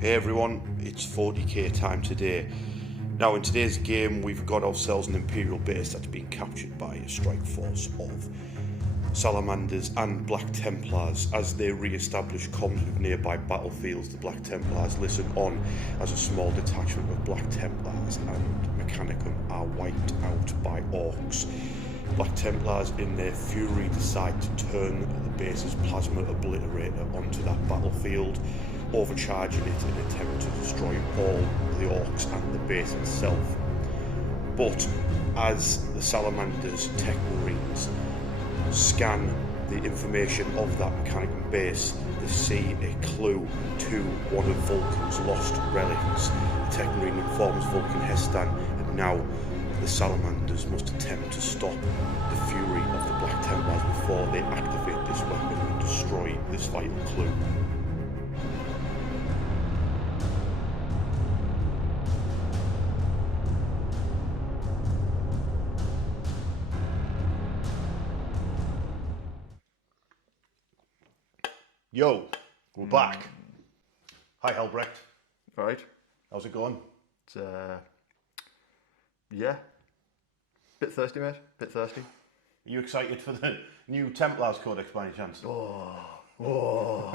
Hey everyone, it's 40k time today. Now in today's game we've got ourselves an Imperial base that's been captured by a strike force of Salamanders and Black Templars. As they re-establish comms with nearby battlefields, the Black Templars listen on as a small detachment of Black Templars and Mechanicum are wiped out by orcs. Black Templars in their fury decide to turn the base's plasma obliterator onto that battlefield, overcharging it in an attempt to destroy all the orcs and the base itself. But as the Salamanders tech marines scan the information of that Mechanicum base, they see a clue to one of Vulkan's lost relics. The tech marine informs Vulkan He'Stan, and now the Salamanders must attempt to stop the fury of the Black Templars before they activate this weapon and destroy this vital clue. Yo, we're back. Hi Helbrecht. Right. How's it going? It's, yeah. Bit thirsty, mate. Bit thirsty. Are you excited for the new Templars Codex by any chance? Oh.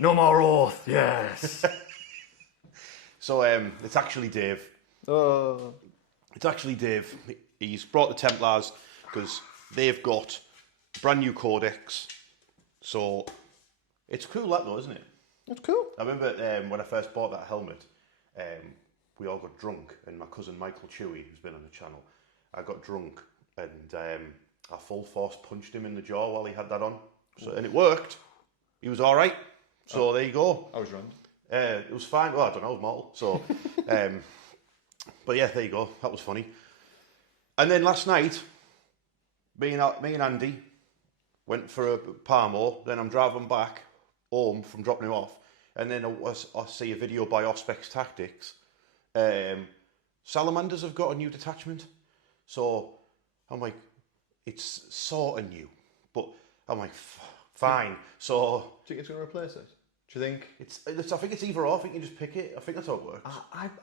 No more oath, yes. So, it's actually Dave. Oh. It's actually Dave. He's brought the Templars because they've got a brand new codex. So, it's cool that though, isn't it? That's cool. I remember when I first bought that helmet, we all got drunk, and my cousin Michael Chewy, who's been on the channel, I got drunk, and I full force punched him in the jaw while he had that on. So, and it worked. He was all right. So there you go. I was wrong. It was fine. Well, I don't know, it was mortal. So, but yeah, there you go. That was funny. And then last night, me and Andy went for a Parmo. Then I'm driving back home from dropping him off, and then I see a video by Auspex Tactics. Salamanders have got a new detachment. So I'm like, it's sort of new, but I'm like, fine. So Do you think it's going to replace it? Do you think? I think it's either or. I think you just pick it. I think that's how it works.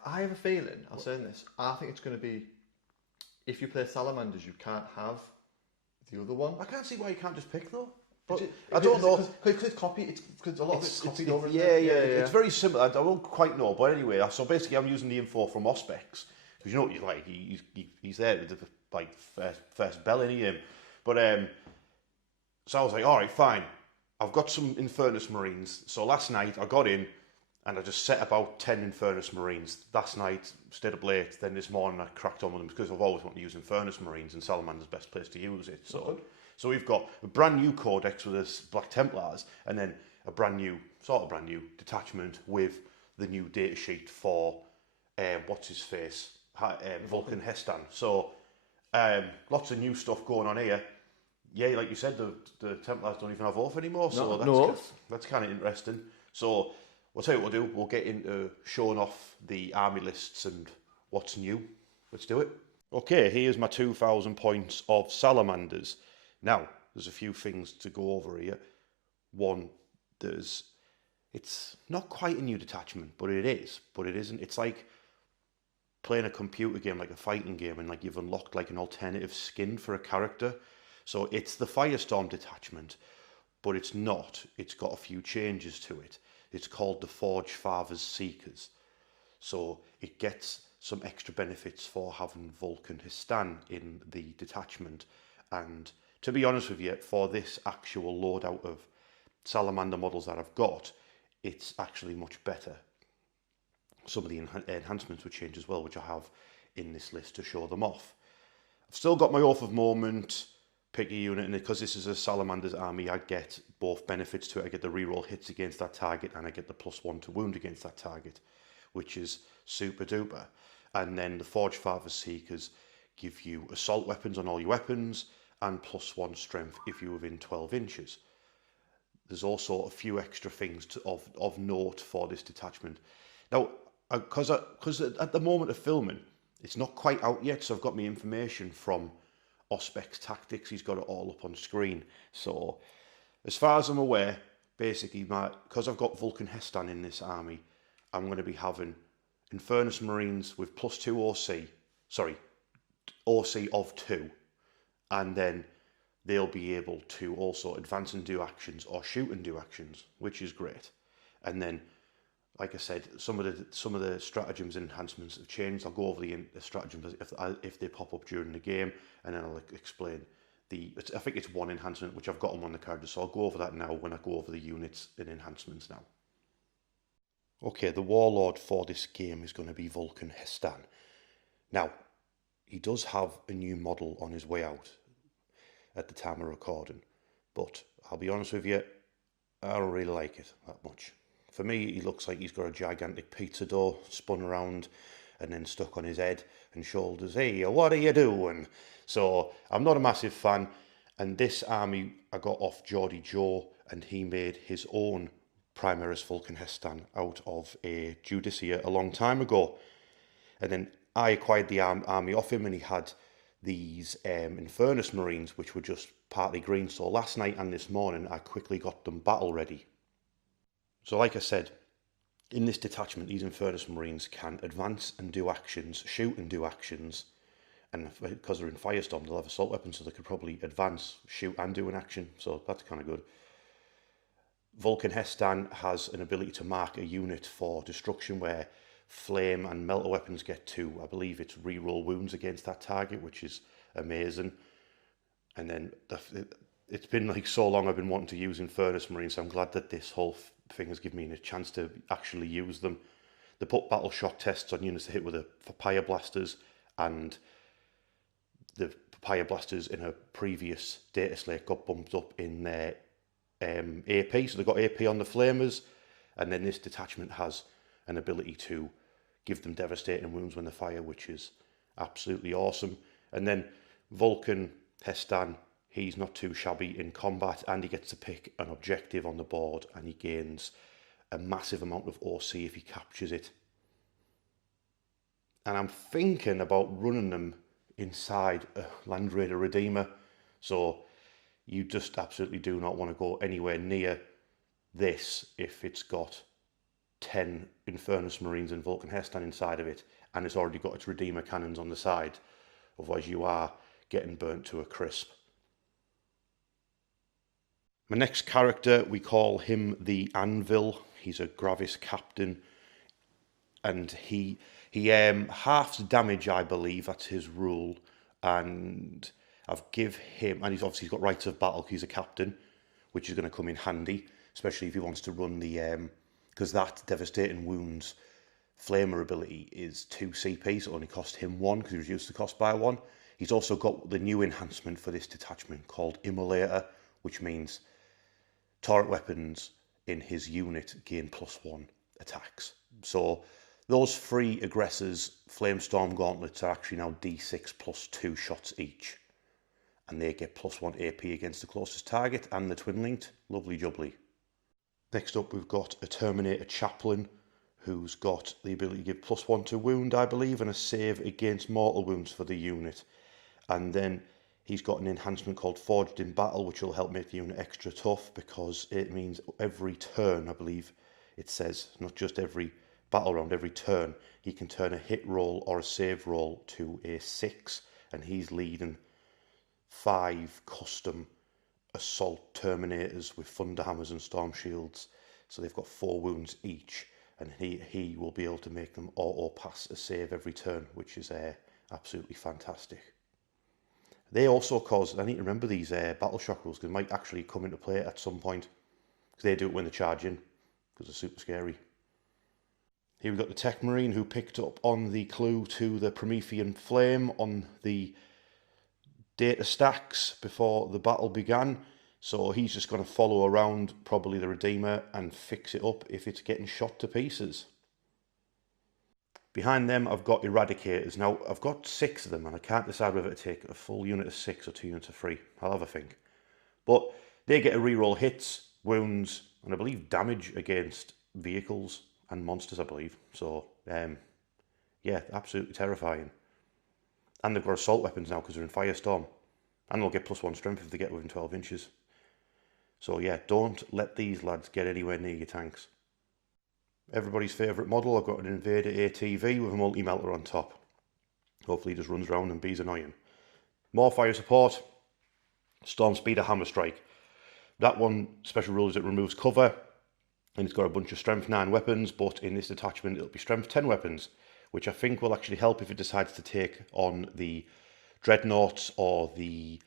I have a feeling, I'll say this, I think it's going to be, if you play Salamanders, you can't have the other one. I can't see why you can't just pick though. But I don't know. Because it's copied, because a lot of it's copied over. Yeah. It's very similar. I don't quite know, but anyway. So basically, I'm using the info from Auspex, because you know what you like. He's there with the like first bell in him. But so I was like, all right, fine. I've got some Infernus Marines. So last night I got in, and I just set about 10 Infernus Marines. Last night stayed up late. Then this morning I cracked on with them because I've always wanted to use Infernus Marines, and Salamander's best place to use it. So we've got a brand new codex with this Black Templars, and then a brand new detachment with the new datasheet for what's his face, Vulkan He'Stan. So lots of new stuff going on here. Yeah, like you said, the Templars don't even have oath anymore, so that's kind of interesting. So we'll tell you what we'll do. We'll get into showing off the army lists and what's new. Let's do it. Okay, here's my 2,000 points of Salamanders. Now, there's a few things to go over here. One, it's not quite a new detachment, but it is. But it isn't. It's like playing a computer game, like a fighting game, and like you've unlocked like an alternative skin for a character. So it's the Firestorm detachment, but it's not. It's got a few changes to it. It's called the Forgefathers Seekers. So it gets some extra benefits for having Vulkan He'Stan in the detachment. And to be honest with you, for this actual loadout of Salamander models that I've got, it's actually much better. Some of the enhancements would change as well, which I have in this list to show them off. I've still got my Oath of Moment, pick a unit, and because this is a Salamander's army, I get both benefits to it. I get the reroll hits against that target, and I get the +1 to wound against that target, which is super duper. And then the Forgefathers Seekers give you assault weapons on all your weapons, and +1 strength if you're within 12 inches. There's also a few extra things of note for this detachment. Now, because at the moment of filming, it's not quite out yet, so I've got my information from Auspex Tactics. He's got it all up on screen. So, as far as I'm aware, basically, because I've got Vulkan He'Stan in this army, I'm going to be having Infernus Marines with +2 OC, sorry, OC of 2, and then they'll be able to also advance and do actions or shoot and do actions, which is great. And then, like I said, some of the stratagems and enhancements have changed. I'll go over the stratagems if they pop up during the game, and then I'll explain I think it's one enhancement which I've got them on the card, so I'll go over that now when I go over the units and enhancements now. Okay, the warlord for this game is going to be Vulkan He'Stan. Now, he does have a new model on his way out at the time of recording, but I'll be honest with you, I don't really like it that much. For me, he looks like he's got a gigantic pizza dough spun around and then stuck on his head and shoulders. Hey, what are you doing? So I'm not a massive fan. And this army I got off Geordie Joe, and he made his own Primaris Vulkan He'Stan out of a Judicia a long time ago. And then I acquired the army off him, and he had these Infernus Marines, which were just partly green. So last night and this morning, I quickly got them battle ready. So like I said, in this detachment, these Infernus Marines can advance and do actions, shoot and do actions, and because they're in Firestorm, they'll have assault weapons, so they could probably advance, shoot and do an action, so that's kind of good. Vulkan He'Stan has an ability to mark a unit for destruction where flame and melter weapons get to, I believe it's reroll wounds against that target, which is amazing. And then it's been like so long I've been wanting to use Infernus Marines, so I'm glad that this whole thing has given me a chance to actually use them. They put battle shock tests on units to hit with the Papaya Blasters, and the Papaya Blasters in a previous data slate got bumped up in their AP, so they got AP on the Flamers, and then this detachment has an ability to give them devastating wounds when they fire, which is absolutely awesome. And then Vulkan He'Stan, he's not too shabby in combat, and he gets to pick an objective on the board, and he gains a massive amount of OC if he captures it. And I'm thinking about running them inside a Land Raider Redeemer, so you just absolutely do not want to go anywhere near this if it's got 10 Infernus Marines and Vulkan He'Stan inside of it, and it's already got its Redeemer cannons on the side. Otherwise you are getting burnt to a crisp. My next character, we call him the Anvil. He's a Gravis captain, and he halves damage, I believe, that's his rule, and I've give him, and he's got rights of battle, he's a captain, which is going to come in handy, especially if he wants to run the, because that devastating wounds flamer ability is 2 CP, so it only cost him 1, because he reduced the cost by 1. He's also got the new enhancement for this detachment called Immolator, which means turret weapons in his unit gain +1 attacks. So those 3 aggressors, Flamestorm Gauntlets, are actually now D6 +2 shots each. And they get +1 AP against the closest target and the twin linked. Lovely jubbly. Next up, we've got a Terminator Chaplain, who's got the ability to give +1 to wound, I believe, and a save against mortal wounds for the unit. And then he's got an enhancement called Forged in Battle, which will help make the unit extra tough, because it means every turn, I believe it says, not just every battle round, every turn, he can turn a hit roll or a save roll to a 6, and he's leading 5 custom assault Terminators with Thunder Hammers and Storm Shields, so they've got 4 wounds each, and he will be able to make them auto pass a save every turn, which is absolutely fantastic. They also cause, I need to remember these battle shock rules, because they might actually come into play at some point, because they do it when they charge in, because they're super scary. Here we've got the Tech Marine, who picked up on the clue to the Promethean Flame on the data stacks before the battle began, so he's just going to follow around probably the Redeemer and fix it up if it's getting shot to pieces. Behind them I've got Eradicators. Now I've got 6 of them, and I can't decide whether to take a full unit of 6 or 2 units of 3. I'll have a think. But they get to reroll hits, wounds, and I believe damage against vehicles and monsters, I believe. So yeah, absolutely terrifying. And they've got assault weapons now because they're in Firestorm. And they'll get +1 strength if they get within 12 inches. So yeah, don't let these lads get anywhere near your tanks. Everybody's favourite model. I've got an Invader ATV with a multi-melter on top. Hopefully he just runs around and be's annoying. More fire support. Storm Speeder Hammer Strike. That one, special rule is it removes cover, and it's got a bunch of strength 9 weapons, but in this detachment it'll be strength 10 weapons, which I think will actually help if it decides to take on the Dreadnoughts or the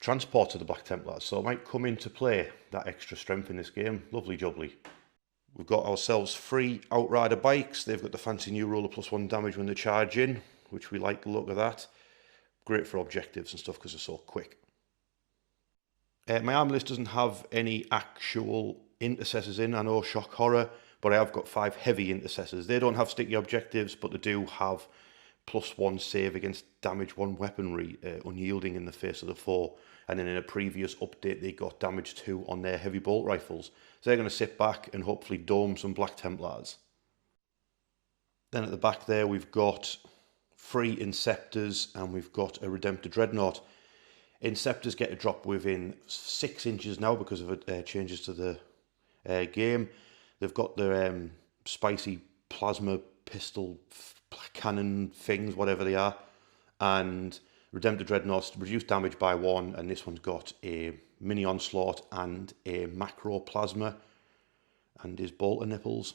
transports of the Black Templars. So it might come into play, that extra strength in this game. Lovely jubbly. We've got ourselves 3 Outrider bikes. They've got the fancy new rule of +1 damage when they charge in, which we like the look of that. Great for objectives and stuff because they're so quick. My army list doesn't have any actual intercessors in. I know, shock horror, but I have got 5 heavy intercessors. They don't have sticky objectives, but they do have +1 save against damage 1 weaponry, unyielding in the face of the foe. And then in a previous update, they got damage 2 on their heavy bolt rifles. So they're going to sit back and hopefully dome some Black Templars. Then at the back there, we've got 3 Inceptors and we've got a Redemptor Dreadnought. Inceptors get a drop within 6 inches now because of changes to the game. They've got their spicy plasma pistol cannon things, whatever they are. And Redemptor Dreadnoughts reduce damage by 1, and this one's got a mini onslaught and a macro plasma and his bolter nipples.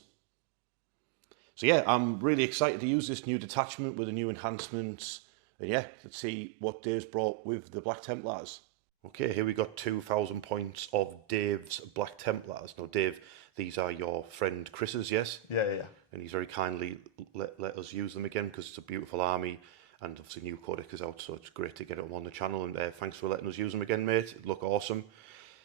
So yeah, I'm really excited to use this new detachment with the new enhancements. And yeah, let's see what Dave's brought with the Black Templars. Okay, here we got 2,000 points of Dave's Black Templars. Now Dave, these are your friend Chris's, yes? Yeah. And he's very kindly let us use them again because it's a beautiful army. And obviously new codex is out, so it's great to get them on the channel. And thanks for letting us use them again, mate. It look awesome.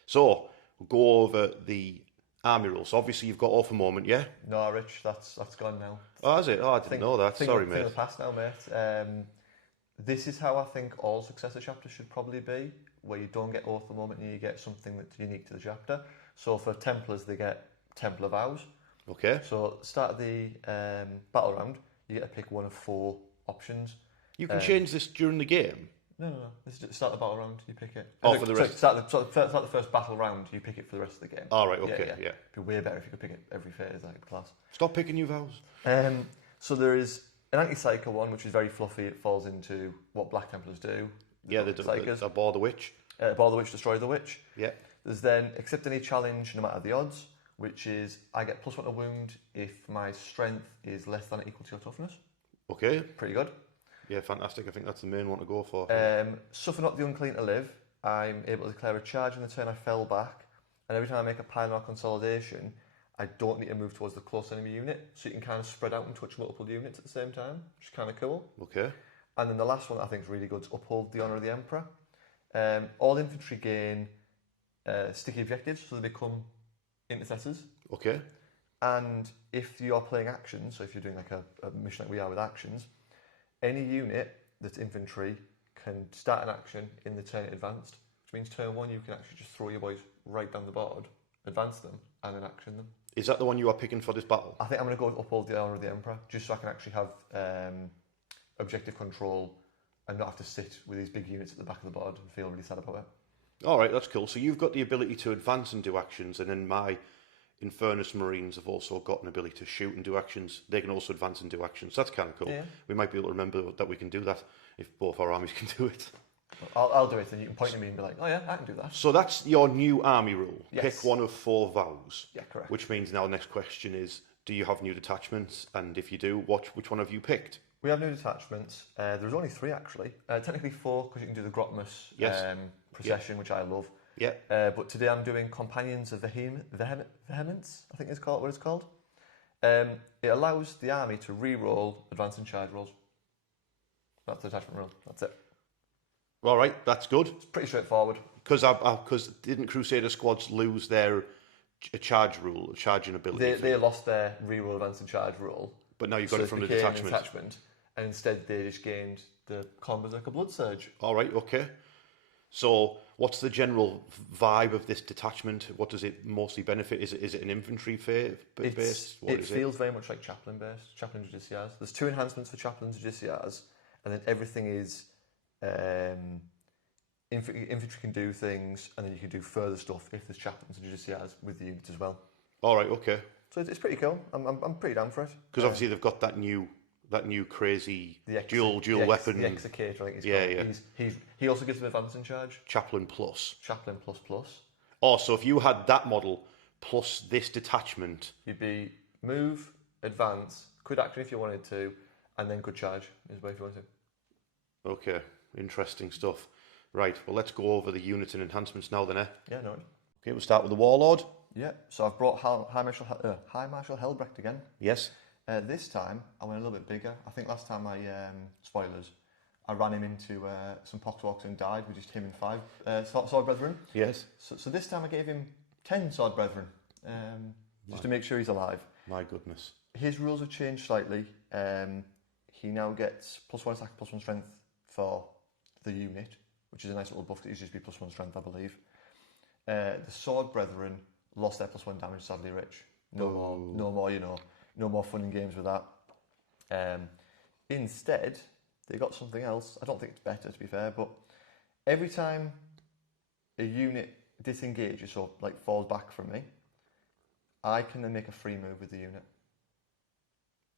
So, we'll go over the army rules. So obviously you've got off a moment, yeah? No, Rich, that's gone now. Oh, is it? Oh, I didn't know that. Sorry, mate. Thing of the past now, mate. This is how I think all successor chapters should probably be, where you don't get oath the moment and you get something that's unique to the chapter. So for Templars, they get Templar Vows. Okay. So start of the battle round, you get to pick one of 4 options. You can change this during the game? No. This is start the battle round, you pick it. Oh, for the rest? Start the first battle round, you pick it for the rest of the game. All right, okay, yeah. It'd be way better if you could pick it every phase, like class. Stop picking new vows. So there is an anti-psyker one, which is very fluffy. It falls into what Black Templars do. Yeah, they abhor the witch. Abhor the witch, destroy the witch. Yeah. There's then accept any challenge no matter the odds, which is I get +1 to wound if my strength is less than or equal to your toughness. Okay. Pretty good. Yeah, fantastic. I think that's the main one to go for. Suffer not the unclean to live. I'm able to declare a charge in the turn I fell back, and every time I make a pile or consolidation, I don't need to move towards the close enemy unit, so you can kind of spread out and touch multiple units at the same time, which is kind of cool. Okay. And then the last one I think is really good is uphold the honour of the Emperor. All infantry gain sticky objectives, so they become intercessors. Okay. And if you're playing actions, so if you're doing like a mission like we are with actions, any unit that's infantry can start an action in the turn it advanced, which means turn 1 you can actually just throw your boys right down the board, advance them, and then action them. Is that the one you are picking for this battle? I think I'm going to go with uphold the honour of the Emperor, just so I can actually have objective control and not have to sit with these big units at the back of the board and feel really sad about it. All right, that's cool. So you've got the ability to advance and do actions, and then my Infernus Marines have also got an ability to shoot and do actions. They can also advance and do actions. That's kind of cool. Yeah. We might be able to remember that we can do that if both our armies can do it. I'll do it, and you can point at me and be like, oh yeah, I can do that. So that's your new army rule. Yes. Pick one of 4 vows. Yeah, correct. Which means now the next question is, do you have new detachments? And if you do, which one have you picked? We have new detachments. There's only 3 actually. Technically 4 because you can do the Grotmus procession, which I love. Yeah. But today I'm doing Companions of Vehemence, I think it's called what it's called. It allows the army to re-roll advance and charge rolls. That's the detachment rule. That's it. All right, that's good. It's pretty straightforward. Because didn't Crusader squads lose their charging ability? They lost their re-roll advance and charge roll. But now you've got it from the detachment. And instead they just gained the combat like a blood surge. All right, okay. So what's the general vibe of this detachment? What does it mostly benefit? Is it an infantry based? It feels very much like Chaplain based, Chaplain Judiciaries. There's 2 enhancements for Chaplain Judiciaries, and then everything is infantry can do things, and then you can do further stuff if there's Chaplains and Judiciaries with the units as well. All right, okay. So it's pretty cool. I'm pretty down for it. Because obviously they've got that new crazy dual weapon. The Execator, I think he's Yeah, called. yeah. He also gives them advance in charge. Chaplain plus. Chaplain plus plus. Oh, so if you had that model plus this detachment, You'd be move, advance, could action if you wanted to, and then could charge as well if you wanted to. okay, interesting stuff. Right, well let's go over the units and enhancements now then, eh? Yeah, no. Okay, we'll start with the Warlord. Yeah, so I've brought High Marshal Helbrecht again. Yes. This time I went a little bit bigger. I think last time spoilers, I ran him into some poxwalks and died with just him and 5 sword brethren. Yes. So this time I gave him 10 sword brethren, just to make sure he's alive. My goodness. His rules have changed slightly. He now gets +1 attack, +1 strength for the unit, which is a nice little buff that used to be +1 strength, I believe. The sword brethren lost their +1 damage, sadly, Rich. No more, no more fun and games with that. Instead, they got something else. I don't think it's better, to be fair, but every time a unit disengages or like falls back from me, I can then make a free move with the unit.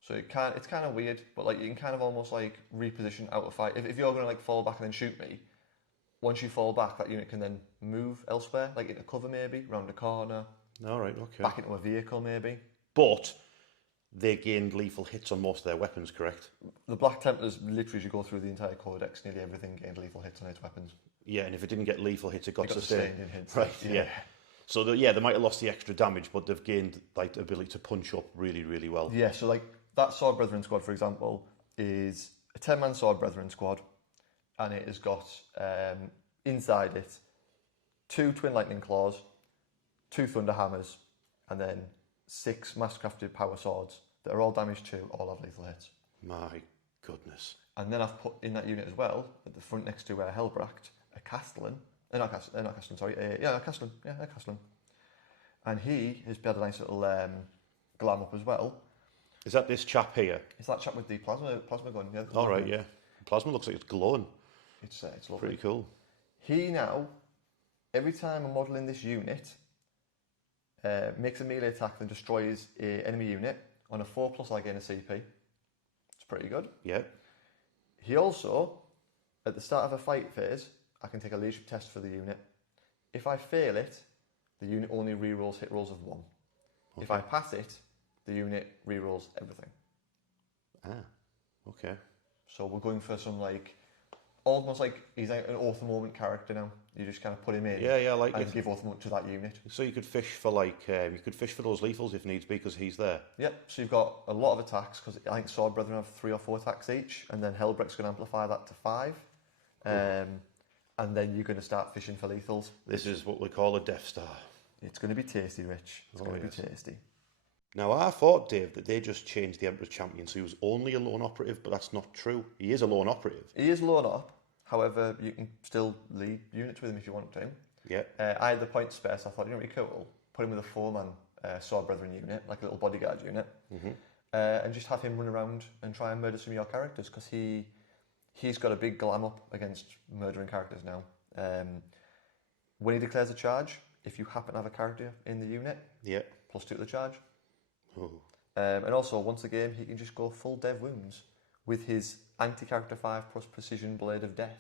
So it's kind of weird, but like you can kind of almost like reposition out of fight. If you're going to like fall back and then shoot me, once you fall back, that unit can then move elsewhere, like into cover maybe, round a corner. All right, okay. Back into a vehicle maybe. But they gained lethal hits on most of their weapons, correct? The Black Templars, literally as you go through the entire codex, nearly everything gained lethal hits on its weapons. Yeah, and if it didn't get lethal hits, it got sustained. In hits. Right, yeah. So they might have lost the extra damage, but they've gained like the ability to punch up really, really well. Yeah, so like that Sword Brethren squad, for example, is a 10-man Sword Brethren squad, and it has got inside it 2 Twin Lightning Claws, 2 Thunder Hammers, and then 6 mass-crafted power swords that are all damage 2, all have lethal hits. My goodness. And then I've put in that unit as well, at the front next to Helbrecht, a Castellan. A Castellan. And he has had a nice little glam up as well. Is that this chap here? It's that chap with the plasma gun. Yeah. All right, yeah. Plasma looks like it's glowing. It's lovely. Pretty cool. He now, every time I'm modelling this unit, makes a melee attack that destroys an enemy unit on a 4+, I gain a CP. It's pretty good. Yeah. He also, at the start of a fight phase, I can take a leadership test for the unit. If I fail it, the unit only rerolls hit rolls of 1. Okay. If I pass it, the unit rerolls everything. Okay. So we're going for some almost like he's like an Ortho Moment character now. You just kind of put him in, I like and it. give Ortho Moment to that unit. So you could fish for those lethals if needs be because he's there. Yep. So you've got a lot of attacks because I think Sword Brethren have 3 or 4 attacks each, and then Helbrecht's going to amplify that to 5. And then you're going to start fishing for lethals. This is what we call a Death Star. It's going to be tasty, Rich. It's going to be tasty. Now, I thought, Dave, that they just changed the Emperor's Champion, so he was only a lone operative, but that's not true. He is a lone operative. He is lone op. However, you can still lead units with him if you want to. Yeah. I had the point spare, so I thought, it'd be cool. Put him with a 4-man Sword Brethren unit, like a little bodyguard unit, and just have him run around and try and murder some of your characters, because he's got a big glam up against murdering characters now. When he declares a charge, if you happen to have a character in the unit, +2 to the charge. And also, once a game, he can just go full dev wounds with his anti-character 5+ precision blade of death.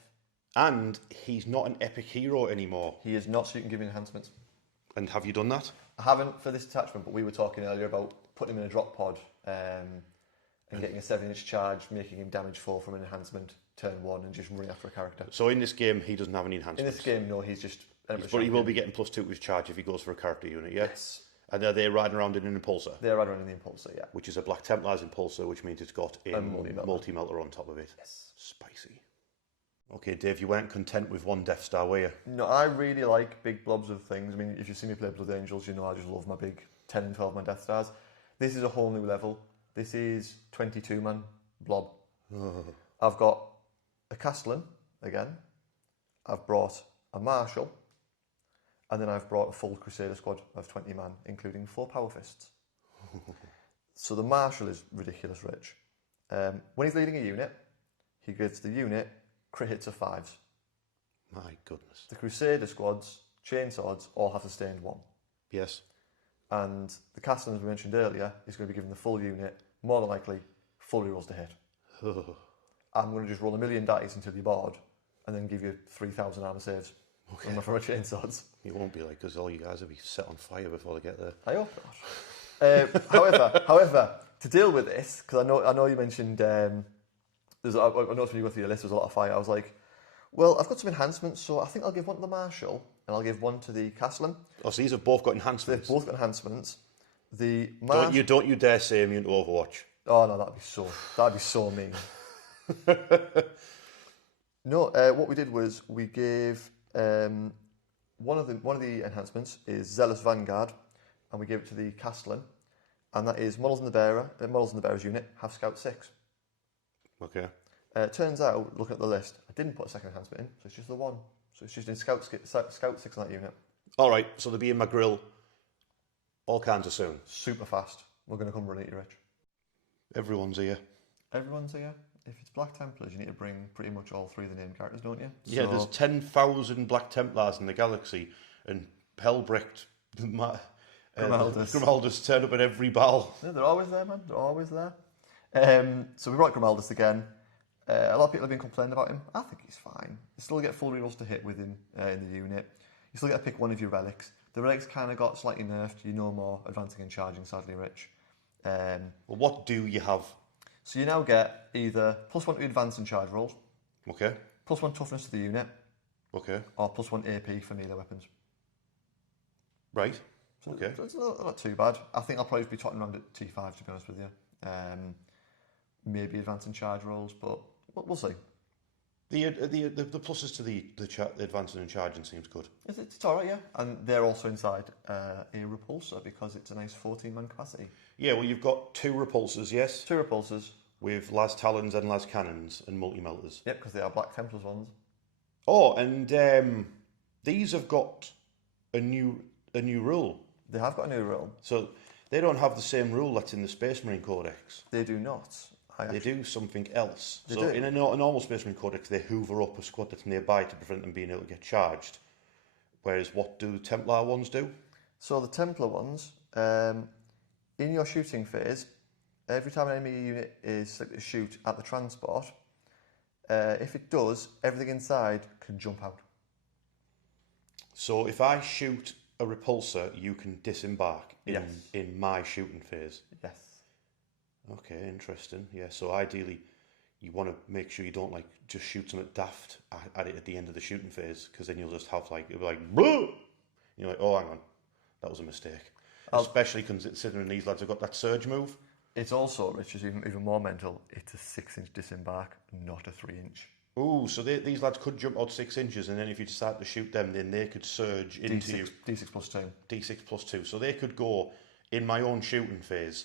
And he's not an epic hero anymore. He is not, so you can give him enhancements. And have you done that? I haven't for this attachment, but we were talking earlier about putting him in a drop pod and getting a 7-inch charge, making him damage 4 from an enhancement turn 1 and just running after a character. So in this game, he doesn't have any enhancements? In this game, no, he's just... But he will be getting +2 to his charge if he goes for a character unit, yeah? Yes. And are they riding around in an Impulsor? They're riding around in the Impulsor, yeah. Which is a Black Templars Impulsor, which means it's got a multi-melter on top of it. Yes. Spicy. Okay, Dave, you weren't content with one Death Star, were you? No, I really like big blobs of things. I mean, if you see me play Blood Angels, you know I just love my big 10 and 12-man Death Stars. This is a whole new level. This is 22-man blob. I've got a Castellan, again. I've brought a Marshal. And then I've brought a full Crusader squad of 20 man, including 4 Power Fists. So the Marshal is ridiculous rich. When he's leading a unit, he gives the unit crit hits of 5s. My goodness. The Crusader squads, chainswords, all have sustained 1. Yes. And the Castellan, as we mentioned earlier, is going to be given the full unit, more than likely, full rerolls to hit. I'm going to just roll 1,000,000 dice until you're bored, and then give you 3,000 armor saves. Okay. From my chainswords. It won't be like, because all you guys will be set on fire before they get there. I hope not. However, to deal with this, because I know you mentioned, I noticed when you go through your list, there's a lot of fire. I was like, well, I've got some enhancements, so I think I'll give one to the Marshal, and I'll give one to the Castellan. Oh, so these have both got enhancements? They've both got enhancements. The Don't you dare say immune to Overwatch. Oh no, that'd be so mean. No, what we did was we gave one of the enhancements is Zealous Vanguard, and we gave it to the Castellan, and that is models in the bearer's unit have Scout 6. Okay. Turns out, looking at the list, I didn't put a second enhancement in, so it's just the one. So it's just in Scout 6 on that unit. All right, so they'll be in my grill all kinds of soon. Super fast. We're going to come run at you, Rich. Everyone's here. Everyone's here. If it's Black Templars, you need to bring pretty much all 3 of the named characters, don't you? Yeah, there's 10,000 Black Templars in the galaxy, and Helbrecht, Grimaldus turn up at every battle. Yeah, they're always there, man. They're always there. So we brought Grimaldus again. A lot of people have been complaining about him. I think he's fine. You still get full rerolls to hit with him in the unit. You still get to pick one of your relics. The relics kind of got slightly nerfed. You know more advancing and charging, sadly, Rich. Well, what do you have? So you now get either +1 to advance and charge rolls. Okay. +1 toughness to the unit. Okay. Or +1 AP for melee weapons. Right. So okay. It's not too bad. I think I'll probably be totting around at T5, to be honest with you. Maybe advance and charge rolls, but we'll see. The pluses to the advancing and charging seems good. It's all right, yeah. And they're also inside a repulsor because it's a nice 14-man capacity. Yeah, well, you've got 2 repulsors, yes? 2 repulsors. With las talons and las cannons and multi-melters. Yep, because they are Black Templars ones. Oh, and these have got a new rule. They have got a new rule. So they don't have the same rule that's in the Space Marine Codex. They do not. They do something else. They so do. In a normal Space Marine Codex, they hoover up a squad that's nearby to prevent them being able to get charged. Whereas what do Templar ones do? So the Templar ones, in your shooting phase, every time an enemy unit is selected to shoot at the transport, if it does, everything inside can jump out. So if I shoot a repulsor, you can disembark Yes. in my shooting phase? Yes. Okay, interesting. Yeah, so ideally, you want to make sure you don't like just shoot something daft at it at the end of the shooting phase, because then you'll just have like, it'll be like, blue! You're like, oh, hang on, that was a mistake. Especially considering these lads have got that surge move. It's also, which is even more mental, it's a 6-inch disembark, not a 3-inch. Ooh, so these lads could jump out 6 inches, and then if you decide to shoot them, then they could surge into you. D6 plus 2. D6 plus 2. So they could go in my own shooting phase.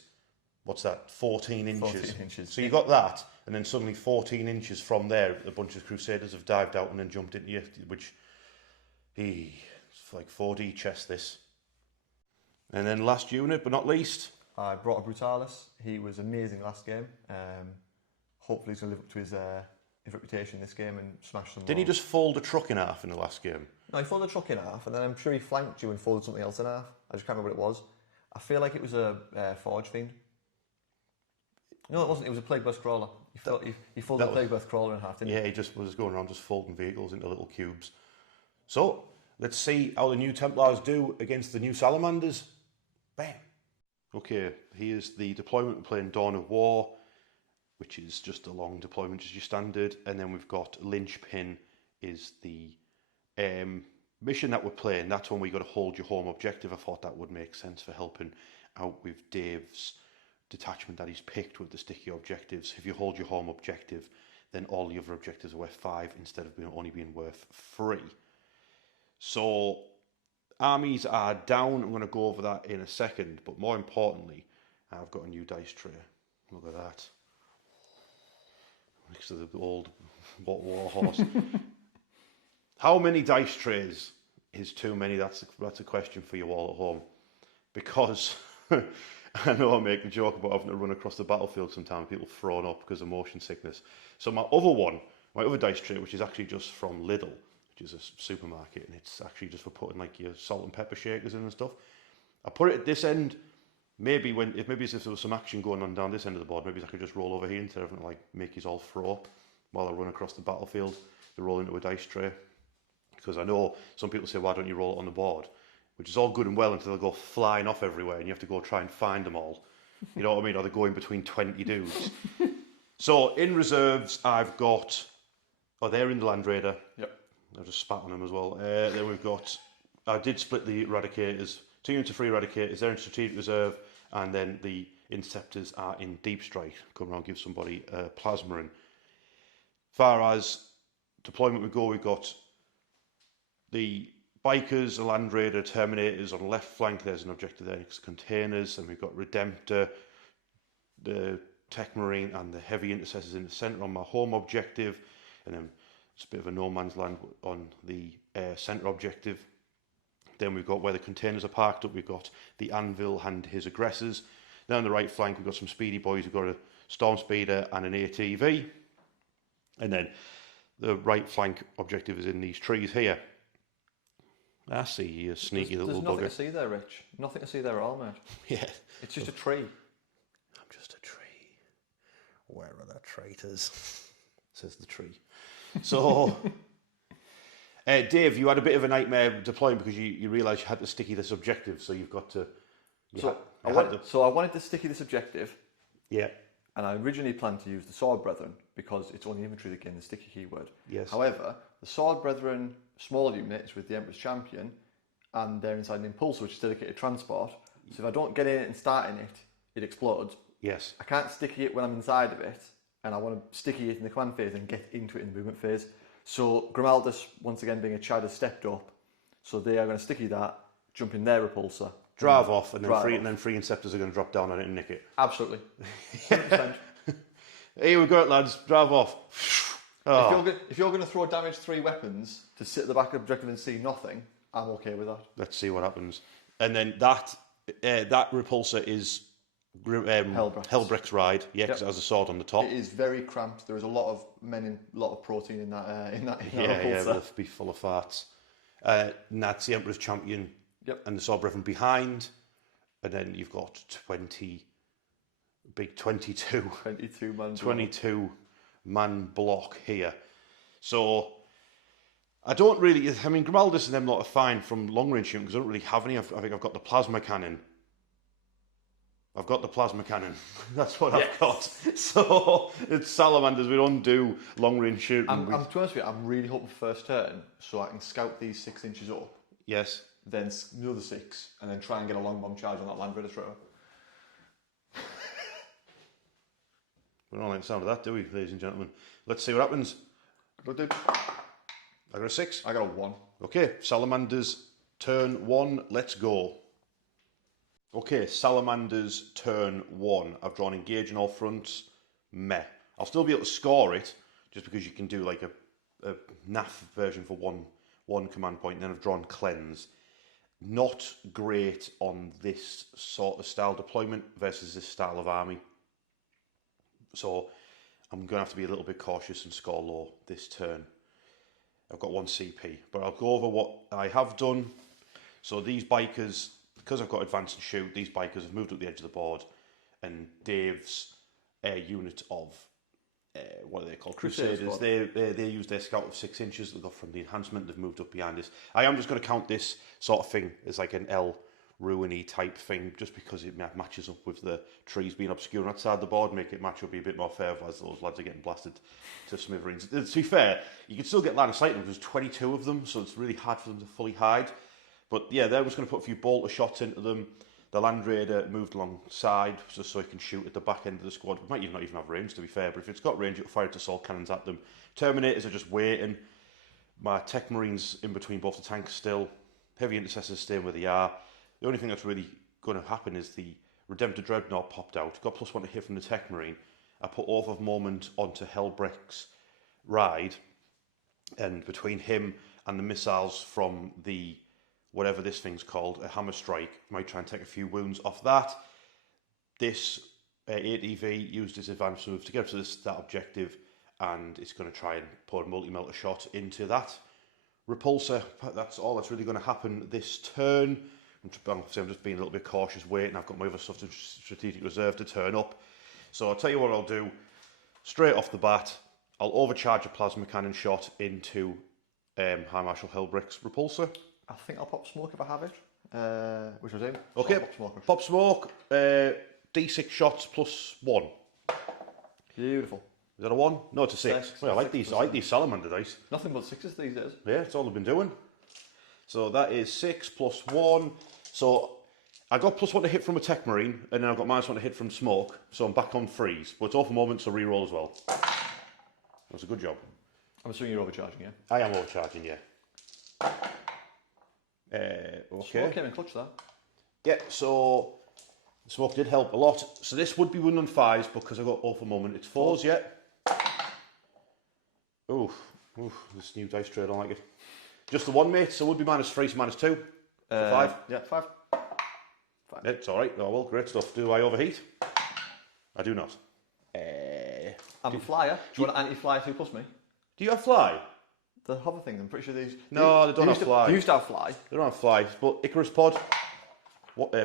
What's that? 14 inches. 14 inches. So you got that, and then suddenly 14 inches from there, a bunch of Crusaders have dived out and then jumped into you, which, it's like 4D chess, this. And then last unit, but not least. I brought a Brutalis. He was amazing last game. Hopefully he's going to live up to his reputation this game and smash some Didn't he just fold a truck in half in the last game? No, he folded a truck in half, and then I'm sure he flanked you and folded something else in half. I just can't remember what it was. I feel like it was a Forge Fiend. No, it wasn't. It was a Plague Burst Crawler. He folded a Plague Burst Crawler in half, didn't he? Yeah, he just was going around just folding vehicles into little cubes. So, let's see how the new Templars do against the new Salamanders. Bam! Okay, here's the deployment. We're playing Dawn of War, which is just a long deployment as your standard. And then we've got Linchpin is the mission that we're playing. That's when we got to hold your home objective. I thought that would make sense for helping out with Dave's detachment that he's picked with the sticky objectives. If you hold your home objective, then all the other objectives are worth 5 instead of only being worth 3. So armies are down. I'm going to go over that in a second, but more importantly, I've got a new dice tray. Look at that. Next to the old war horse. How many dice trays is too many? That's a question for you all at home, because I know I make a joke about having to run across the battlefield sometimes. People thrown up because of motion sickness. So my other dice tray, which is actually just from Lidl, which is a supermarket, and it's actually just for putting like your salt and pepper shakers in and stuff. I put it at this end. Maybe if there was some action going on down this end of the board, maybe I could just roll over here instead of like make you all throw up while I run across the battlefield. They roll into a dice tray. Because I know some people say, why don't you roll it on the board? Which is all good and well until they go flying off everywhere and you have to go try and find them all. You know what I mean? Or they're going between 20 dudes. So in reserves, I've got... Oh, they're in the Land Raider. Yep. I'll just spat on them as well. Then we've got... I did split the Eradicators. 2 units of 3 Eradicators. They're in Strategic Reserve. And then the Interceptors are in Deep Strike. Come around, give somebody a Plasma in. Far as deployment we go, we've got the Bikers, the Land Raider, Terminators on the left flank. There's an objective there next to containers. And we've got Redemptor, the Tech Marine, and the Heavy Intercessors in the centre on my home objective. And then it's a bit of a no man's land on the centre objective. Then we've got where the containers are parked up, we've got the Anvil and his aggressors. Then on the right flank, we've got some speedy boys. We've got a Storm Speeder and an ATV. And then the right flank objective is in these trees here. I see you, sneaky little bugger. There's nothing to see there, Rich. Nothing to see there at all, mate. Yeah. It's just a tree. I'm just a tree. Where are the traitors? Says the tree. So, Dave, you had a bit of a nightmare deploying because you realised you had to sticky this objective, so you've got to... I wanted to sticky this objective. Yeah. And I originally planned to use the Sword Brethren because it's only infantry that gain the sticky keyword. Yes. However, the Sword Brethren small unit is with the Emperor's Champion and they're inside an Impulsor, which is dedicated transport. So if I don't get in it and start in it, it explodes. Yes. I can't sticky it when I'm inside of it, and I want to sticky it in the command phase and get into it in the movement phase. So Grimaldus, once again being a Chad, has stepped up. So they are going to sticky that, jump in their repulsor. Drive off, and then three Inceptors are going to drop down on it and nick it. Absolutely. 100%. Here we go, lads. Drive off. Oh. If you're going to throw damage 3 weapons to sit at the back of the objective and see nothing, I'm okay with that. Let's see what happens. And then that repulsor is Helbrecht's ride. Yeah, because it has a sword on the top. It is very cramped. There is a lot of protein in that repulsor. Yeah, it'll be full of farts. And that's the Emperor's Champion. Yep. And the Sword Brethren behind. And then you've got 22 man block here. So I don't really, I mean, Grimaldus and them lot are fine from long range shooting because I don't really have any. I think I've got the plasma cannon. That's what I've got. So it's salamanders. We don't do long range shooting. To be honest with you, I'm really hoping first turn so I can scout these 6 inches up. Yes. Then another 6, and then try and get a long bomb charge on that Land Raider thrower. We don't like the sound of that, do we, ladies and gentlemen? Let's see what happens. Good, dude. I got a 6. I got a 1. Okay, Salamanders, turn 1, let's go. Okay, Salamanders, turn 1. I've drawn engage on all fronts. Meh. I'll still be able to score it, just because you can do like a NAF version for one command point, and then I've drawn cleanse. Not great on this sort of style deployment versus this style of army. So I'm going to have to be a little bit cautious and score low this turn. I've got 1 CP, but I'll go over what I have done. So these bikers, because I've got advance and shoot, these bikers have moved up the edge of the board, and Dave's unit of what are they called? Crusaders. They use their scout of 6 inches. They got from the enhancement. They've moved up behind us. I am just going to count this sort of thing as like an L ruiny type thing, just because it matches up with the trees being obscure outside the board. Make it match up, be a bit more fair as those lads are getting blasted to smithereens. To be fair, you can still get line of sight. There's 22 of them, so it's really hard for them to fully hide. But yeah, they're just going to put a few bolter shots into them. The Land Raider moved alongside just so he can shoot at the back end of the squad. It might not even have range, to be fair, but if it's got range, it'll fire its assault cannons at them. Terminators are just waiting. My Tech Marines in between both the tanks still. Heavy Intercessors staying where they are. The only thing that's really going to happen is the Redemptor Dreadnought popped out. Got +1 to hit from the Tech Marine. I put Oath of Moment onto Helbrecht's ride, and between him and the missiles from the whatever this thing's called, a hammer strike, might try and take a few wounds off that. This ATV used his advance move to get to that objective, and it's going to try and put a multi-melter shot into that repulsor. That's all that's really going to happen this turn. I'm just being a little bit cautious, waiting. I've got my other stuff to strategic reserve to turn up. So I'll tell you what I'll do. Straight off the bat, I'll overcharge a plasma cannon shot into High Marshal Helbrecht's repulsor. I think I'll pop smoke if I have it, which I do. Okay, so pop smoke, D6 shots plus 1. Beautiful. Is that a 1? No, it's a 6. Well, I like these salamander dice. Nothing but 6s these days. Yeah, that's all I've been doing. So that is 6 plus 1. So I got plus 1 to hit from a tech marine, and then I've got minus 1 to hit from smoke. So I'm back on freeze. But it's off a moment, so reroll as well. That's a good job. I'm assuming you're overcharging, yeah? I am overcharging, yeah. Okay. Smoke came in clutch there. Yeah, so the smoke did help a lot. So this would be 1 on 5s because I got off a moment. It's 4s yet. Oof, this new dice tray, I don't like it. Just the 1, mate, so it would be -3, so -2. 5? Yeah, 5. Yeah, it's alright. Oh, well, great stuff. Do I overheat? I do not. I'm a flyer. Do you want an anti-fly 2 plus me? Do you have fly? The hover thing, I'm pretty sure these... No, they don't have fly. They used to have fly. They don't have fly, but Icarus Pod,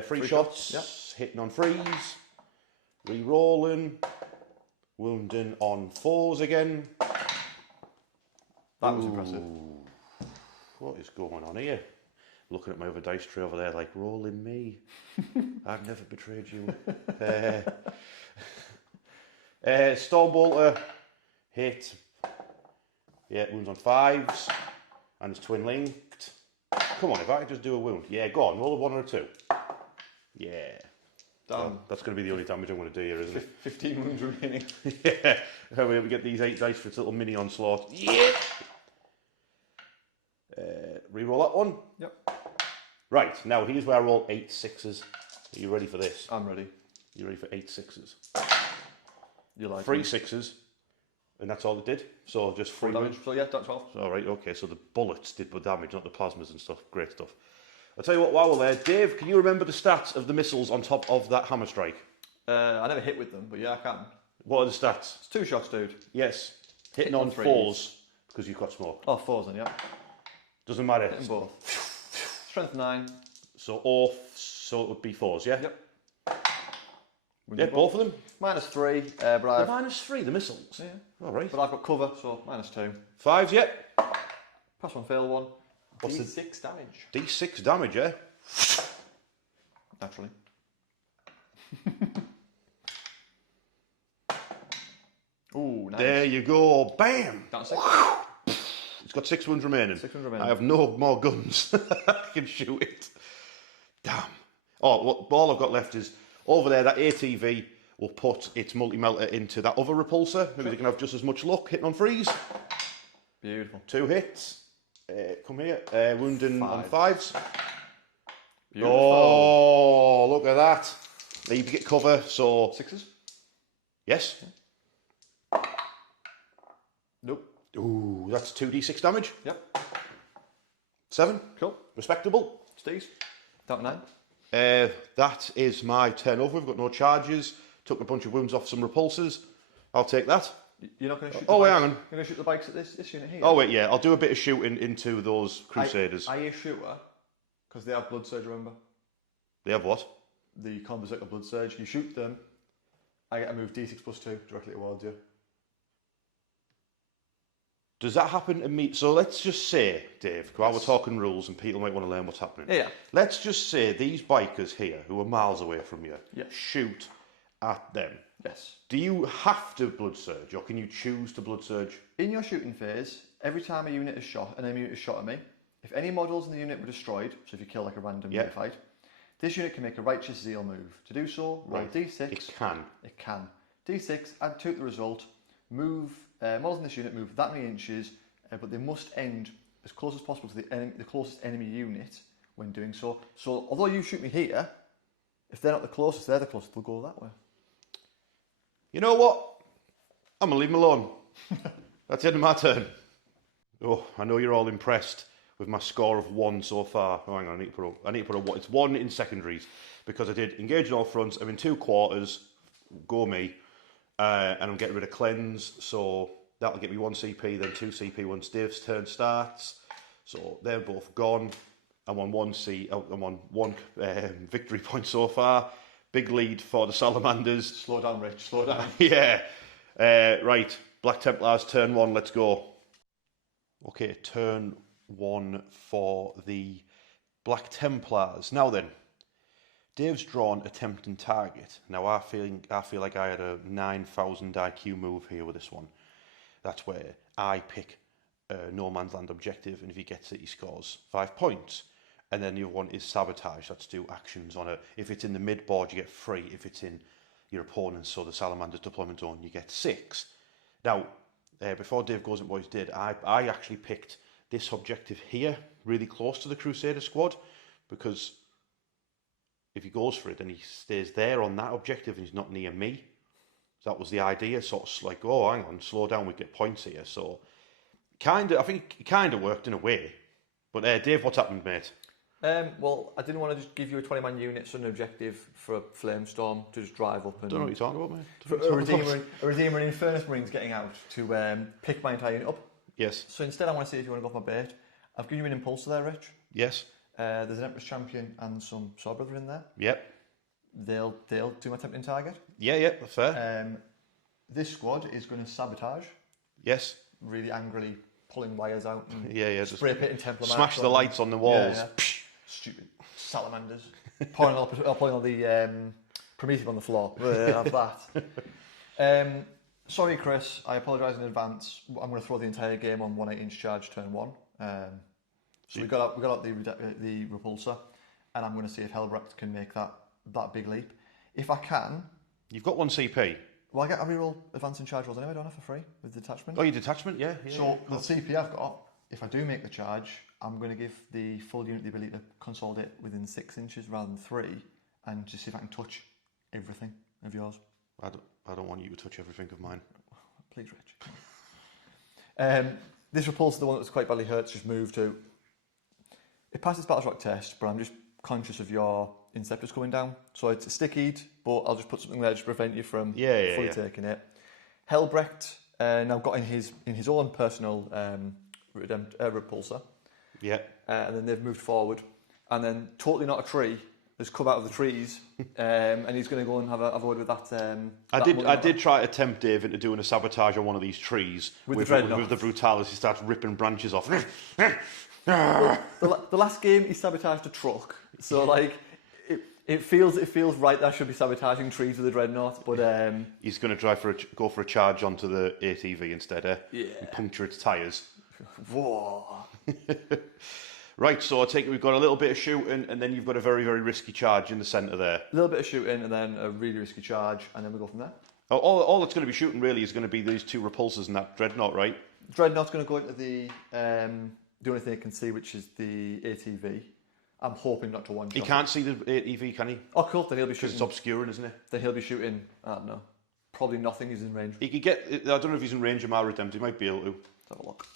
free shots, yep. hitting on freeze, re-rolling, wounding on 4s again. That was impressive. What is going on here? Looking at my other dice tray over there like, rolling me. I've never betrayed you. Stormbolter, hit. Yeah, wounds on 5s. And it's twin linked. Come on, if I could just do a wound. Yeah, go on, roll a 1 or a 2. Yeah. Damn. That's going to be the only damage I'm going to do here, isn't it? 15 wounds remaining. Yeah. We get these 8 dice for its little mini onslaught. Yeah. Reroll that one. Yep. Right, now here's where I roll 8 6s. Are you ready for this? I'm ready. You ready for 8 6s? You like 3 6s, and that's all it did. So just 3 damage. So yeah, that's 12. All right, okay. So the bullets did the damage, not the plasmas and stuff. Great stuff. I'll tell you what. While we're there, Dave, can you remember the stats of the missiles on top of that hammer strike? I never hit with them, but yeah, I can. What are the stats? It's 2 shots, dude. Yes, hitting on 4s because you've got smoke. Oh, 4s then, yeah. Doesn't matter. Hitting both. Strength 9. So off. So it would be 4s, yeah. Yep. Yeah, both of them. -3, but I've... -3, the missiles. Yeah. All right. But I've got cover, so -2. 5s, yeah. Pass 1, fail 1. What's D6 damage. D6 damage, yeah. Naturally. Ooh, nice. There you go. Bam. That's 6. It's got 6 wounds remaining. 6 wounds remaining. I have no more guns. I can shoot it. Damn. Oh, well, all I've got left is over there. That ATV will put its multi-melter into that other repulsor. Maybe they can have just as much luck hitting on freeze. Beautiful. 2 hits. Come here. Wounding on 5s. Beautiful. Oh, look at that. Now you get cover, so... 6s? Yes. Nope. Ooh, that's 2d6 damage. Yep. 7. Cool. Respectable. Steez. Down to 9. That is my turn over. We've got no charges. Took a bunch of wounds off some repulsors. I'll take that. You're not going to shoot the bikes? Hang on. You're going to shoot the bikes at this unit here? Oh, wait, yeah. I'll do a bit of shooting into those Crusaders. Are you a shooter? Because they have Blood Surge, remember? They have what? The Con Berserker Blood Surge. You shoot them, I get to move D6 plus 2 directly towards you. Does that happen to me? So let's just say, Dave, while we're talking rules and people might want to learn what's happening. Yeah. Let's just say these bikers here, who are miles away from you, Yeah. shoot at them. Yes. Do you have to Blood Surge, or can you choose to Blood Surge? In your shooting phase, every time a unit is shot, an enemy unit is shot at me, if any models in the unit were destroyed, so if you kill like a random unit fight, this unit can make a Righteous Zeal move. To do so, roll D6. It can. It can. D6, add 2 to the result, move, models in this unit move that many inches, but they must end as close as possible to the closest enemy unit when doing so. So, although you shoot me here, if they're not the closest, they're the closest, they'll go that way. You know what? I'm going to leave them alone. That's the end of my turn. Oh, I know you're all impressed with my score of 1 so far. Oh, hang on, I need to put a 1. It's 1 in secondaries because I did engage in all fronts. I'm in 2 quarters. Go me. And I'm getting rid of cleanse. So that'll get me 1 CP, then 2 CP once Dave's turn starts. So they're both gone. I'm on one victory point so far. Big lead for the Salamanders. Slow down, Rich. Slow down. Yeah. Right. Black Templars, turn 1. Let's go. Okay, turn 1 for the Black Templars. Now then, Dave's drawn a tempting target. Now I feel like I had a 9,000 IQ move here with this one. That's where I pick a no man's land objective, and if he gets it, he scores 5 points. And then the other one is sabotage. That's do actions on it. If it's in the mid board, you get 3. If it's in your opponent's, so the Salamander's deployment zone, you get 6. Now, before Dave goes into what he did, I actually picked this objective here, really close to the Crusader squad, because if he goes for it, then he stays there on that objective and he's not near me. So that was the idea, sort of like, oh, hang on, slow down, we get points here. So, I think it kind of worked in a way. But Dave, what's happened, mate? Well, I didn't want to just give you a 20-man unit as an objective for a Flamestorm to just drive up and... Don't know what you're talking about, mate. For a Redeemer and Infernus Marines getting out to pick my entire unit up. Yes. So instead I want to see if you want to go for my bait. I've given you an Impulsor there, Rich. Yes. There's an Emperor's Champion and some Swordbrother in there. Yep. They'll do my tempting target. Yeah, that's fair. This squad is going to sabotage. Yes. Really angrily pulling wires out and spray pitting Templar smash the lights on the walls. Yeah. Stupid salamanders. pouring all the Prometheus on the floor. Have that. Sorry, Chris. I apologise in advance. I'm going to throw the entire game on 1/8-inch charge turn 1. So we got out the repulsor, and I'm going to see if Helbrecht can make that big leap. If I can, you've got 1 CP. Well, I reroll advance and charge rolls anyway, don't I, for free with detachment? Oh, your detachment, yeah. So the CP I've got, if I do make the charge, I'm going to give the full unit the ability to consolidate within 6 inches rather than 3, and just see if I can touch everything of yours. I don't want you to touch everything of mine. Please, Rich. This repulsor, the one that was quite badly hurt, just moved to. It passes Battle Rock test, but I'm just conscious of your Inceptors coming down. So it's a stickied, but I'll just put something there to prevent you from fully taking it. Helbrecht now got in his own personal repulsor. Yeah. And then they've moved forward, and then totally not a tree has come out of the trees, and he's going to go and have a word with that. I did try to tempt Dave into doing a sabotage on one of these trees with the Brutalis. He starts ripping branches off. Well, the last game he sabotaged a truck, so like it feels right. That should be sabotaging trees with a dreadnought, but he's going to go for a charge onto the ATV instead, and puncture its tyres. Whoa. Right, so I take it we've got a little bit of shooting, and then you've got a very, very risky charge in the centre there. A little bit of shooting, and then a really risky charge, and then we go from there. All that's going to be shooting really is going to be these 2 repulsors and that dreadnought, right? Dreadnought's going to go into the only thing I can see, which is the ATV. I'm hoping not to one-shot. He can't see the ATV, can he? Oh, cool. Then he'll be shooting. Because it's obscuring, isn't it? Then he'll be shooting. I don't know. Probably nothing. He's in range. He could get. I don't know if he's in range of my Redemptor. He might be able to. Let's have a look.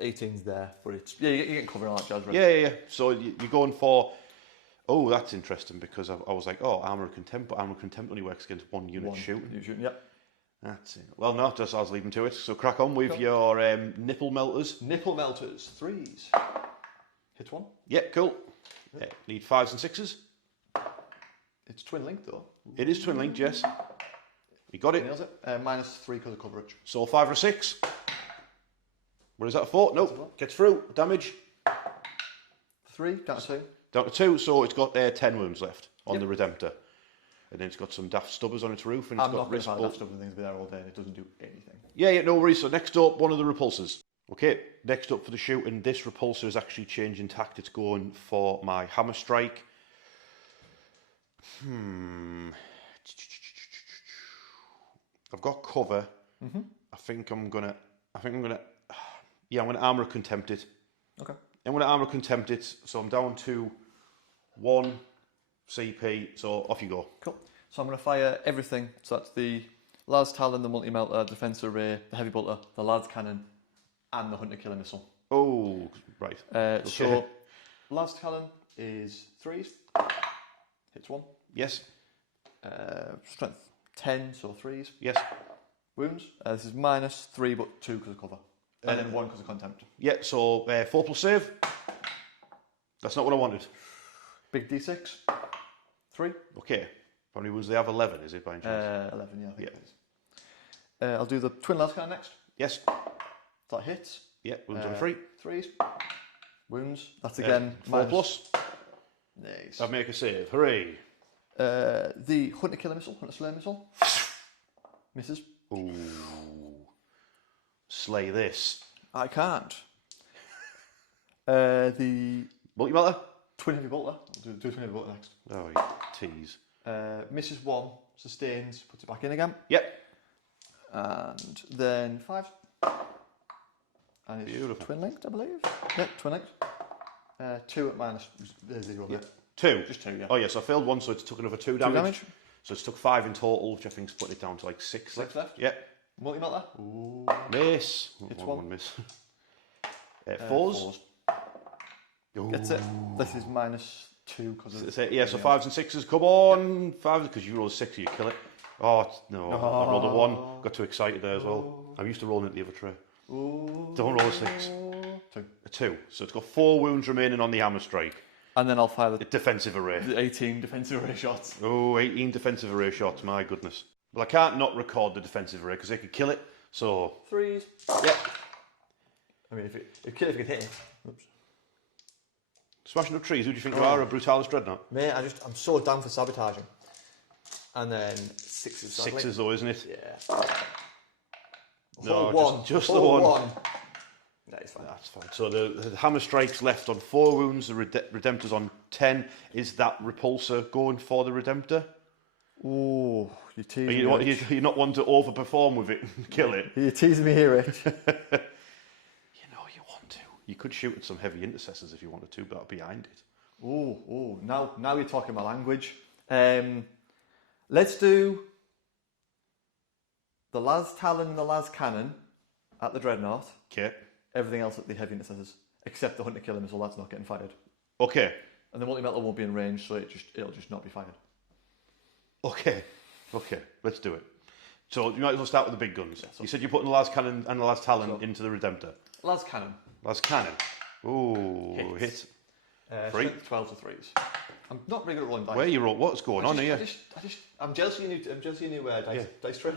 18's there, but it's you get cover on that charge. Right? Yeah. So you're going for. Oh, that's interesting because I was like, oh, armor of contempt, but armor of contempt only works against one unit shooting. Yep. That's it. Well, no, just I was leaving to it. So crack on with your nipple melters. Nipple melters, 3s. Hit 1. Yeah, cool. Yeah, need 5s and 6s. It's twin linked though. It is twin linked, yes. You got it. Nails it. -3 because of coverage. So 5 or a 6. What is that? 4? Nope. Gets through. Damage. 3 down to 2. Down to 2. So it's got 10 wounds left on the Redemptor. And then it's got some daft stubbers on its roof. And it's I'm got not going to have daft stubbers and things be there all day and it doesn't do anything. Yeah, no worries. So next up, one of the repulsors. Okay, next up for the shooting, this repulsor is actually changing tact. It's going for my hammer strike. I've got cover. I think I'm gonna armor contempt it. Okay. I'm gonna armor contempt it. So I'm down to 1 CP. So off you go. Cool. So I'm gonna fire everything. So that's the Las Talon, the multi-melter, defense array, the heavy bolter, the Lads cannon, and the hunter killer missile. Oh, right. Okay. So Las Talon is 3s. Hits 1. Yes. Strength 10, so 3s. Yes. Wounds. This is -3, but 2 because of cover. And then 1 because of contempt. Yeah, so 4 plus save. That's not what I wanted. Big D6. 3. Okay. How many wounds do they have? 11, is it by any chance? 11, yeah, I think it is. I'll do the twin lascar next. Yes. That hits. Yeah, wounds on 3. 3s. Wounds. That's again 4 plus. Nice. I'll make a save. Hooray. The Hunter Killer Missile, Hunter Slayer Missile. Misses. Ooh. Slay this. I can't. The Multi-melter? Twin Heavy Bolter. I'll do Twin Heavy Bolter next. Oh, you tease. Misses 1, sustains, puts it back in again. Yep. And then 5. And it's Beautiful. twin linked, I believe. Yep, twin linked. 2 at minus 0. Yeah. 2? Just 2, yeah. Oh, yeah, so I failed 1, so it took another 2 damage. So it's took 5 in total, which I think split it down to like 6. 6 left. Yep. Multi-melter. Ooh. Miss. It's 1 miss. 4s. 4s. Ooh. Gets it. This is minus 2 because of... Yeah, so 5s and 6s. Come on. 5s, because you roll a 6, you kill it. Oh, no. I rolled a 1. Got too excited there as well. I'm used to rolling at the other tray. Ooh. Don't roll a 6. 2. A 2. So it's got 4 wounds remaining on the hammer strike. And then I'll fire the Defensive array. 18 defensive array shots. Oh, 18 defensive array shots, my goodness. Well, I can't not record the defensive array because they could kill it, so... 3s. Yep. I mean, if it could hit it. Oops. Smashing up trees, who do you think you are, a Brutalis Dreadnought? Mate, I'm so down for sabotaging. And then 6s, sadly. 6s though, isn't it? Yeah. No, one. just the one. No, it's fine. That's fine. So the hammer strike's left on 4 wounds, the Redemptor's on 10. Is that Repulsor going for the Redemptor? Oh, you're teasing me. You're not one to overperform with it and kill it? You're teasing me here, Rich. You know you want to. You could shoot at some heavy intercessors if you wanted to, but behind it. Oh, now you're talking my language. Let's do the Las Talon and the Las Cannon at the Dreadnought. Okay. Everything else at the heavy intercessors, except the Hunter Killer Missile, that's not getting fired. Okay. And the multi-metal won't be in range, so it'll just not be fired. Okay, let's do it. So you might as well start with the big guns. Yeah, so you said you're putting the Las Cannon and the Las Talon into the Redemptor. Las Cannon. Las Cannon. Ooh, hit. 3. 12 to 3s. I'm not really good at rolling dice. Where you roll? What's going on here? I'm jealous of your new dice tray.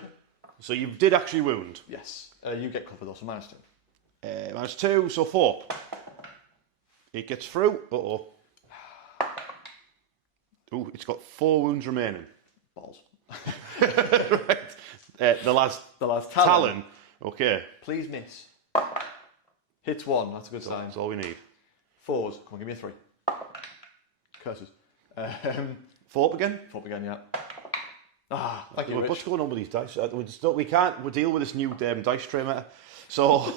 So you did actually wound. Yes. You get covered though, so minus 2. Minus 2, so 4. It gets through. Uh-oh. Ooh, it's got 4 wounds remaining. Balls. Right. The Las Talon. Okay. Please miss. Hits 1, that's a good sign. That's all we need. 4s, come on, give me a 3. Curses. 4 up again? 4 up again, yeah. Thank you, Rich. What's going on with these dice? We can't deal with this new dice tray matter. So,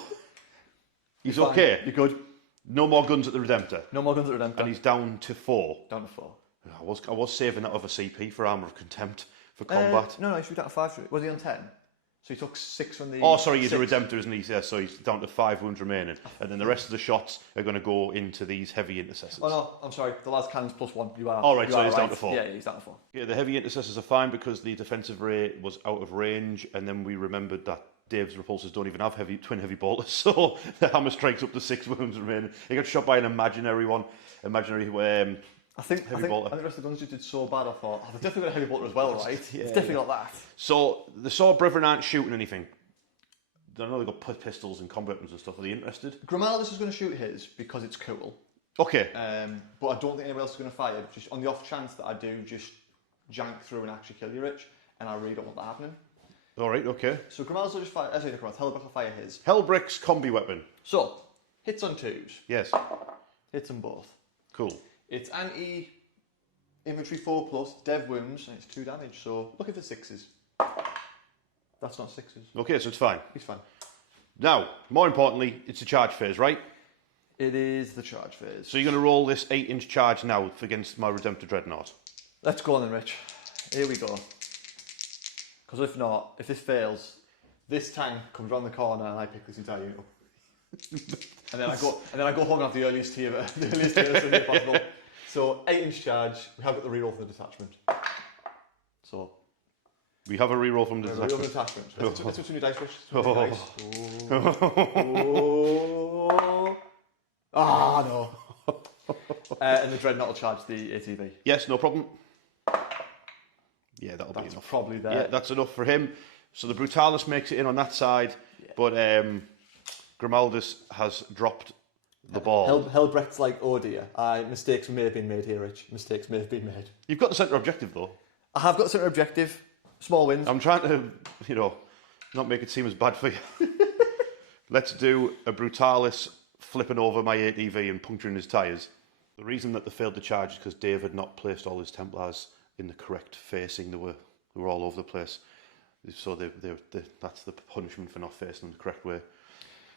he's okay. You're good. No more guns at the Redemptor. No more guns at Redemptor. And he's down to 4. Down to 4. I was saving that other CP for Armour of Contempt for combat. No, he should be down to 5. Was he on 10? So he took 6 from the... Oh, sorry, he's a Redemptor, isn't he? Yeah, so he's down to 5 wounds remaining. And then the rest of the shots are going to go into these heavy intercessors. Oh, no, I'm sorry. The last cannon's +1. You are. All right, so he's down to 4. Yeah, he's down to 4. Yeah, the heavy intercessors are fine because the defensive ray was out of range, and then we remembered that Dave's repulsors don't even have twin heavy bolters, so the hammer strikes up to 6 wounds remaining. He got shot by an imaginary one. I think the rest of the guns just did so bad, I thought, they've definitely got a heavy bolter as well, right? Yeah, it's definitely got that. So the Sword Brethren aren't shooting anything. I know they've got pistols and combat weapons and stuff. Are they interested? Grimaldus is going to shoot his because it's cool. Okay. But I don't think anyone else is going to fire, just on the off chance that I do just jank through and actually kill you, Rich, and I really don't want that happening. All right, okay. So Grimaldus will just fire, Helbrecht will fire his. Helbrecht's combi weapon. So, hits on 2s. Yes. Hits on both. Cool. It's anti-infantry 4+, dev wounds, and it's 2 damage, so looking for 6s. That's not 6s. Okay, so it's fine. He's fine. Now, more importantly, it's a charge phase, right? It is the charge phase. So you're going to roll this 8-inch charge now against my Redemptor Dreadnought. Let's go on then, Rich. Here we go. Because if not, if this fails, this tank comes round the corner and I pick this entire unit up. and then I go home and have the earliest tier possible. So 8-inch charge, we have got the reroll for the detachment. So We have a reroll from the Reroll detachment. detachment. Let's do some new dice, Rich. Ah, no. And the Dreadnought will charge the ATV. Yes, no problem. Yeah, that'll be enough. Probably there. Yeah, that's enough for him. So the Brutalis makes it in on that side, but Grimaldus has dropped the ball. Helbrecht's like, oh dear, mistakes may have been made here, Rich. Mistakes may have been made. You've got the centre objective, though. I have got a centre objective. Small wins. I'm trying to, not make it seem as bad for you. Let's do a Brutalis flipping over my ATV and puncturing his tyres. The reason that they failed the charge is because Dave had not placed all his Templars in the correct facing. They were all over the place. So that's the punishment for not facing them the correct way.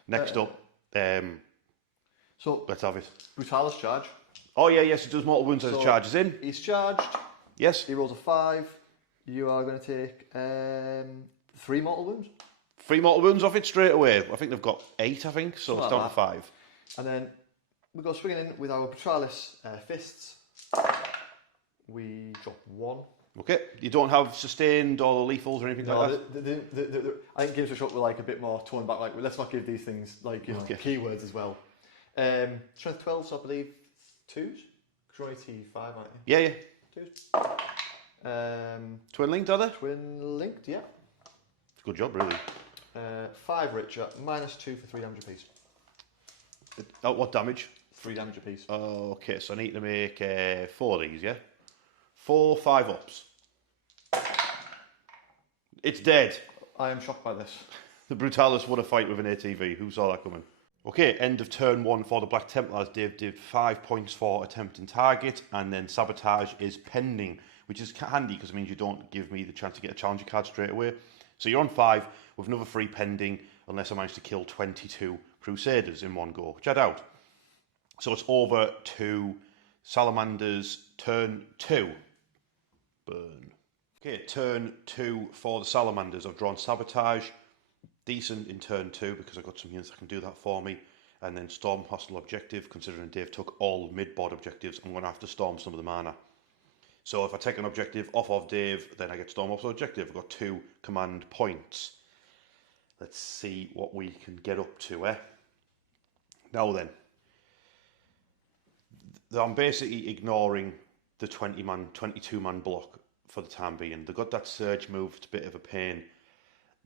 Next up, so let's have it. Brutalis charge. Oh yeah, yes, it does mortal wounds as it charges in. He's charged. Yes. He rolls a 5. You are going to take 3 mortal wounds. 3 mortal wounds off it straight away. I think they've got 8, so it's down to 5. And then we go swinging in with our Brutalis fists. We drop 1. Okay, you don't have sustained or lethals or anything like that? I think Games Workshop were like a bit more toned back, like, well, let's not give these things like keywords as well. Strength 12, so I believe 2s? Because you're 85, aren't you? Yeah. 2s. Twin linked, are they? Twin linked, yeah. Good job, really. 5 richer, -2 for 3 damage apiece. What damage? 3 damage apiece. Oh, okay, so I need to make 4 of these, yeah? 4 5-ups. It's dead. I am shocked by this. The Brutalis won a fight with an ATV. Who saw that coming? Okay, end of turn 1 for the Black Templars. Dave did 5 points for attempt and target, and then sabotage is pending, which is handy because it means you don't give me the chance to get a challenger card straight away. So you're on 5 with another 3 pending, unless I manage to kill 22 Crusaders in one go, which I doubt. So it's over to Salamanders turn 2. Burn. Okay, turn 2 for the Salamanders. I've drawn Sabotage. Decent in turn 2 because I've got some units that can do that for me. And then Storm Hostile Objective, considering Dave took all mid-board objectives, I'm going to have to storm some of the mana. So if I take an objective off of Dave, then I get Storm Hostile Objective. I've got 2 command points. Let's see what we can get up to, eh? Now then. I'm basically ignoring the 22-man block for the time being. They've got that surge move, it's a bit of a pain.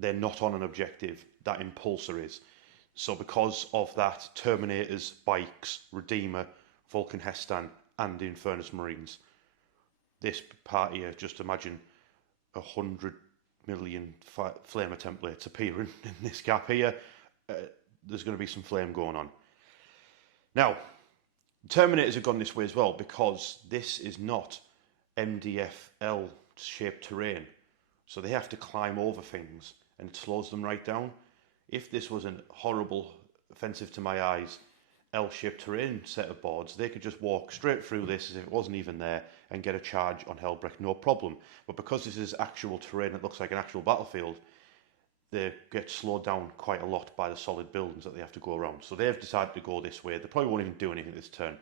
They're not on an objective, that Impulsor is. So because of that, Terminators, Bikes, Redeemer, Vulkan He'Stan and the Infernus Marines. This party here, just imagine 100 million Flamer templates appearing in this gap here. There's going to be some flame going on. Now, Terminators have gone this way as well because this is not MDFL shaped terrain. So they have to climb over things and it slows them right down. If this was a horrible, offensive to my eyes, L-shaped terrain set of boards, they could just walk straight through this as if it wasn't even there and get a charge on Helbrecht, no problem. But because this is actual terrain, it looks like an actual battlefield, they get slowed down quite a lot by the solid buildings that they have to go around. So they've decided to go this way. They probably won't even do anything this turn.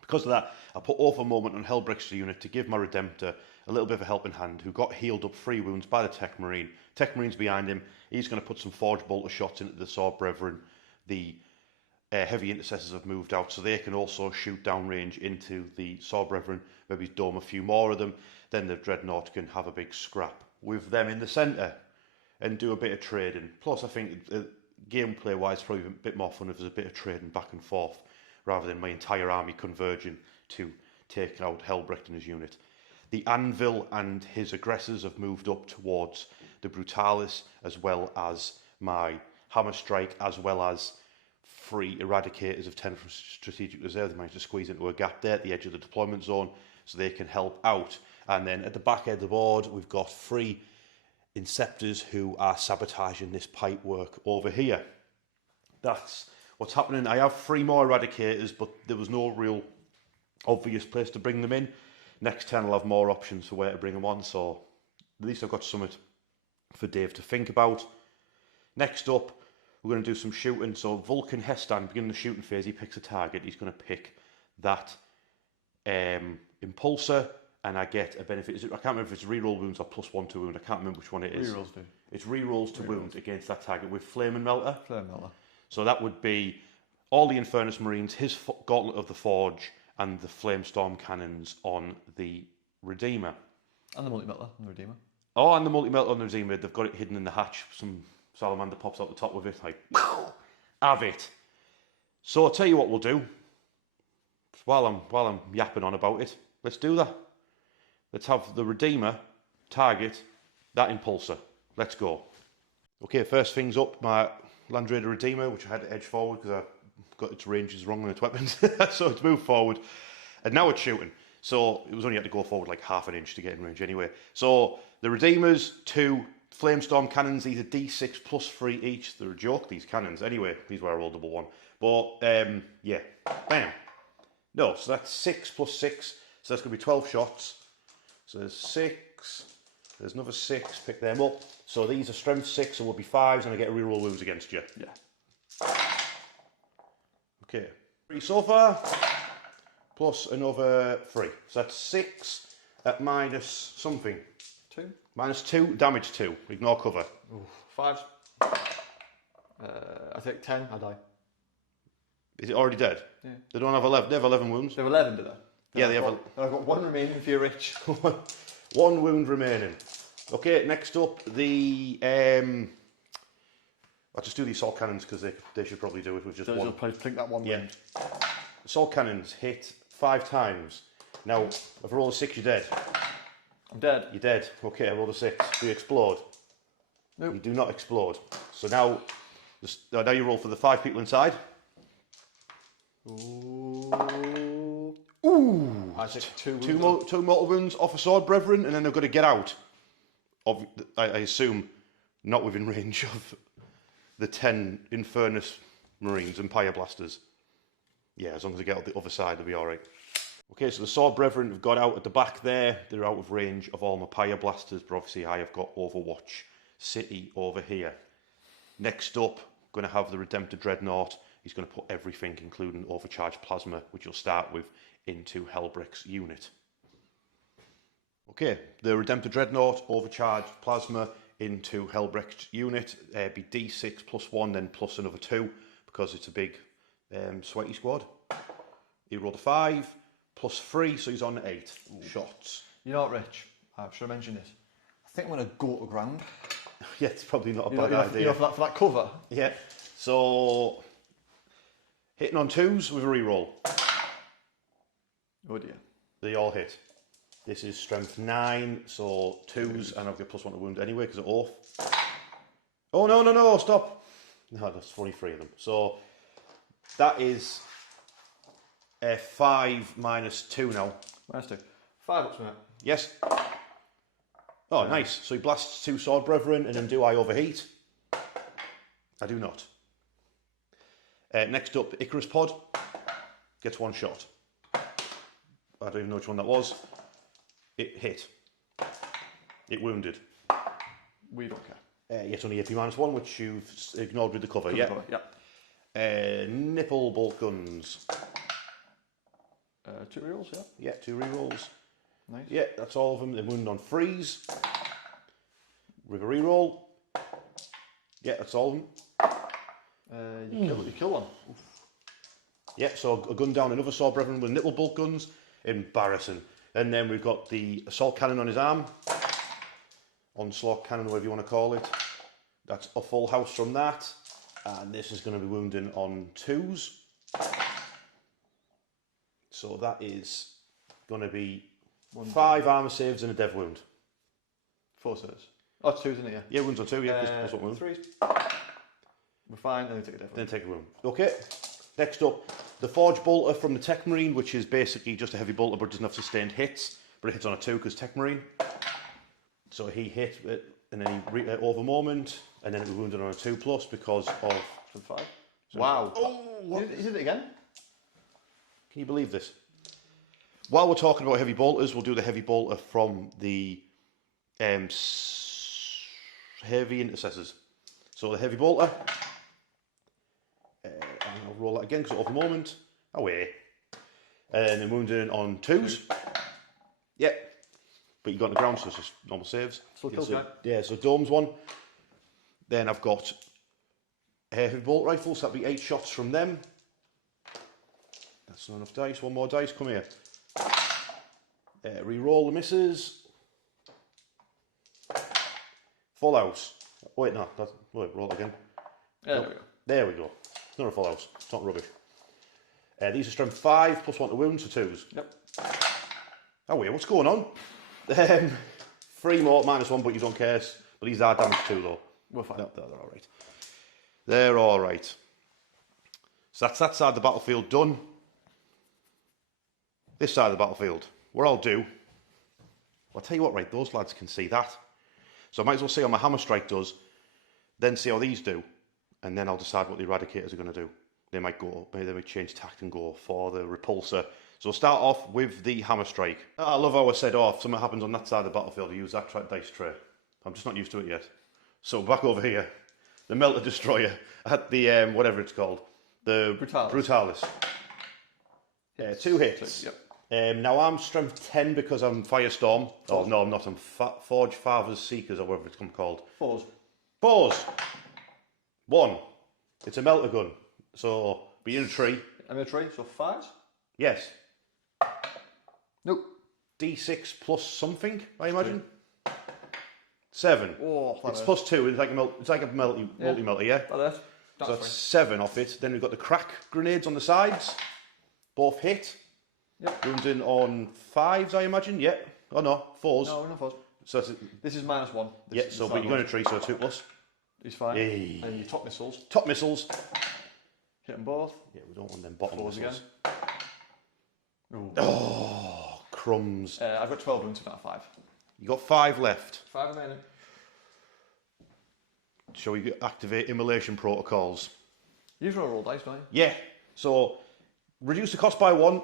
Because of that, I put Awful Moment on Helbrecht's unit to give my Redemptor a little bit of a helping hand, who got healed up 3 wounds by the Tech Marine. Tech Marine's behind him. He's going to put some Forge Bolter shots into the Sword Brethren. The Heavy Intercessors have moved out, so they can also shoot downrange into the Sword Brethren, maybe dome a few more of them. Then the Dreadnought can have a big scrap with them in the centre and do a bit of trading. Plus, I think gameplay-wise, probably a bit more fun if there's a bit of trading back and forth, rather than my entire army converging to take out Helbrecht and his unit. The Anvil and his aggressors have moved up towards the Brutalis, as well as my Hammer Strike, as well as 3 Eradicators of 10 from Strategic Reserve. They managed to squeeze into a gap there at the edge of the deployment zone, so they can help out. And then at the back end of the board, we've got 3 Inceptors who are sabotaging this pipe work over here. That's what's happening. I have 3 more Eradicators, but there was no real obvious place to bring them in. Next turn I'll have more options for where to bring them on, so at least I've got something for Dave to think about. Next up, we're going to do some shooting. So Vulkan He'Stan, beginning the shooting phase, he picks a target. He's going to pick that Impulsor, and I get a benefit. I can't remember if it's reroll wounds or +1 to wound. I can't remember which one it is. Rerolls do. It's rerolls to wound against that target with Flame and Melter. Flame Melter. So that would be all the Infernus Marines, his Gauntlet of the Forge, and the Flamestorm Cannons on the Redeemer. And the Multi-Melter on the Redeemer. Oh, and the Multi-Melter on the Redeemer. They've got it hidden in the hatch. Some salamander pops out the top with it. Like, have it. So I'll tell you what we'll do. While I'm yapping on about it, let's do that. Let's have the Redeemer target that Impulsor. Let's go. Okay, first things up, my Land Raider Redeemer, which I had to edge forward because I got its ranges wrong on its weapons. So it's moved forward. And now it's shooting. So it was only had to go forward like half an inch to get in range anyway. So the Redeemers, 2 Flamestorm Cannons. These are D6 +3 each. They're a joke, these cannons. Anyway, these were a roll double 1. But, yeah. Bam. No, so that's 6 + 6. So that's going to be 12 shots. So there's 6. There's another 6. Pick them up. So these are strength 6, so will be 5s, and I get a reroll wounds against you. Yeah. Okay. 3 so far. Plus another 3. So that's 6 at minus something. 2. Minus 2, damage 2. Ignore cover. Ooh, 5s. I take 10, I die. Is it already dead? Yeah. They don't have 11. They have 11 wounds. They have 11, do they? Yeah, they have. I've got 1 remaining for your rich. 1 wound remaining. Okay, next up, the... I'll just do the assault cannons because they should probably do it with just 1. I'll probably pick that 1 Yeah. wound. Assault cannons hit 5 times. Now, if I roll a 6, you're dead. I'm dead. You're dead. Okay, I roll a 6. Do you explode? Nope. You do not explode. So now you roll for the 5 people inside. Ooh. Ooh. I take 2 Two mortal wounds off a sword, brethren, and then they've got to get out. I assume not within range of the 10 Infernus Marines and Pyre Blasters. Yeah, as long as they get out the other side, they'll be alright. Okay, so the sword brethren have got out at the back there. They're out of range of all my Pyre Blasters, but obviously I have got Overwatch City over here. Next up, going to have the Redemptor Dreadnought. He's going to put everything, including overcharged plasma, which you'll start with, into Helbrecht's unit. Okay, the Redemptor Dreadnought, overcharged plasma into Helbrecht's unit. Be D6 +1, then plus another 2, because it's a big sweaty squad. He rolled a 5, +3, so he's on 8 shots. You know what, Rich? I should have mentioned this. I think I'm going to go to ground. Yeah, it's probably not a bad idea. You know, for that cover. Yeah, so hitting on 2s with a reroll. Oh dear. They all hit. This is strength 9, so 2s, and I've got +1 to wound anyway because of oath. Oh, no, stop. No, there's 43 of them. So that is a 5 minus 2 now. Minus 2. 5 ups, mate. Yes. Oh, nice. So he blasts 2 sword brethren, and then do I overheat? I do not. Next up, Icarus Pod. Gets 1 shot. I don't even know which one that was. It hit. It wounded. We don't care. Yes, only AP -1, which you've ignored with the cover. Yeah. Yeah. Nipple bolt guns. 2 rerolls, yeah. Yeah, 2 rerolls. Nice. Yeah, that's all of them. They wound on freeze. With a reroll. Yeah, that's all of them. You kill 1. Oof. Yeah, so a gun down, another sword brethren with nipple bolt guns. Embarrassing. And then we've got the assault cannon on his arm. Onslaught cannon, whatever you want to call it. That's a full house from that. And this is going to be wounding on 2s. So that is going to be 5 armour saves and a dev wound. 4 saves. Oh, it's 2s, isn't it? Yeah. Yeah, wounds on 2, yeah, that's what wound. 3s. We're fine, then we take a dev wound. Then take a wound. Okay. Next up, the Forge Bolter from the Tech Marine, which is basically just a heavy bolter but doesn't have sustained hits, but it hits on a 2 because Tech Marine. So he hit it, and then he over moment, and then it was wounded on a 2+ because of... For 5. Wow. Oh, what? Is it again? Can you believe this? While we're talking about heavy bolters, we'll do the heavy bolter from the heavy intercessors. So the heavy bolter... and I'll roll that again because of a moment. Away. And then wounded on 2s. Yep. but you got on the ground, so it's just normal saves. So kill guy. Yeah, so Dome's one. Then I've got heavy bolt rifles, that'll be 8 shots from them. That's not enough dice, 1 more dice, come here. Re-roll the misses. Full house. Wait, no, wait, roll it again. Yeah, there we go. There we go. It's not a full house, it's not rubbish. These are strength 5, plus 1 to wounds for 2s. Yep. Oh wait, what's going on? 3 more, -1, but you don't care. But these are damage 2 though. We're fine. No, they're alright. They're alright. So that's that side of the battlefield done. This side of the battlefield, what I'll do, I'll tell you what, right, those lads can see that. So I might as well see how my hammer strike does, then see how these do, and then I'll decide what the eradicators are going to do. They might go, maybe they might change tact and go for the repulsor. So we'll start off with the hammer strike. I love how I said, oh, if something happens on that side of the battlefield, I use that dice tray. I'm just not used to it yet. So back over here, the Melter Destroyer at the, whatever it's called, the Brutalis. 2 hits. Yep. Now I'm strength 10 because I'm Firestorm. Oh, no, I'm not. I'm Forgefathers Seekers, or whatever it's called. 4s. 4s. 1. It's a melter gun. So, be in a tree. I'm in a tree, so 5s? Yes. Nope. D6 plus something, I imagine. 7. Oh, it's plus 2. It's like a multi-melter, yeah? That's so that's 7 off it. Then we've got the crack grenades on the sides. Both hit. Yep. Wounding on 5s, I imagine. Yeah. Oh no, 4s. No, we're not 4s. So this is -1. Yeah, so but you're going to tree, so 2 plus. He's fine. Hey. And your top missiles. Top missiles. Hit them both. Yeah, we don't want them bottom 4s missiles. Again. Ooh. Oh, crumbs. I've got 12 wounds, about 5. You got 5 left. 5 remaining. Shall we activate immolation protocols? You usually roll dice, don't you? Yeah. So, reduce the cost by 1.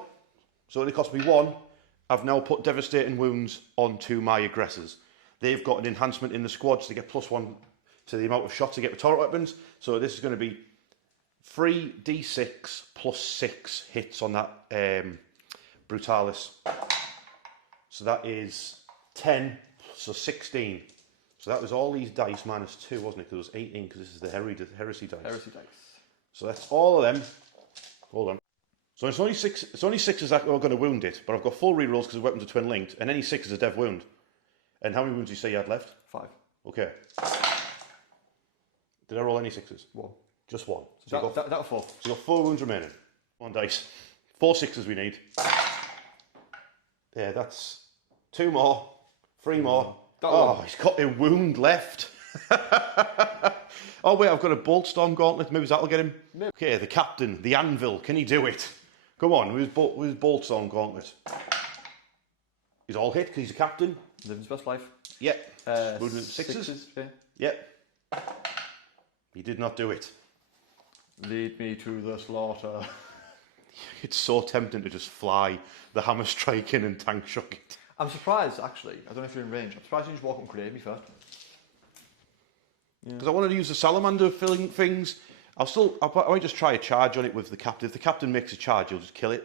So it cost me 1. I've now put devastating wounds onto my aggressors. They've got an enhancement in the squads to get +1 to the amount of shots to get with turret weapons. So this is going to be 3d6 plus 6 hits on that Brutalis. So that is 10, so 16. So that was all these dice -2, wasn't it? Because it was 18, because this is the heresy dice. Heresy dice. So that's all of them. Hold on. So it's only 6. It's only 6s that are going to wound it, but I've got 4 rerolls because the weapons are twin linked, and any 6 is a dev wound. And how many wounds do you say you had left? 5. Okay. Did I roll any 6s? 1. Just 1. So that was 4. So you've got 4 wounds remaining. 1 dice. 4 6s we need. Yeah, that's 2 more. 3 more. Oh, he's got a wound left. Oh wait, I've got a Bolt Storm Gauntlet. Maybe that'll get him. No. Okay, the captain, the Anvil. Can he do it? Come on, with his Bolt Storm Gauntlet. He's all hit because he's a captain. Living his best life. Yeah. Movement 6s. Yeah. Yep. He did not do it. Lead me to the slaughter. It's so tempting to just fly the hammer strike in and tank shock it. I'm surprised, actually. I don't know if you're in range. I'm surprised you just walk up and grenade me first. Because I wanted to use the salamander filling things. I might just try a charge on it with the captain. If the captain makes a charge, he'll just kill it.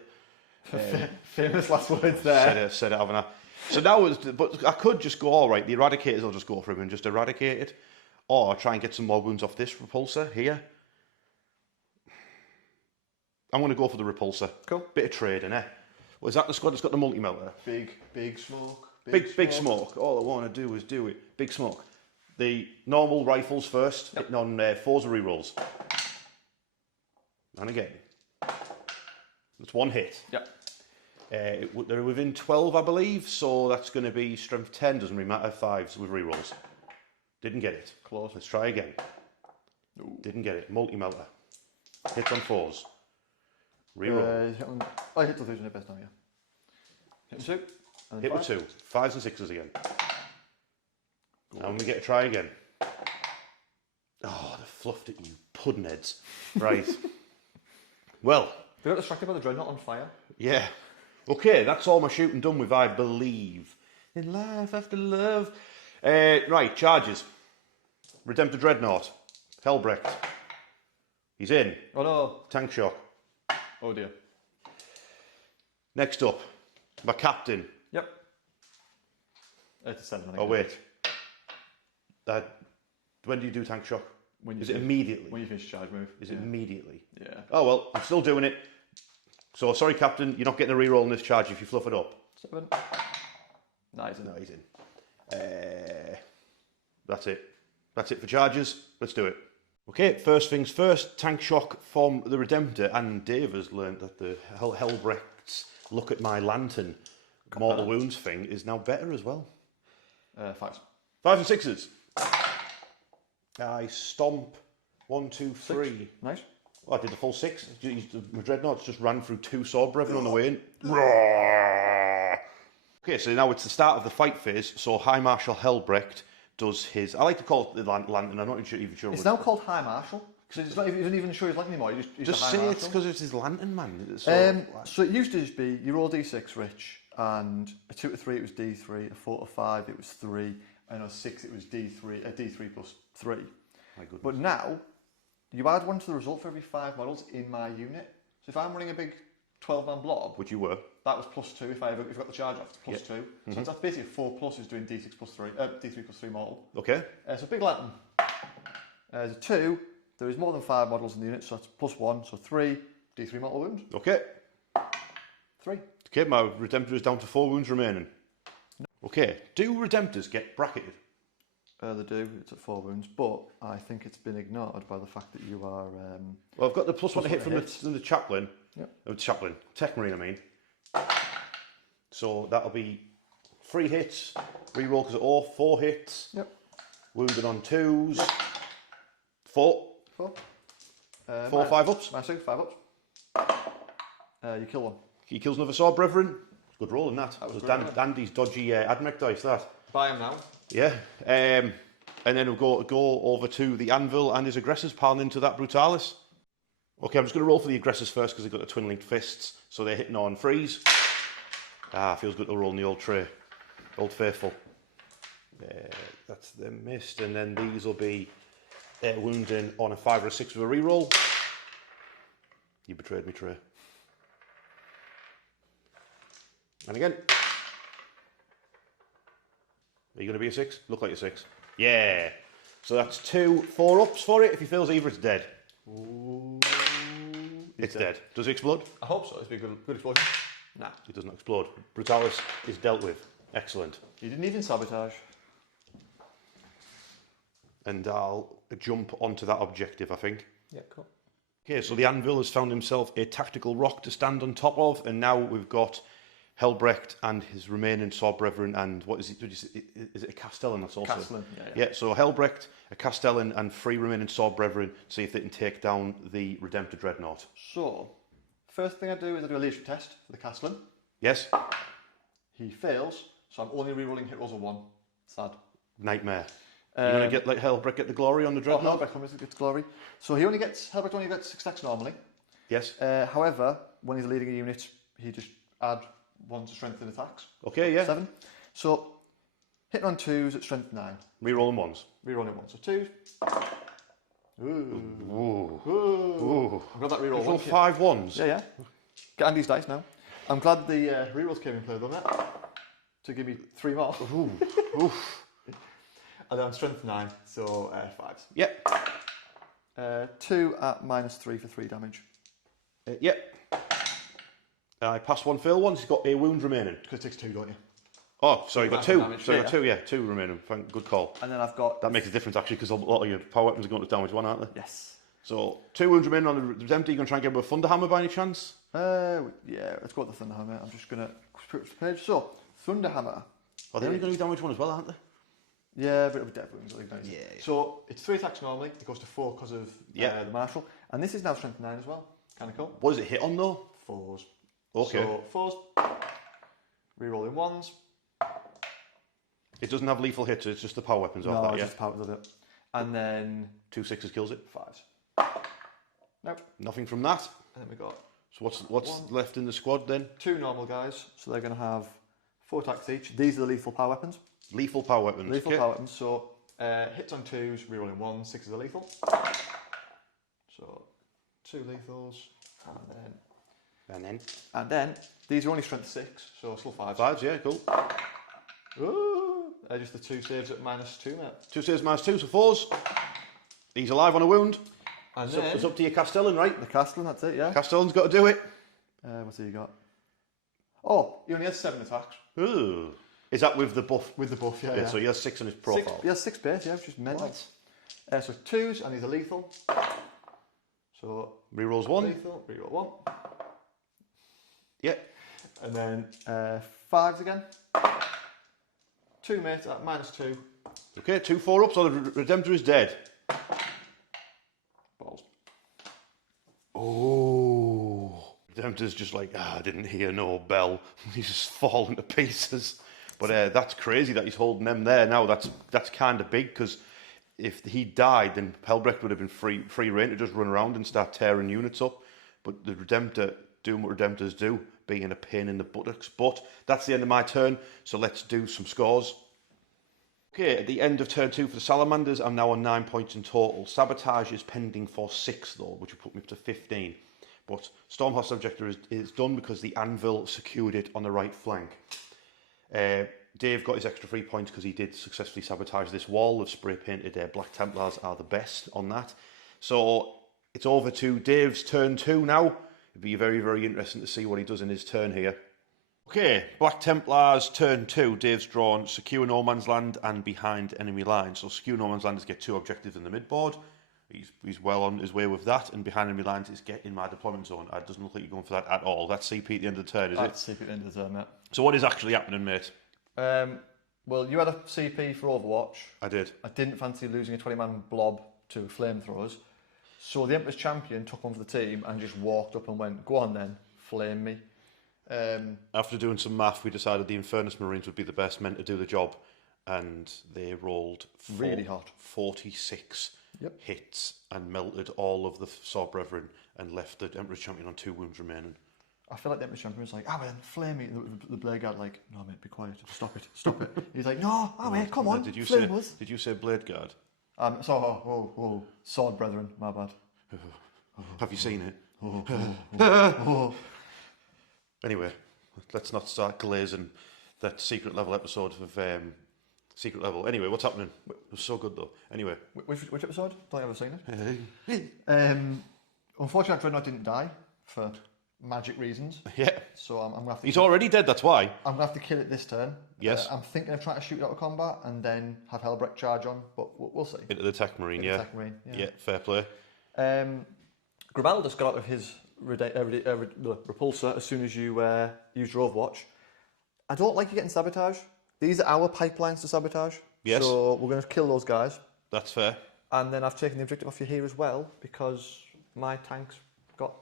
Famous last words there. Said it, haven't I? So now, but I could just go, all right, the eradicators will just go for him and just eradicate it. Or try and get some more wounds off this repulsor here. I'm going to go for the repulsor. Cool. Bit of trading, eh? Well, is that the squad that's got the multi-melter? Big smoke. Big smoke. All I want to do is do it. Big smoke. The normal rifles first, hitting on 4s or rerolls. And again. That's 1 hit. Yep. They're within 12, I believe, so that's going to be strength 10, doesn't really matter, 5s with rerolls. Didn't get it. Close. Let's try again. No. Didn't get it. Multi-melter. Hits on 4s. Reroll. I hit the 2s in the best now, yeah. Hit 2. And hit 5. with 2. 5s and 6s again. And we get a try again. Oh, they fluffed at you, pudding heads. Right. Well. They got distracted by the dreadnought on fire. Yeah. Okay, that's all my shooting done with, I believe. In life after love. Right, charges. Redemptor Dreadnought. Helbrecht. He's in. Oh no. Tank shock. Oh dear. Next up, my captain. Yep. It's a 7, I think. Oh, wait. When do you do tank shock? Is it immediately? When you finish your charge move. Is it immediately? Yeah. Oh, well, I'm still doing it. So, sorry, Captain, you're not getting a reroll in this charge if you fluff it up. 7. No, he's in. No, he's in. That's it. That's it for charges. Let's do it. Okay, first things first, tank shock from the Redemptor, and Dave has learned that the Helbrecht's look at my lantern mortal wounds thing is now better as well. 5s. 5s and 6s. I stomp 1, 2, 3. 6. Nice. Oh, I did the full 6. My dreadnoughts just ran through 2 sword brethren on the way in. Okay, so now it's the start of the fight phase. So High Marshal Helbrecht does his. I like to call it the lantern. I'm not even sure. It's now called High Marshal because he doesn't even show his lantern anymore. Just say it's because it's his lantern, man. So it used to just be you roll d6, Rich, and a 2 to 3 it was d3, a 4 to 5 it was 3, and a 6 it was d3 plus 3. My goodness. But now you add 1 to the result for every 5 models in my unit. So if I'm running a big 12-man blob, which you were, that was +2 if I've got the charge off. It's +2. So that's basically 4 plus is doing d6 plus 3, d3 plus 3 model. Okay. So big lantern. As a 2, there is more than 5 models in the unit, so that's +1, so 3 d3 mortal wounds. Okay. 3. Okay, my Redemptor is down to 4 wounds remaining. Okay, do Redemptors get bracketed? They do, it's at 4 wounds, but I think it's been ignored by the fact that you are... well, I've got the +1 to hit from the Chaplain. Yep. Chaplain. Tech Marine, I mean. So that'll be 3 hits, reroll because of all 4 hits. Yep. Wounded on 2s. Yep. 4. 4. 4, 5 ups. Massive, 5 ups. You kill one. He kills another sword, brethren. Good roll in that. That was Dandy's dodgy Admech dice, that. Buy him now. Yeah. And then we'll go over to the Anvil and his aggressors piling into that Brutalis. Okay, I'm just going to roll for the aggressors first because they've got the twin linked fists, so they're hitting on 3s. Feels good to roll in the old tray. Old Faithful. That's the missed, and then these will be wounding on a 5 or a 6 with a reroll. You betrayed me, Trey. And again. Are you going to be a 6? Look like a 6. Yeah. So that's 2 4 ups for it. If he fails either, it's dead. Ooh, it's dead. Does it explode? I hope so. It's been a good explosion. Nah. It doesn't explode. Brutalis is dealt with. Excellent. You didn't even sabotage. And I'll jump onto that objective, I think. Yeah, cool. Okay, so the Anvil has found himself a tactical rock to stand on top of, and now we've got Helbrecht and his remaining sword brethren, and what is it? Is it a Castellan? That's also Castellan. Yeah. So Helbrecht, a Castellan, and 3 remaining sword brethren. See if they can take down the Redemptor Dreadnought. So, first thing I do is I do a leadership test for the Castellan. Yes. He fails, so I'm only rerolling hit rolls of 1. Sad. Nightmare. You're going to get like Helbrecht get the glory on the Dreadnought? Helbrecht gets glory. So Helbrecht only gets 6 attacks normally. Yes. However, when he's leading a unit, he just add 1 to strengthen attacks. Okay, yeah. 7. So, hitting on 2s at strength 9. Rerolling 1s. Rerolling 1. So 2. Ooh. Ooh. Ooh. I've got that reroll. Roll 5 1s. Yeah. Get Andy's dice now. I'm glad the rerolls came in play on that. To give me 3 more. Ooh. Oof. And then I'm strength 9, so 5s. Yep. 2 at -3 for 3 damage. Yep. I pass 1, fail 1. He's got a wound remaining. Because it takes 2, don't you? Oh, sorry, you got 2. Damage. So you got 2, yeah, 2 remaining. Good call. And then I've got... That makes a difference actually, because a lot of your power weapons are going to damage 1, aren't they? Yes. So 2 wounds remaining on the Redemptor. You going to try and get him with a Thunderhammer by any chance? Yeah, let's go with the Thunderhammer. I'm just going to put it to the page. So, Thunderhammer. Oh, they're only going to damage 1 as well, aren't they? Yeah, but it'll be dead wounds. Yeah. So, it's 3 attacks normally. It goes to 4 because of the Marshal. And this is now strength 9 as well. Kind of cool. What does it hit on though? 4s. Okay. So, 4s. Rerolling 1s. It doesn't have lethal hits, so it's just the power weapons off that, yeah? Just the power of it. And then... 2 6s kills it? 5s. Nope. Nothing from that. And then we got... So what's left in the squad then? 2 normal guys. So they're going to have 4 attacks each. These are the lethal power weapons. Lethal power weapons. Lethal power weapons. So hits on 2s, rerolling 1s, 6 are lethal. So 2 lethals, and then these are only strength 6, so still 5s. 5s, yeah, cool. Ooh, Just the 2 saves at -2, mate. 2 saves -2, so 4s. He's alive on a wound. And So then it's up to your Castellan, right? the Castellan, that's it, yeah. Castellan's got to do it. What's he got? Oh, he only has 7 attacks. Ooh. Is that with the buff? With the buff, yeah. So he has 6 on his profile. He has 6 base, yeah, which is mental. So 2s, and he's a lethal. So Rerolls 1. lethal, reroll 1. Yeah. And then 5s again. 2, mate, at -2. Okay, 2 4-ups, so the Redemptor is dead. Balls. Oh. Redemptor's just like, I didn't hear no bell. He's just falling to pieces. But that's crazy that he's holding them there now. That's kind of big, because if he died, then Helbrecht would have been free reign to just run around and start tearing units up. But the Redemptor doing what Redemptors do, being a pain in the buttocks. But that's the end of my turn, so let's do some scores. Okay, at the end of turn 2 for the Salamanders, I'm now on 9 points in total. Sabotage is pending for 6 though, which will put me up to 15. But Stormhost Objector is done because the Anvil secured it on the right flank. Dave got his extra 3 points because he did successfully sabotage this wall. They've spray painted Black Templars are the best on that. So it's over to Dave's turn 2 now. It'd be very, very interesting to see what he does in his turn here. Okay, Black Templars turn 2. Dave's drawn Secure No Man's Land and Behind Enemy Lines. So Secure No Man's Land is get 2 objectives in the mid-board. He's well on his way with that, and Behind Enemy Lines is get in my deployment zone. It doesn't look like you're going for that at all. That's CP at the end of the turn, is it? That's CP at the end of the turn, mate. So what is actually happening, mate? Well, you had a CP for Overwatch. I did. I didn't fancy losing a 20-man blob to flamethrowers. So the Emperor's Champion took one for the team and just walked up and went, go on then, flame me. After doing some math, we decided the Infernus Marines would be the best men to do the job, and they rolled really hot 46 hits and melted all of the Sword Brethren and left the Emperor's Champion on 2 wounds remaining. I feel like the Emperor's Champion was like, well, flame me. The Blade Guard like, no mate, be quiet, stop it. He's like, no, mate, come on, flame us. Did you say Blade Guard? Sword Brethren, my bad. Have you seen it? Oh. Anyway, let's not start glazing that secret level episode of Secret Level. Anyway, what's happening? It was so good though. Anyway. Which episode? Don't think I've ever seen it. Unfortunately, Dreadnought didn't die for magic reasons. Yeah. So I'm gonna have to. He's already dead. That's why. I'm gonna have to kill it this turn. Yes. I'm thinking of trying to shoot it out of combat and then have Helbrecht charge on, but we'll see. Into the Tech Marine, yeah. Tech Marine, yeah. Yeah, fair play. Grimaldus got out of his repulsor as soon as you used your Overwatch. I don't like you getting sabotage. These are our pipelines to sabotage. Yes. So we're going to kill those guys. That's fair. And then I've taken the objective off you here as well because my tank's got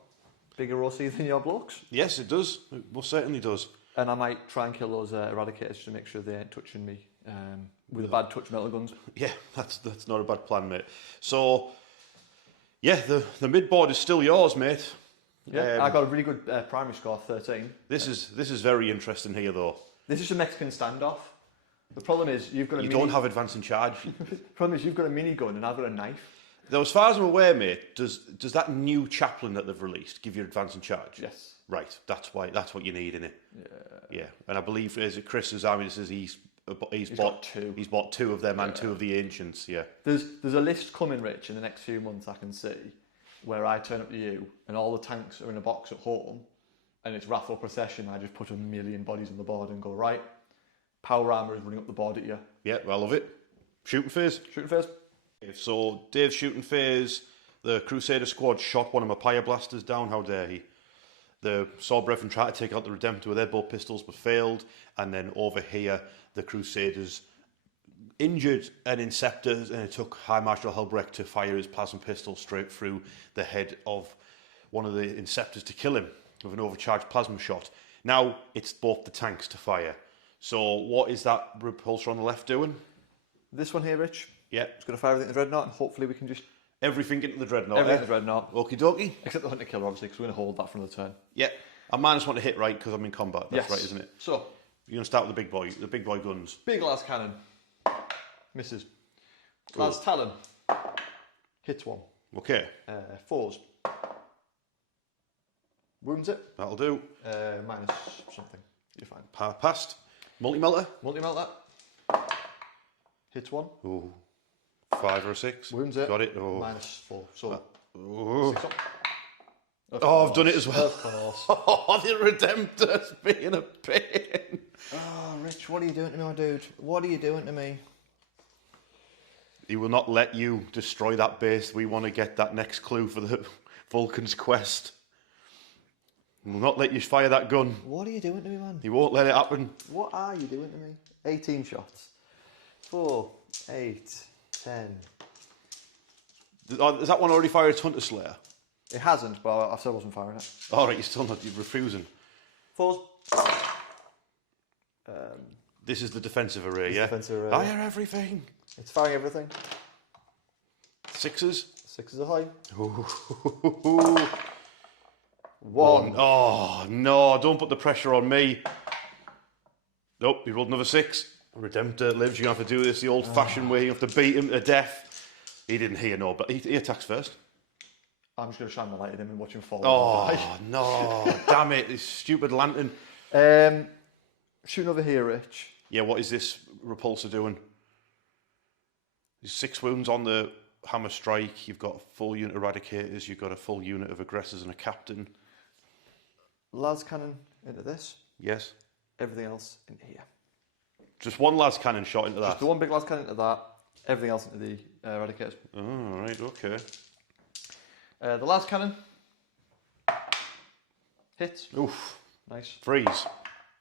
bigger OC than your blokes. Yes, it does. It most certainly does. And I might try and kill those eradicators to make sure they ain't touching me with a bad touch metal guns. Yeah, that's not a bad plan, mate. So, yeah, the mid board is still yours, mate. Yeah, I got a really good primary score, 13. This is very interesting here, though. This is a Mexican standoff. The problem is you've got a don't have advance in charge. The problem is you've got a minigun and I've got a knife. Though, as far as I'm aware, mate, does that new Chaplain that they've released give you advance in charge? Yes. Right, that's what you need, innit? Yeah. Yeah, and I believe as Chris's army says he's bought 2. He's bought 2 of them and 2 of the ancients. Yeah. There's a list coming, Rich, in the next few months. I can see where I turn up to you and all the tanks are in a box at home, and it's Wrathful Procession. I just put 1,000,000 bodies on the board and go right. Power armor is running up the board at you. Yeah, I love it. Shooting phase. So Dave's shooting phase. The Crusader squad shot one of my Pyre blasters down. How dare he? The Sword Brethren tried to take out the Redemptor with their bow pistols but failed. And then over here, the Crusaders injured an Inceptor, and it took High Marshal Helbrecht to fire his plasma pistol straight through the head of one of the Inceptors to kill him with an overcharged plasma shot. Now it's both the tanks to fire. So what is that repulsor on the left doing? This one here, Rich. Yeah. It's going to fire everything into the Dreadnought, and hopefully we can just... Everything into the Dreadnought. Everything into the Dreadnought. Okie dokie. Except the Hunter Killer, obviously, because we're going to hold that for another turn. Yeah. I -1 to hit right because I'm in combat. That's right, isn't it? So... You're going to start with the big boy guns. Big Las Cannon. Misses. Las Talon. Hits 1. Okay. 4s. Wounds it. That'll do. Minus something. You're fine. Passed. Multi-melter. Multi-melter. Hits 1. Oh, 5 or a 6. Wounds it. Got it. Oh. -4. So, Oh. 6 up. Oh, I've done it as well. Of course. Oh, the Redemptor's being a pain. Oh, Rich, what are you doing to me, dude? What are you doing to me? He will not let you destroy that base. We want to get that next clue for the Vulcan's quest. He will not let you fire that gun. What are you doing to me, man? He won't let it happen. What are you doing to me? 18 shots. 4, 8, 10. Is that one already fired? It's Hunter Slayer. It hasn't, but I still wasn't firing it. All right, you're still not. You're refusing. 4s. This is the defensive array, yeah? Defensive array. Fire everything. It's firing everything. 6s. 6s are high. Ooh. 1. Oh, no, don't put the pressure on me. Nope, he rolled another 6. Redemptor lives. You're going to have to do this the old-fashioned way. You have to beat him to death. He didn't hear no, but he attacks first. I'm just going to shine my light at him and watch him fall. Oh, no. Damn it, this stupid lantern. Shooting over here, Rich. Yeah, what is this repulsor doing? There's 6 wounds on the hammer strike. You've got a full unit of eradicators. You've got a full unit of aggressors and a captain. Las cannon into this. Yes. Everything else into here. Just one las cannon shot into that. Just the one big las cannon into that. Everything else into the eradicators. Oh, right, okay. The last cannon. Hits. Oof. Nice. Freeze.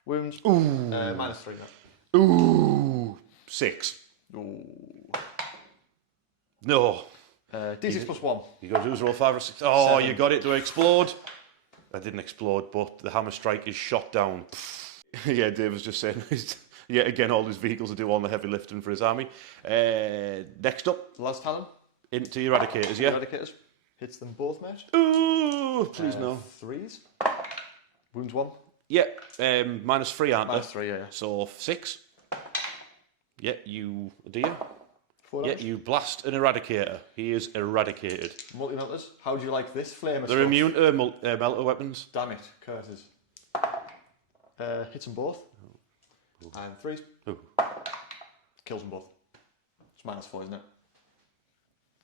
Wounds. Ooh. -3 now. Ooh. 6. Ooh. No. D6 +1. You got to do is roll 5 or 6. Oh, 7. you got it to explode. That didn't explode, but the hammer strike is shot down. Yeah, Dave was just saying, yet again, all his vehicles are doing all the heavy lifting for his army. Next up, Last talon. into eradicators, yeah? Eradicators. Hits them both, mate. Ooh, please no. 3s. Wounds 1. Yeah, -3, aren't they? -3, yeah. So 6. Yeah, you, do you? 4 Yeah, damage. you blast an eradicator. He is eradicated. Multi-melters. How do you like this flame? They're immune to melter weapons. Damn it, curses. Hits them both. And 3s. Ooh. Kills them both. It's -4, isn't it?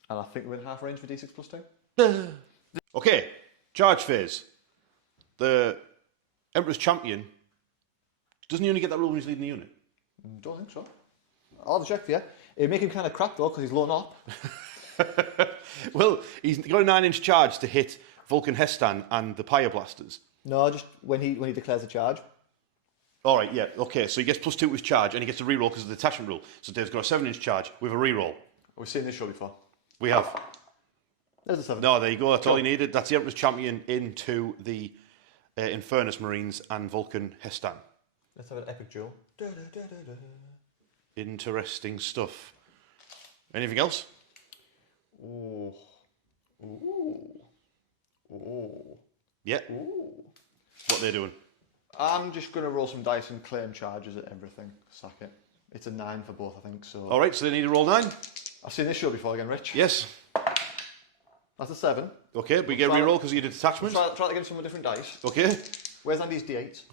And I think we're in half range for D6 +2. Okay, charge phase. The Emperor's Champion, doesn't he only get that rule when he's leading the unit? Don't think so. I'll have a check for you. It'd make him kind of crap though, because he's low up. Well, he's got a 9-inch charge to hit Vulkan He'Stan and the Pyre Blasters. No, just when he declares a charge. All right, yeah, okay, so he gets +2 to his charge and he gets a reroll because of the detachment rule. So Dave's got a 7-inch charge with a reroll. We've seen this show before. We have. There's a 7. No, there you go, that's all he needed. That's the Emperor's Champion into the Infernus Marines and Vulkan He'Stan. Let's have an epic duel. Interesting stuff. Anything else? Ooh. Ooh. Ooh. Yeah. Ooh. What they're doing? I'm just going to roll some dice and claim charges at everything. Sack it. It's a 9 for both, I think. So. All right, so they need to roll 9. I've seen this show before again, Rich. Yes. That's a 7. Okay, we get a reroll because you did detachment. Try it again with some different dice. Okay. Where's Andy's D8s?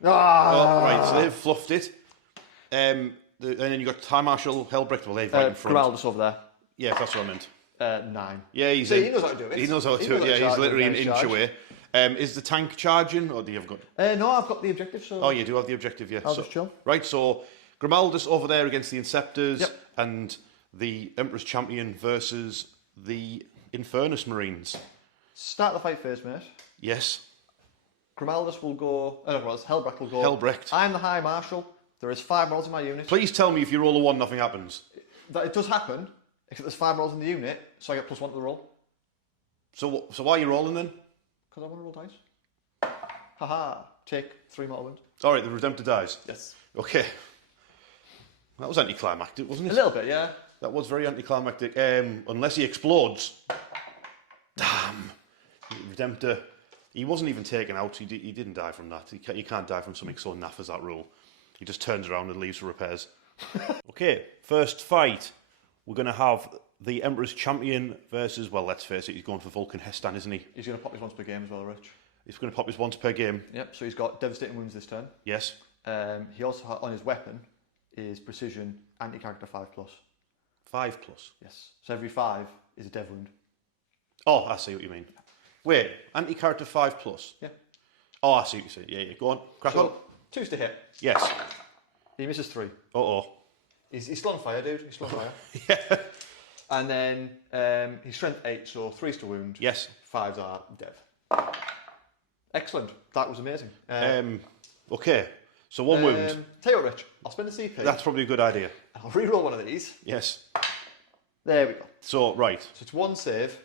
Oh, right, so they've fluffed it. And then you've got High Marshal Helbrecht. Well, they've right in front. Grimaldus over there. Yeah, that's what I meant. 9. Yeah, he's See, he knows how to do it. He knows how to do it. Yeah, he's literally an inch away. Is the tank charging, or do you have got? No, I've got the objective. So. Oh, you do have the objective, yeah. I'll just chill. Right, so Grimaldus over there against the Inceptors, Yep. and the Emperor's Champion versus the Infernus Marines. Start the fight first, mate. Yes. Grimaldus will go. Helbrecht will go. Helbrecht. I'm the High Marshal. There is 5 models in my unit. Please tell me if you roll a 1, nothing happens. That it does happen, except there's 5 models in the unit, so I get +1 to the roll. So why are you rolling then? Because I want to roll dice. Haha. Take 3 mortal wounds. All right, the Redemptor dies. Yes. Okay. That was anticlimactic, wasn't it? A little bit, yeah. That was very anticlimactic. Unless he explodes. Damn. Redemptor. He wasn't even taken out. He didn't die from that. You can't die from something so naff as that rule. He just turns around and leaves for repairs. Okay, first fight. We're going to have the Emperor's Champion versus, well, let's face it, he's going for Vulkan He'Stan, isn't he? He's going to pop his once per game as well, Rich. He's going to pop his once per game. Yep, so he's got devastating wounds this turn. Yes. He also, on his weapon, is precision, anti-character 5+. 5+. Yes. So every 5 is a dev wound. Oh, I see what you mean. Wait, anti-character 5+. Yeah. Oh, I see what you're saying. Yeah, go on. Crack on. 2's to hit. Yes. He misses 3. Uh-oh. He's still on fire, dude. He's still on fire. Yeah. And then he's strength 8, so 3's to wound. Yes. 5's are dev. Excellent. That was amazing. Okay. So 1 wound. Tell you what, Rich. I'll spend a CP. That's probably a good idea. I'll reroll one of these. Yes. There we go. So, right. So it's 1 save.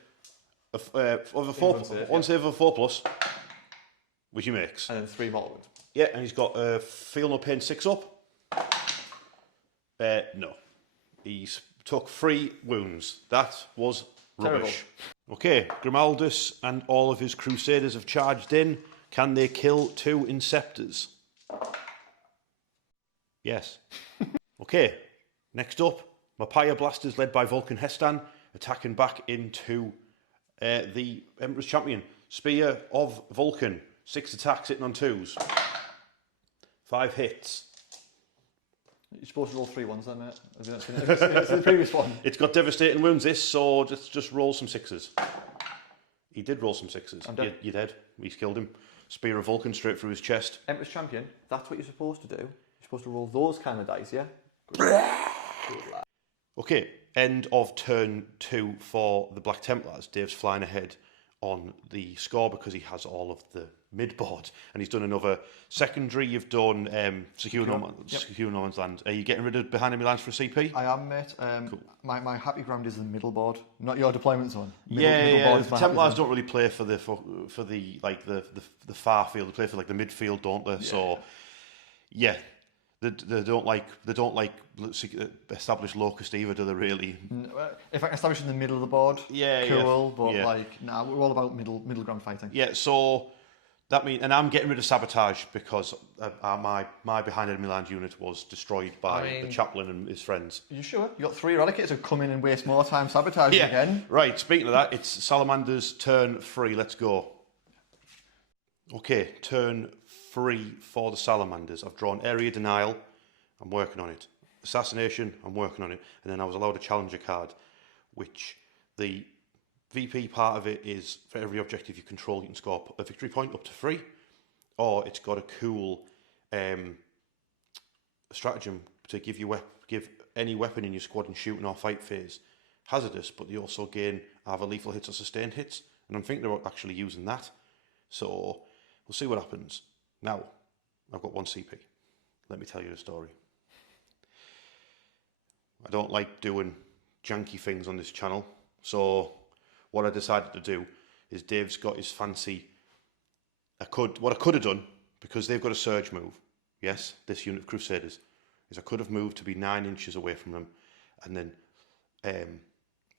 Of a 4, one save of a 4+, which he makes. And then 3 mortal wounds. Yeah, and he's got Feel No Pain 6 up. No. He's took 3 wounds. That was rubbish. Terrible. Okay, Grimaldus and all of his Crusaders have charged in. Can they kill 2 Inceptors? Yes. Okay, next up, my Pyre Blasters led by Vulkan He'Stan attacking back into the Emperor's Champion. Spear of Vulkan, 6 attacks hitting on 2s. 5 hits. You're supposed to roll 3 ones then, mate. It's the previous one. It's got devastating wounds, this, so just roll some 6s. He did roll some 6s. I'm dead. You're dead. He's killed him. Spear of Vulkan straight through his chest. Emperor's Champion, that's what you're supposed to do. You're supposed to roll those kind of dice, yeah? Okay, end of turn 2 for the Black Templars. Dave's flying ahead on the score because he has all of the mid-board, and he's done another secondary. You've done Secure No Man's Land. Are you getting rid of Behind Enemy Lines for a CP? I am, mate. Cool. My happy ground is the middle board, not your deployment zone. Middle the Templars don't really play for the far field. They play for like the midfield, don't they? Yeah. So yeah, they don't like established locust either, do they really? If I can establish in the middle of the board, cool. But we're all about middle ground fighting. Yeah, so that means, and I'm getting rid of sabotage because my Behind Enemy Lines unit was destroyed by the Chaplain and his friends. Are you sure? You got 3 eradicators who come in and waste more time sabotaging again. Right. Speaking of that, it's Salamander's turn 3. Let's go. Okay, turn 3 for the Salamanders. I've drawn Area Denial. I'm working on it. Assassination. I'm working on it. And then I was allowed a Challenger card, which the VP part of it is for every objective you control, you can score a victory point up to 3, or it's got a cool stratagem to give any weapon in your squad in shooting or fight phase hazardous, but they also gain either lethal hits or sustained hits, and I'm thinking about actually using that. So we'll see what happens. Now, I've got 1 CP. Let me tell you the story. I don't like doing janky things on this channel, so what I decided to do is Dave's got his fancy. What I could have done, because they've got a surge move. Yes, this unit of Crusaders is I could have moved to be 9 inches away from them, and then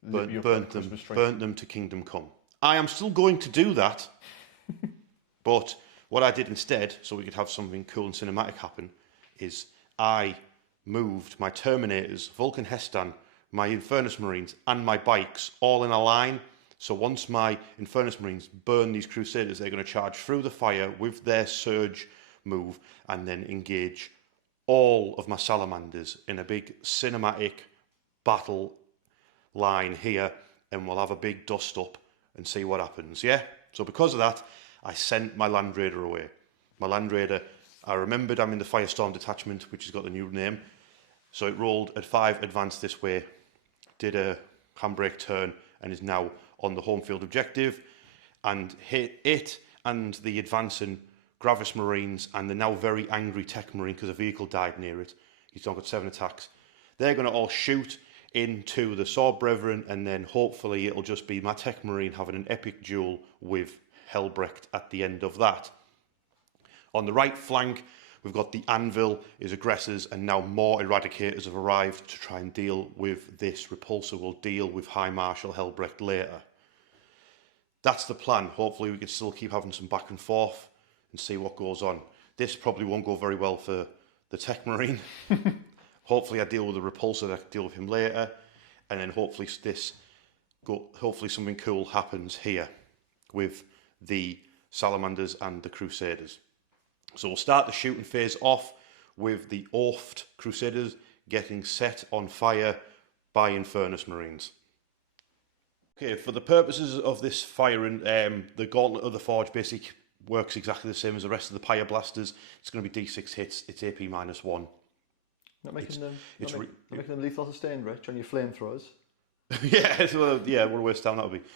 burnt them to Kingdom Come. I am still going to do that, but what I did instead, so we could have something cool and cinematic happen, is I moved my Terminators, Vulkan He'Stan, my Infernus Marines, and my bikes all in a line. So once my Infernus Marines burn these Crusaders, they're going to charge through the fire with their surge move and then engage all of my Salamanders in a big cinematic battle line here, and we'll have a big dust up and see what happens, yeah? So because of that, I sent my Land Raider away. My Land Raider, I remembered I'm in the Firestorm Detachment, which has got the new name. So it rolled at 5, advanced this way, did a handbrake turn, and is now on the home field objective, and hit it and the advancing Gravis Marines and the now very angry Tech Marine because a vehicle died near it. He's now got 7 attacks. They're going to all shoot into the Sword Brethren, and then hopefully it'll just be my Tech Marine having an epic duel with Helbrecht at the end of that. On the right flank, we've got the Anvil, his aggressors, and now more Eradicators have arrived to try and deal with this. Repulsor will deal with High Marshal Helbrecht later. That's the plan. Hopefully we can still keep having some back and forth and see what goes on. This probably won't go very well for the Tech Marine. Hopefully I deal with the Repulsor, I can deal with him later, and then hopefully something cool happens here with the Salamanders and the Crusaders. So we'll start the shooting phase off with the Oaft Crusaders getting set on fire by Infernus Marines. Okay, for the purposes of this firing, the Gauntlet of the Forge basically works exactly the same as the rest of the Pyre Blasters. It's going to be D6 hits, it's AP -1. Not making them lethal sustained, Rich, on your flamethrowers. Yeah, so, yeah, what a waste of time that would be.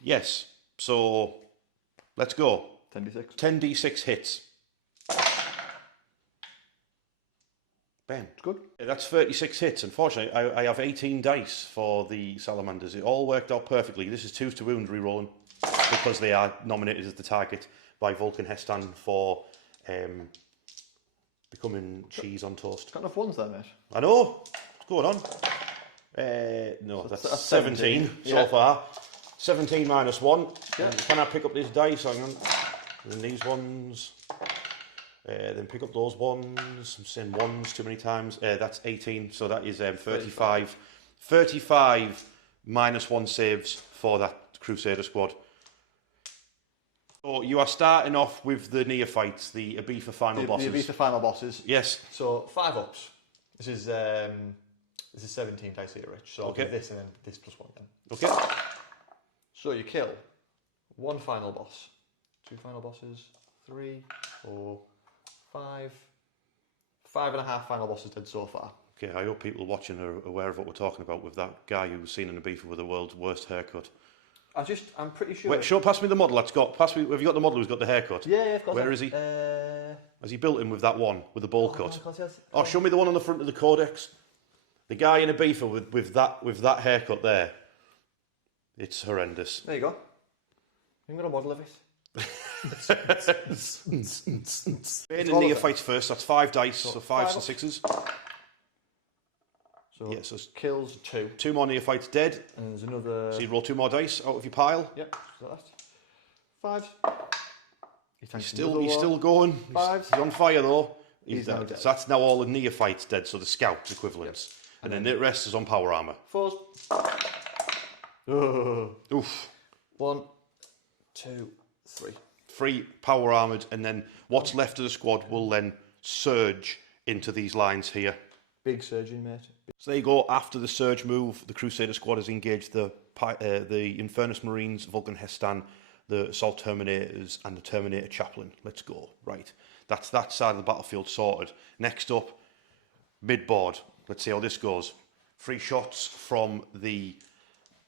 Yes, so let's go. 10d6. 10d6 hits. Bam. Good. That's 36 hits. Unfortunately, I have 18 dice for the Salamanders. It all worked out perfectly. This is 2 to wound rerolling because they are nominated as the target by Vulkan He'Stan for becoming cheese on toast. Got enough ones there, mate. I know. What's going on? No, that's 17 so far. 17 -1. Yeah. Can I pick up this dice? Hang on. And then these ones. Then pick up those ones. I'm saying ones too many times. That's 18, so that is 35. 35 -1 saves for that Crusader squad. So you are starting off with the neophytes, the Ibiza final bosses. The Ibiza final bosses. Yes. So 5 ups. This is 17 dice here, Rich. So okay. I'll do this and then this +1 then. Okay. So you kill 1 final boss, 2 final bosses, 3, 4, 5, 5.5 final bosses dead so far. Okay, I hope people watching are aware of what we're talking about with that guy who was seen in a beef with the world's worst haircut. I'm pretty sure. Wait, pass me the model that's got. Pass me. Have you got the model who's got the haircut? Yeah, of course. Where is he? Has he built him with that one with the bowl cut? Yes. Oh, show me the one on the front of the Codex. The guy in a beaver with that haircut there. It's horrendous. There you go. You've got a model of it. Bane and neophytes first. That's 5 dice, so 5s and 6s. So yeah, so kills 2. 2 more neophytes dead. And there's another. So you roll 2 more dice out of your pile. Yep. So that's 5. He's still going. He's on fire though. He's now dead. So that's now all the neophytes dead. So the scouts equivalents, and then the rest is on power armor. 4s. Oof. 1, 2, 3. 3 power armored, and then what's left of the squad will then surge into these lines here. Big surging, mate. So there you go. After the surge move, the Crusader squad has engaged the Infernus Marines, Vulkan He'Stan, the Assault Terminators, and the Terminator Chaplain. Let's go. Right. That's that side of the battlefield sorted. Next up, mid-board. Let's see how this goes. 3 shots from the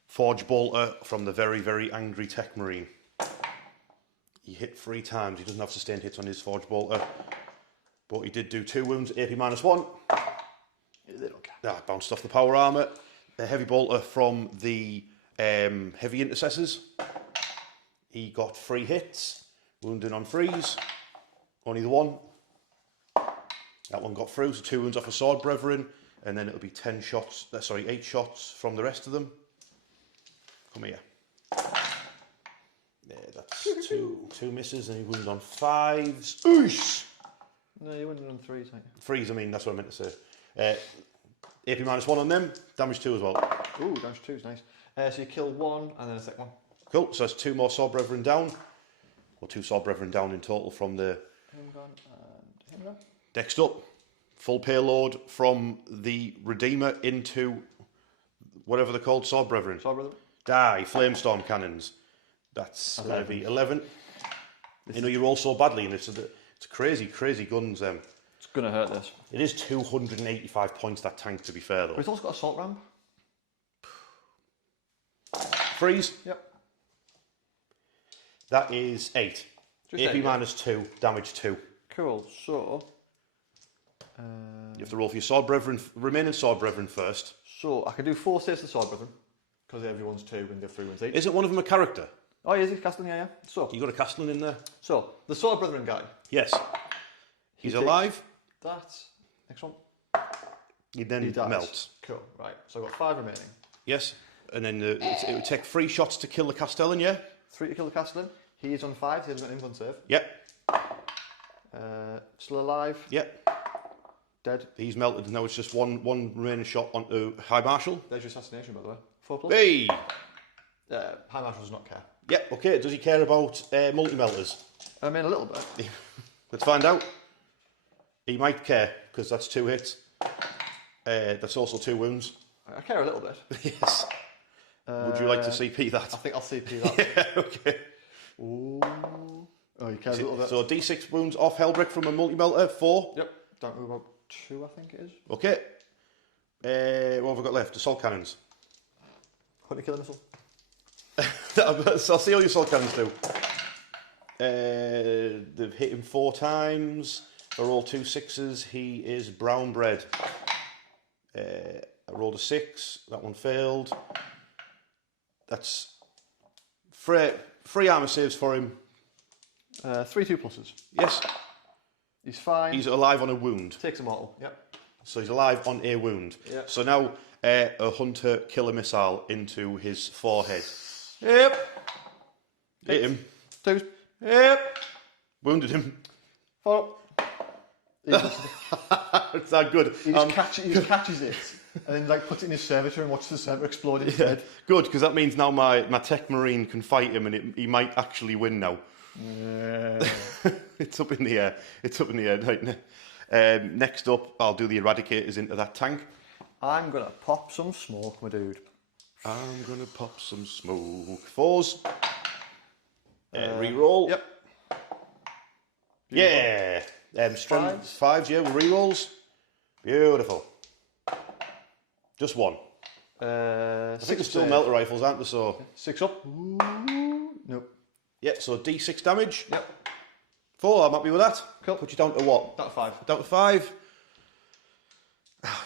Forge Bolter from the very, very angry Tech Marine. He hit 3 times. He doesn't have sustained hits on his Forge Bolter. But he did do 2 wounds, AP -1. They don't care. Ah, bounced off the power armour. The Heavy Bolter from the Heavy Intercessors. He got 3 hits. Wounding on 3s. Only the 1. That one got through, so 2 wounds off a Sword Brethren. And then it'll be 8 shots from the rest of them. Come here. There, that's 2 misses, and he wounded on 5s. Oosh! No, you wounded on 3s, aren't you? 3s, I mean, that's what I meant to say. AP -1 on them, damage 2 as well. Ooh, damage 2 is nice. So you kill 1 and then a second one. Cool, so that's 2 more Sword Brethren down. Or 2 Sword Brethren down in total from the... Him gone and him gone. Next up, full payload from the Redeemer into whatever they're called, Sword Brethren. Sword Brethren. Die, Flamestorm Cannons. That's going to be 11. You know, you roll so badly, and it's crazy, crazy guns. It's going to hurt this. It is 285 points, that tank, to be fair, though. But it's also got assault ramp. Freeze. Yep. That is 8. Just AP 8, -2, damage 2. Cool, so... You have to roll for your Sword Brethren, remaining Sword Brethren first. So, I can do 4 saves to Sword Brethren, because everyone's 2 and they're 3 ones each. Isn't one of them a character? Oh, yeah, is he? Castellan, yeah. So, You got a Castellan in there? so the Sword Brethren guy. Yes. He's alive. That's... Next one. He then dies. melts. Cool, right. So I've got 5 remaining. Yes. And then it would take 3 shots to kill the Castellan, yeah? 3 to kill the Castellan. He is on 5, he hasn't got an influence save. Yep. Still alive. Yep. Dead. He's melted. Now it's just one remaining shot onto High Marshal. There's your assassination, by the way. 4+. Hey! High Marshal does not care. Yep, okay. Does he care about multi-melters? I mean, a little bit. Let's find out. He might care. because that's 2 hits. That's also 2 wounds. I care a little bit. Yes. Would you like to CP that? I think I'll CP that. Yeah, okay. Ooh. Oh, you care a little bit. So D6 wounds off Helbrecht from a multi-melter, 4. Yep. Don't move about 2, I think it is. Okay. What have we got left? Assault cannons. Hunter killer missile. I'll see all your assault cannons do. They've hit him 4 times. They're all 2 6s. He is brown bread. I rolled a 6. That one failed. That's 3 armor saves for him. 3 2+. Yes. He's fine. He's alive on a wound. Takes a mortal. Yep. So he's alive on a wound. Yep. So now a hunter killer missile into his forehead. Yep. Hit him. 2. Yep. Wounded him. 4. It's that good. He just catches it and then like puts it in his servitor and watches the servitor explode in his head. Good, because that means now my tech marine can fight him and he might actually win now. Yeah. It's up in the air. It's up in the air right now. Next up, I'll do the eradicators into that tank. I'm going to pop some smoke, my dude. I'm going to pop some smoke. 4s. Reroll. Yep. Yeah. Strength 5s, yeah, with rerolls. Beautiful. Just 1. I think there's still melter rifles, aren't there? So 6 up. Ooh. Nope. Yeah, so D6 damage. Yep. 4, I'm happy with that. Cool. Put you down to what? Down to 5. Down to 5.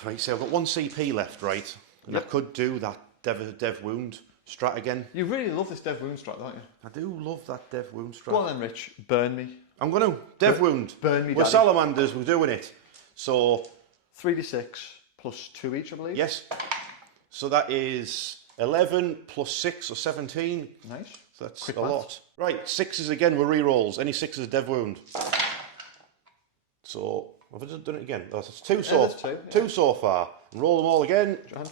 Right, so I've got 1 CP left, right? And I could do that dev wound strat again. You really love this dev wound strat, don't you? I do love that dev wound strat. Go on then, Rich. Burn me. I'm going to. Dev wound. Burn me, We're daddy. salamanders, we're doing it. So 3d6 plus 2 each, I believe. yes. So that is 11 plus 6 or 17. Nice. So that's Quick a maths. lot. Right, 6s again with rerolls. Any 6s dev wound. So, have I just done it again? Oh, that's 2 so that's 2, yeah. 2 so far. And roll them all again. John.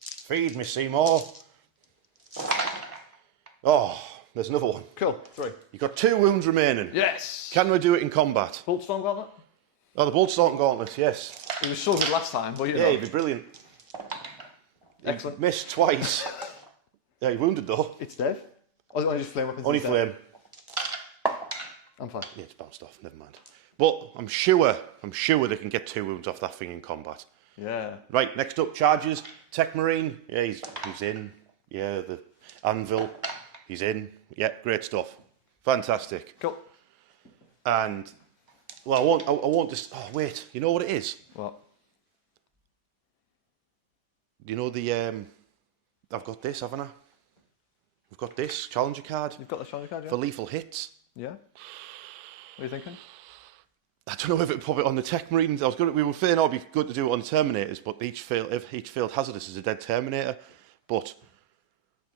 Feed me, Seymour. Oh, there's another one. Cool. 3. You've got 2 wounds remaining. Yes. Can we do it in combat? Boltstorm Gauntlet. Oh, the Boltstorm Gauntlet, yes. It was so good last time, but you Yeah, know. he'd be brilliant. Excellent. Missed twice. Yeah, he wounded though. It's dead. Or is it only just flame weapons? Only instead? flame. I'm fine. Yeah, it's bounced off, never mind. But I'm sure they can get 2 wounds off that thing in combat. Yeah. Right, next up, charges. Tech Marine. Yeah, he's in. Yeah, the Anvil. He's in. Yeah, great stuff. Fantastic. Cool. And, well, I want this. Oh, wait. You know what it is? What? You know the, I've got this, haven't I? We've got this Challenger card. You've got the Challenger card, yeah? For lethal hits. Yeah. What are you thinking? I don't know if it'd pop it on the Tech Marines. We were saying, it'd be good to do it on the Terminators, but each failed hazardous is a dead Terminator. But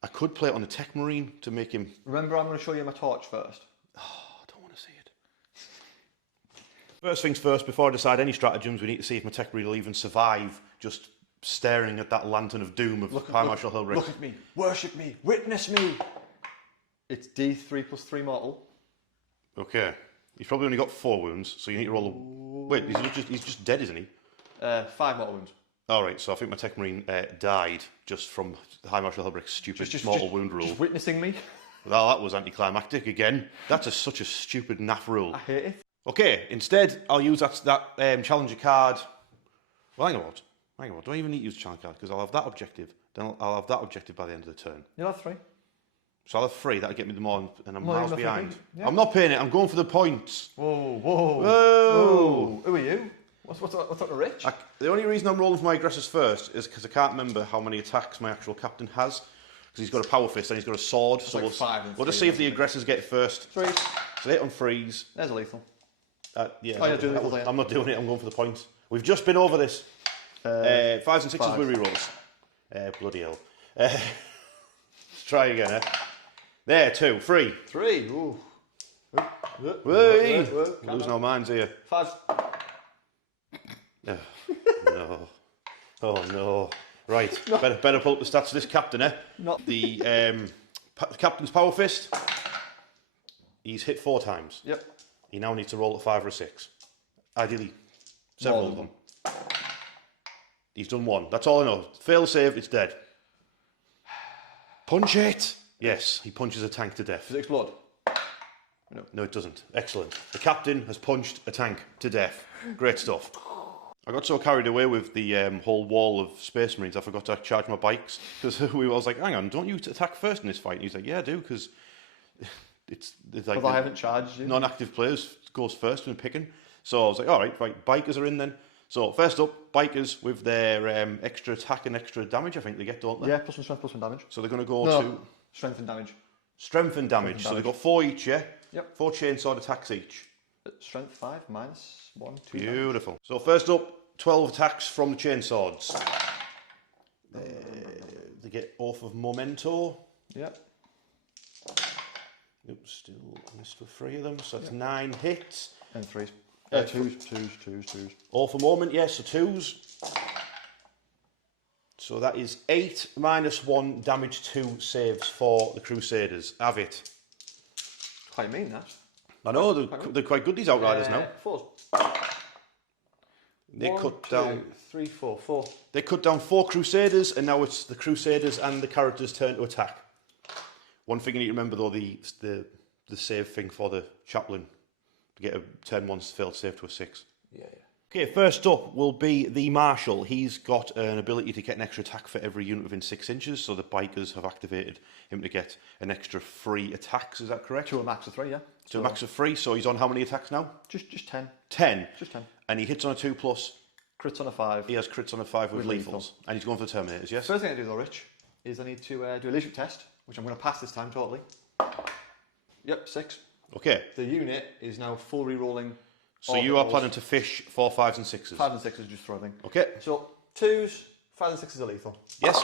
I could play it on the Tech Marine to make him. Remember, I'm going to show you my torch first. Oh, I don't want to see it. First things first, before I decide any stratagems, we need to see if my Tech Marine will even survive just staring at that lantern of doom of High Marshal Helbrecht. Look at me, worship me, witness me. It's D3 plus 3 mortal. Okay. He's probably only got 4 wounds, so you need to roll a... Wait, he's just dead, isn't he? 5 mortal wounds. Alright, so I think my Tech Marine died just from High Marshal Helbrecht's stupid mortal wound rule. Just witnessing me. Well, that was anticlimactic again. That's such a stupid naff rule. I hate it. Okay, instead, I'll use that Challenger card. Well, hang on. Do I even need to use the Challenger card? Because I'll have that objective. Then I'll have that objective by the end of the turn. You'll have 3. So I'll have 3. That'll get me them on, and I'm Well, miles you're not behind. thinking- yeah. I'm not paying it. I'm going for the points. Whoa. Whoa. Who are you? What's up to Rich? The only reason I'm rolling for my aggressors first is because I can't remember how many attacks my actual captain has. Because he's got a power fist and he's got a sword. So like 5 and we'll just 3, see if the aggressors get first. 3. So 8 on 3s. There's a lethal. Yeah, Oh, yeah, do lethal, yeah. I'm not doing it. I'm going for the points. We've just been over this. 5s and 6s 5. with rerolls. Bloody hell. Let's try again, eh? There, 2, 3. 3. Ooh. Whey! We're losing our minds here. 5. Oh, no. Oh, no. Right, better pull up the stats of this captain, eh? Not. The captain's power fist. He's hit 4 times. Yep. He now needs to roll a 5 or a 6. Ideally, several of them. He's done one. That's all I know. Fail save, it's dead. Punch it! Yes, he punches a tank to death. Does it explode? No, it doesn't. Excellent. The captain has punched a tank to death. Great stuff. I got so carried away with the whole wall of Space Marines, I forgot to charge my bikes. Because I was like, hang on, don't you attack first in this fight? And he's like, yeah, I do, because it's like... But I haven't charged you. Non-active players goes first when picking. So I was like, all right, bikers are in then. So first up, bikers with their extra attack and extra damage, I think they get, don't they? Yeah, plus 1 strength, plus 1 damage. So they're going to go to... Strength and damage. Strength and damage. So they've got 4 each, yeah? Yep. 4 chainsword attacks each. Strength 5 minus 1, 2 Beautiful. Damage. So first up, 12 attacks from the chainswords. They get off of Memento. Yep. Oops, still missed for 3 of them. So that's 9 hits. And 3s. Twos. All for moment, yes, so 2s. So that is 8 minus 1 damage 2 saves for the Crusaders. Have it. Quite mean, that. I know, they're quite good, these Outriders now. 4s. They cut down 3, 4, 4. They cut down 4 Crusaders, and now it's the Crusaders and the characters' turn to attack. One thing you need to remember though, the save thing for the Chaplain to get a turn 1 failed save to a 6. Yeah. Okay, first up will be the Marshal. He's got an ability to get an extra attack for every unit within 6 inches, so the bikers have activated him to get an extra 3 attacks, is that correct? To a max of 3, yeah. To a max of 3, so he's on how many attacks now? Just 10. 10? Just 10. And he hits on a 2+. Crits on a 5. He has crits on a 5 with lethals. And he's going for the Terminators, yes? First thing I do though, Rich, is I need to do a leadership test, which I'm going to pass this time totally. Yep, 6. Okay. The unit is now full re-rolling. So you are planning to fish 4, 5s and 6s? 5s and 6s just throwing. Okay. So 2s, 5s and 6s are lethal. Yes.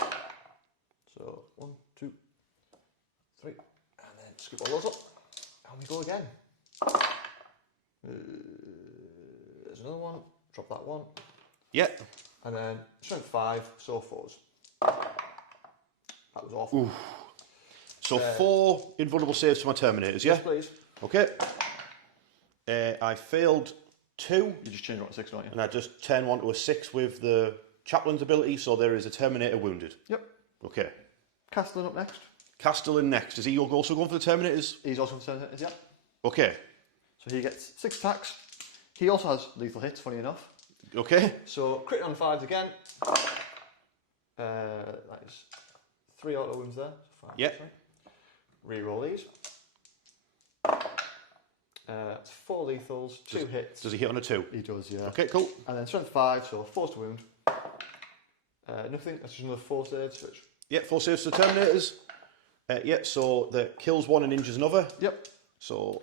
So 1, 2, 3, and then scoop all those up, and we go again. There's another one. Drop that one. Yep. And then strength 5, so 4s. That was awful. Ooh. So 4 invulnerable saves for my Terminators, yeah? Yes, please. Okay. I failed 2. You just change it to 6, don't you? And I just turn 1 to a 6 with the Chaplain's ability, so there is a Terminator wounded. Yep. Okay. Castellan up next. Castellan next. Is he also going for the Terminators? He's also for the Terminators, yep. Okay. So he gets 6 attacks. He also has lethal hits, funny enough. Okay. So crit on 5s again. That is 3 auto wounds there. So 5, yep. Reroll these. It's 4 lethals, 2 hits. Does he hit on a 2? He does, yeah. Okay, cool. And then strength 5, so 4 to wound. Nothing, that's just another 4 saves. Which... Yep, 4 saves to the Terminators. Yep, so that kills 1 and injures another. Yep. So...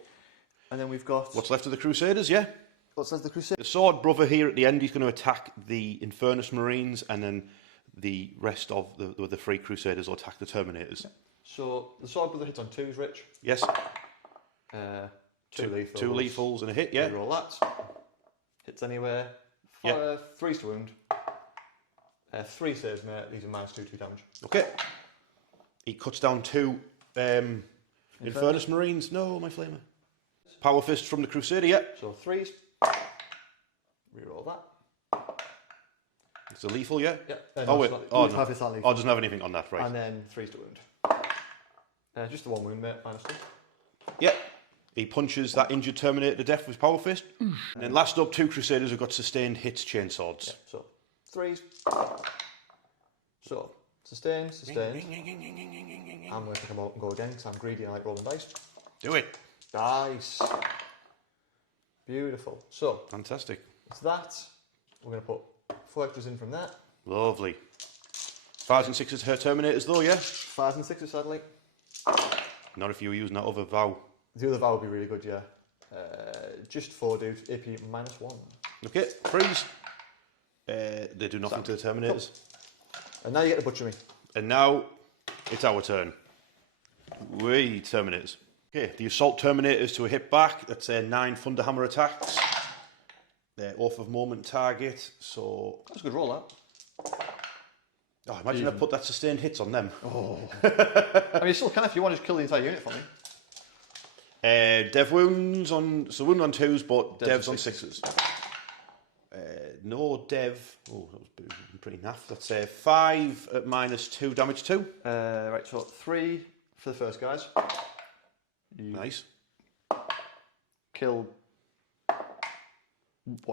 And then we've got... What's left of the Crusaders, yeah? What's left of the Crusaders? The Sword Brother here at the end, he's going to attack the Infernus Marines, and then the rest of the 3 Crusaders will attack the Terminators. Yep. So the Sword Brother hits on 2s, Rich. Yes. 2 lethals. 2 lethals and a hit, yeah. Roll that. Hits anywhere. 3s to wound. 3 saves, mate. These are minus 2 damage. Okay. He cuts down 2 Infernus Marines. No, my flamer. Power Fist from the Crusader, yeah. So 3s. Reroll that. It's a lethal, yeah? Yeah. Oh, wait. No. Oh, it doesn't have anything on that, right. And then 3s to wound. Just the 1 wound, mate. Minus 2. Yep. He punches that injured Terminator to death with his Power Fist. And then last up, 2 Crusaders have got sustained hits chainswords. Yeah, so 3s. So, sustained. I'm going to come out and go again because I'm greedy and I like rolling dice. Do it. Dice. Beautiful. So, Fantastic. it's that. We're going to put 4 extras in from that. Lovely. 5s and 6s hurt Terminators though, yeah? 5s and 6s, sadly. Not if you were using that other vow. The other vow would be really good, yeah. Just 4 dudes, AP minus 1. Okay, freeze. They do nothing to the Terminators. Cool. And now you get the butcher me. And now it's our turn. We Terminators. Okay, the Assault Terminators to a hit back. That's 9 Thunderhammer attacks. They're off of moment target, so... That's a good roll, that. Oh, imagine I put that sustained hits on them. Oh. I mean, you still can if you want to just kill the entire unit for me. Dev wounds on... So wound on 2s, but devs on 6s. No dev. Oh, that was pretty naff. That's 5 at -2 damage 2. Right, so 3 for the first guys. Nice. Kill.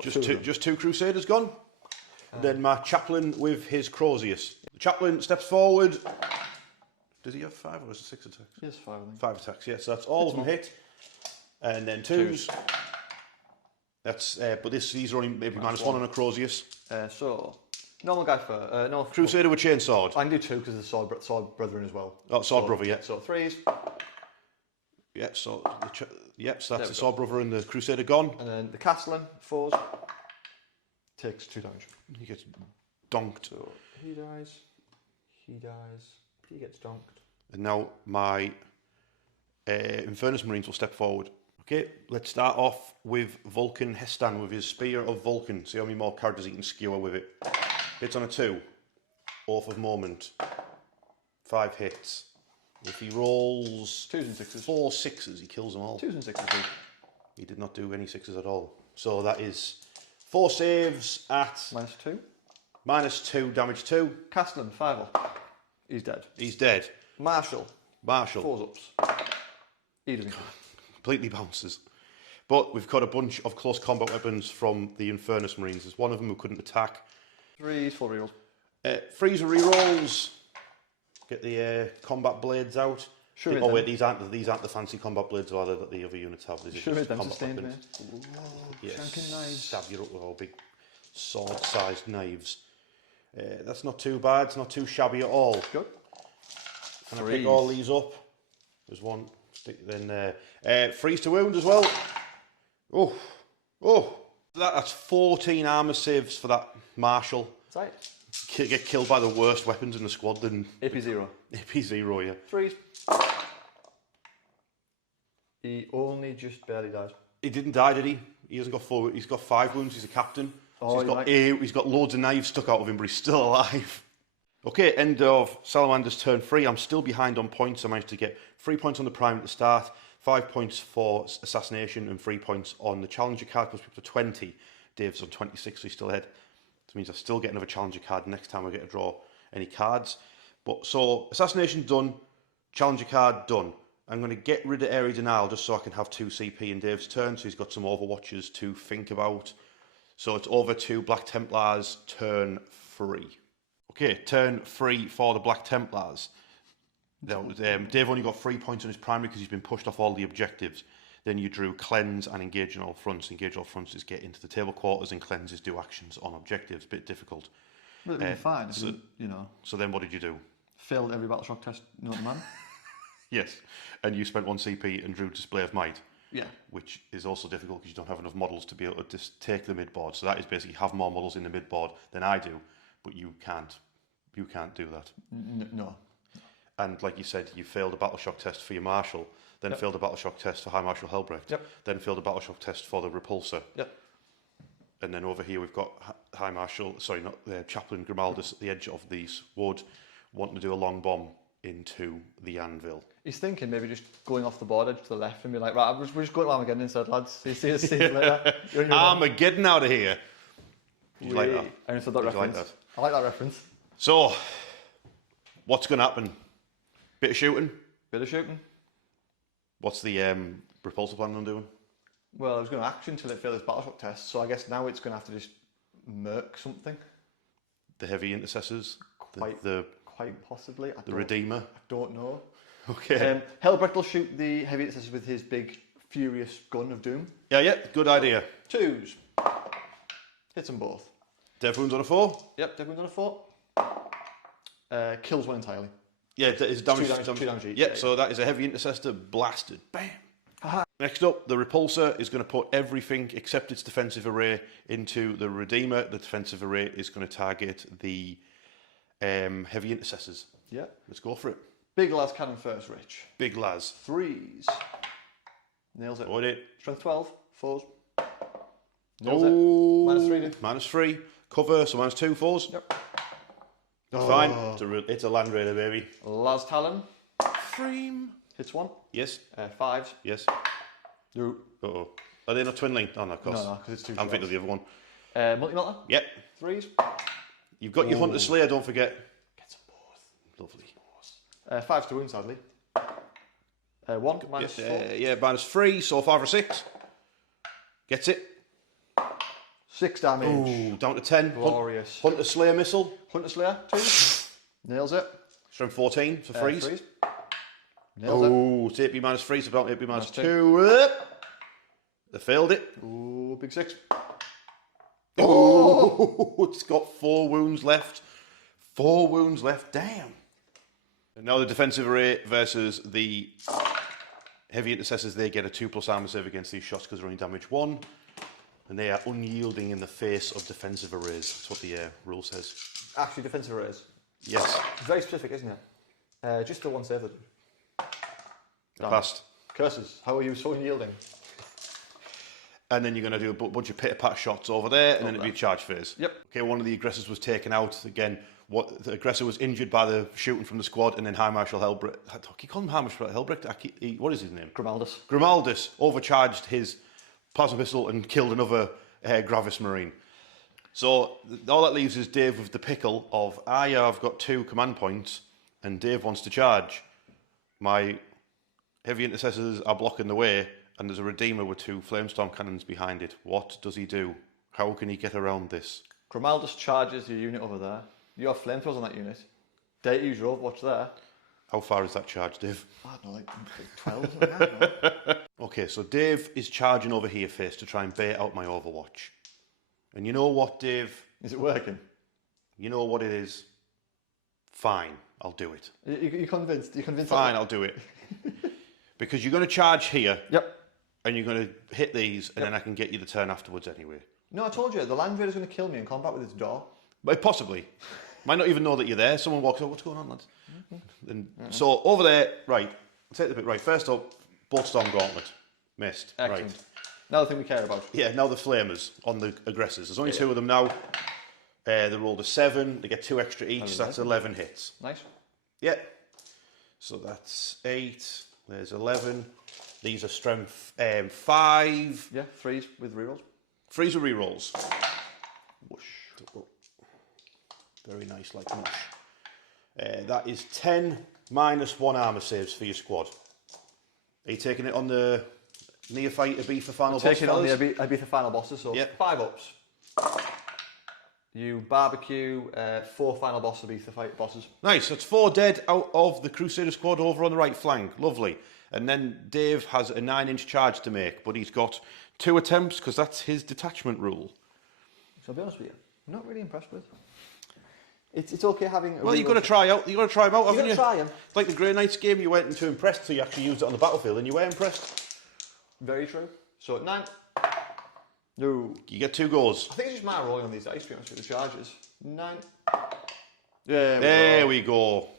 Just 2 Crusaders gone. Then my Chaplain with his Crozius. The Chaplain steps forward. Does he have 5 or is it 6 attacks? He has 5, I think. 5 attacks, yeah. So that's all of them hit. And then 2s. That's but these are only maybe -1 on a Crozius. So normal guy for no Crusader with chainsword. I can do 2 because there's sword brethren as well. Oh, sword brother, yeah. So 3s. Yeah, so so that's the sword brother and the Crusader gone. And then the Castellan 4s takes 2 damage. He gets donked. So he dies. He dies. He gets donked. And now my Infernus Marines will step forward. Okay, let's start off with Vulkan He'Stan with his Spear of Vulkan. See how many more characters he can skewer with it. Hits on a 2. Oath of Moment. 5 hits. If he rolls 2s and 6s. 4 6s, he kills them all. 2s and 6s. He did not do any 6s at all. So that is 4 saves at -2. -2 damage 2. Castellan 5. He's dead. He's dead. Marshall. 4s ups. He doesn't kill. Completely bounces. But we've got a bunch of close combat weapons from the Infernus Marines. There's one of them who couldn't attack. 3s, 4 rerolls. 3s are rerolls. Get the combat blades out. Sure. Oh wait, these aren't the fancy combat blades either that the other units have. These sure, are just them combat sustained, weapons. Yes. Shanking knives. Stab you up with all big sword-sized knives. That's not too bad. It's not too shabby at all. Good. And I pick all these up. There's one. Then 3s to wound as well. That's 14 armor saves for that Marshal. That's right. Get killed by the worst weapons in the squad. Then AP 0. AP 0, yeah. 3s. He only just barely died. He didn't die, did he? He hasn't got 4. He's got 5 wounds. He's a captain. Oh, So he's got loads of knives stuck out of him, but he's still alive. Okay, end of Salamander's turn 3. I'm still behind on points. I managed to get 3 points on the prime at the start, 5 points for assassination, and 3 points on the challenger card, plus up to 20. Dave's on 26, so he's still ahead. That means I still get another challenger card next time I get to draw any cards. But so assassination done, challenger card done. I'm going to get rid of area denial just so I can have 2 CP in Dave's turn, so he's got some Overwatches to think about. So it's over to Black Templars, turn 3. Okay, turn 3 for the Black Templars. Now, Dave only got 3 points on his primary because he's been pushed off all the objectives. Then you drew Cleanse and Engage on all fronts. Engage all fronts is get into the table quarters, and Cleanse is do actions on objectives. Bit difficult. But it'd be fine if so, you know. So then what did you do? Failed every battle shock test known to man. Yes, and you spent 1 CP and drew Display of Might. Yeah. Which is also difficult because you don't have enough models to be able to just take the mid-board. So that is basically have more models in the mid-board than I do, but you can't. You can't do that. No. And like you said, you failed a battle shock test for your Marshal, then failed a battle shock test for High Marshal Helbrecht, then failed a battle shock test for the Repulsor. Yep. And then over here we've got High Marshal, sorry, not the Chaplain Grimaldus at the edge of the wood, wanting to do a long bomb into the anvil. He's thinking maybe just going off the board edge to the left and be like, right, we're just going to Armageddon instead, lads. See you later. Armageddon out of here. Did you like that? I understood that reference. Like that? I like that reference. So, what's going to happen? Bit of shooting? Bit of shooting. What's the repulsor plan on doing? Well, I was going to action till it failed its battle shock test, so I guess now it's going to have to just murk something. The heavy intercessors? Quite possibly. The Redeemer? I don't know. Okay. Helbrecht will shoot the heavy intercessors with his big, furious gun of doom. Yeah, good idea. 2s. Hits them both. Dev wounds on a 4? Yep, dev wounds on a 4. Kills one entirely. Yeah, it's damage. 2 damage each. Yeah, so that is a heavy intercessor blasted. Bam! Aha. Next up, the Repulsor is going to put everything except its defensive array into the Redeemer. The defensive array is going to target the heavy intercessors. Yeah. Let's go for it. Big Laz cannon first, Rich. Big Laz. 3s. Nails it. Avoid it. Strength 12. 4s. Nails it. -3. -3. Cover, so -2, 4s. Yep. Fine. It's a Land Raider, baby. Laz Talon. Frame. Hits 1. Yes. 5s. Yes. No. Uh-oh. Are they not twin linked? Oh, no, of course. No, because it's 2. I'm thinking of the other one. Multi-melter? Yep. 3s. You've got your Hunter Slayer, don't forget. Get some both. Lovely. 5 to wound, sadly. 1 minus 4. Yeah, minus 3, so 5 or 6. Gets it. 6 damage. Ooh, down to 10. Glorious. Hunter Slayer missile. Hunter Slayer, 2. Nails it. Strength 14 for freeze. Freeze. Nails it. Oh, it's AP minus 3, so about AP minus 2. They failed it. Ooh, big 6. Oh, it's got 4 wounds left. 4 wounds left, damn. And now the defensive array versus the heavy intercessors, they get a 2+ armor save against these shots because they're only damage 1. And they are unyielding in the face of defensive arrays. That's what the rule says. Actually, defensive arrays. Yes. It's very specific, isn't it? Just the 1 save. Passed. Curses. How are you so unyielding? And then you're going to do a bunch of pitter-pat shots over there, and then it'll be a charge phase. Yep. Okay, one of the aggressors was taken out. Again, the aggressor was injured by the shooting from the squad, and then High Marshal Helbrecht... I keep calling him High Marshal Helbrecht. What is his name? Grimaldus. Grimaldus overcharged his plasma pistol and killed another Gravis Marine. So all that leaves is Dave with the pickle of, I've got 2 command points, and Dave wants to charge. My heavy intercessors are blocking the way, and there's a Redeemer with 2 Flamestorm cannons behind it. What does he do? How can he get around this? Grimaldus charges your unit over there. You have flamethrowers on that unit. Data use your Overwatch there. How far is that charge, Dave? I don't know, like 12 or something. I don't know. Okay, so Dave is charging over here first to try and bait out my Overwatch. And you know what, Dave? Is it working? You know what it is? Fine, I'll do it. You're convinced? You're convinced? Fine, I'll do it. Because you're going to charge here. Yep. And you're going to hit these, and then I can get you the turn afterwards anyway. No, I told you, the Land Raider's going to kill me in combat with its door. But possibly. Might not even know that you're there. Someone walks over, what's going on, lads? And so over there, right, take the bit, right, first up, Boltstorm Gauntlet. Missed. Excellent. Right. Now the thing we care about. Yeah, now the Flamers on the aggressors. There's only 2 of them now. They rolled a 7, they get 2 extra each, so that's 11 hits. Nice. Yeah. So that's 8, there's 11. These are strength 5. Yeah, 3s with rerolls. 3s with rerolls. Whoosh. Very nice, like mush. That is 10 minus 1 armor saves for your squad. Are you taking it on the Neophyte Ibiza final boss? Taking it on the Ibiza final bosses, so yep. 5 ups. You barbecue 4 final boss Ibiza fight bosses. Nice, that's 4 dead out of the Crusader squad over on the right flank. Lovely. And then Dave has a 9-inch charge to make, but he's got 2 attempts because that's his detachment rule. So I'll be honest with you, I'm not really impressed with. It's okay having. Well, you've got to try out. You've got to try them out, haven't you? You've got to try them. It's like the Grey Knights game. You went into impressed, so you actually used it on the battlefield, and you were impressed. Very true. So 9. No. You get 2 goes. I think it's just my rolling on these dice, to be honest with the charges. 9. There we go.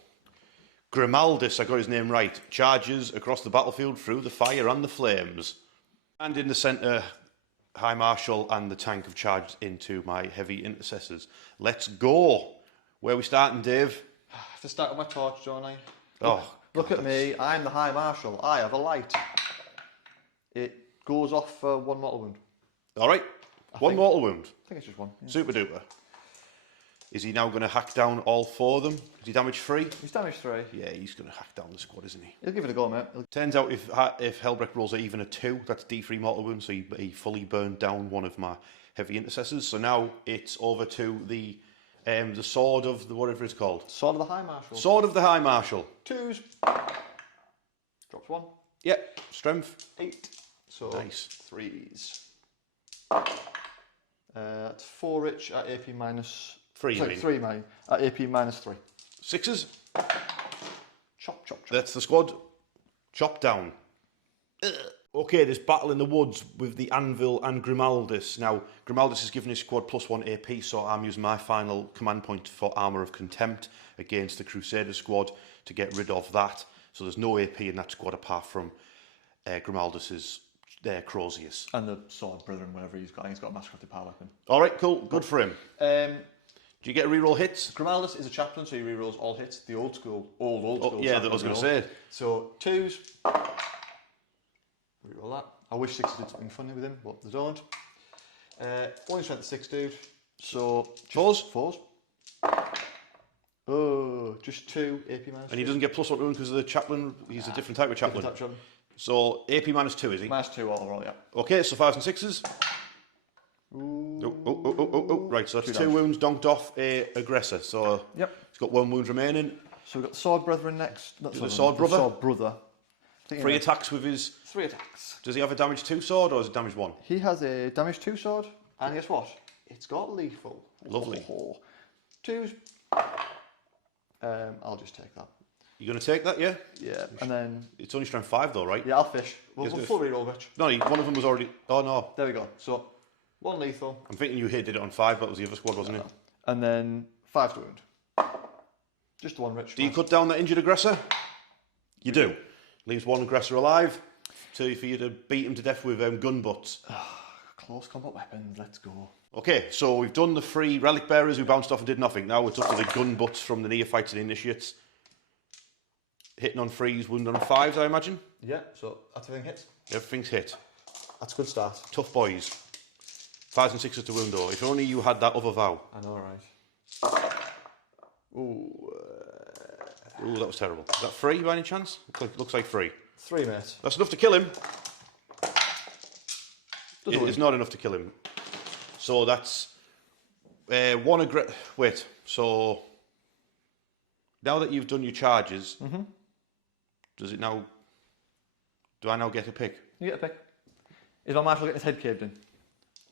Grimaldus, I got his name right. Charges across the battlefield through the fire and the flames. And in the centre, High Marshal and the tank have charged into my heavy intercessors. Let's go. Where are we starting, Dave? I have to start with my torch, don't I? Look at me. I'm the High Marshal. I have a light. It goes off for 1 mortal wound. All right. One mortal wound. I think it's just 1. Yeah. Super duper. Is he now going to hack down all 4 of them? Is he damage 3? He's damage 3. Yeah, he's going to hack down the squad, isn't he? He'll give it a go, mate. Turns out if Helbrecht rolls even a 2, that's D3 mortal wound, so he fully burned down one of my heavy intercessors. So now it's over to the sword of the whatever it's called. Sword of the High Marshal. Sword of the High Marshal. 2s. Drops 1. Yep. Strength. 8. So nice. 3s. That's 4 rich at AP minus 3. Sorry, 3 mine at AP minus 3. 6s. Chop, chop, chop. That's the squad. Chop down. Okay, there's battle in the woods with the Anvil and Grimaldus. Now, Grimaldus has given his squad +1 AP, so I'm using my final command point for Armour of Contempt against the Crusader squad to get rid of that. So there's no AP in that squad apart from Grimaldus's Crozius. And the Sword Brethren, whatever he's got. He's got a Mastercrafted Power Weapon. All right, cool. Good for him. Do you get a reroll hits? Grimaldus is a chaplain, so he rerolls all hits. The old school, old school. Yeah, that I was going to say. So 2s. Reroll that. I wish 6s did something funny with him, but they don't. Only strength 6, dude. So Fours? Fours. Oh, just 2 AP minus. And he doesn't get +1 to wound because of the chaplain. He's a different type of chaplain. So AP -2, is he? -2 overall, yeah. Okay, so 5s and 6s. Ooh. Oh. Right, so that's 2 wounds donked off a aggressor. So yep. He's got 1 wound remaining. So we've got the Sword Brethren next. Not the Sword Brother. Sword Brother. 3 attacks with his... 3 attacks. Does he have a damage 2 sword or is it damage 1? He has a damage 2 sword. And guess what? It's got lethal. Lovely. 2s. I'll just take that. You're going to take that, yeah? Yeah, and then... It's only strength 5 though, right? Yeah, I'll fish. We'll full reroll, bitch. No, one of them was already... Oh, no. There we go. So, 1 lethal. I'm thinking you did it on 5, but it was the other squad, wasn't it? And then 5 to wound. Just the 1 rich. Do you cut down that injured aggressor? You do. Leaves 1 aggressor alive for you to beat him to death with gun butts. Close combat weapons, let's go. Okay, so we've done the 3 relic bearers who bounced off and did nothing. Now it's up to the gun butts from the neophytes and initiates. Hitting on 3s, wounding on 5s, I imagine. Yeah, so that's everything hits. Everything's hit. That's a good start. Tough boys. 5s and 6s to wound though. If only you had that other vow. I know, right? Ooh, that was terrible. Is that 3 by any chance? Looks like 3. 3, mate. That's enough to kill him. It's not enough to kill him. So that's 1 Wait, so now that you've done your charges, does it now? Do I now get a pick? You get a pick. Is my marshal getting his head caved in?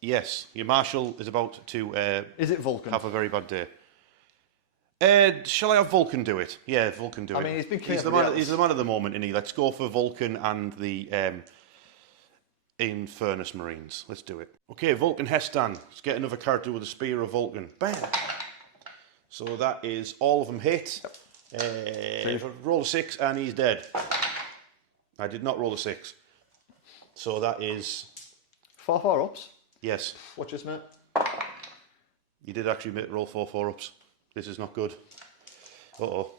Yes, your marshal is about to. Is it Vulkan? Have a very bad day. Shall I have Vulkan do it? Yeah, Vulkan do it. I mean, he's been he's the man of the moment, isn't he? Let's go for Vulkan and the Infernus Marines. Let's do it. Okay, Vulkan He'Stan. Let's get another character with a spear of Vulkan. Bam! So that is all of them hit. Roll a 6 and he's dead. I did not roll a 6. So that is... 4 ups? Yes. Watch this, mate. You did actually roll 4 ups. This is not good. Uh-oh.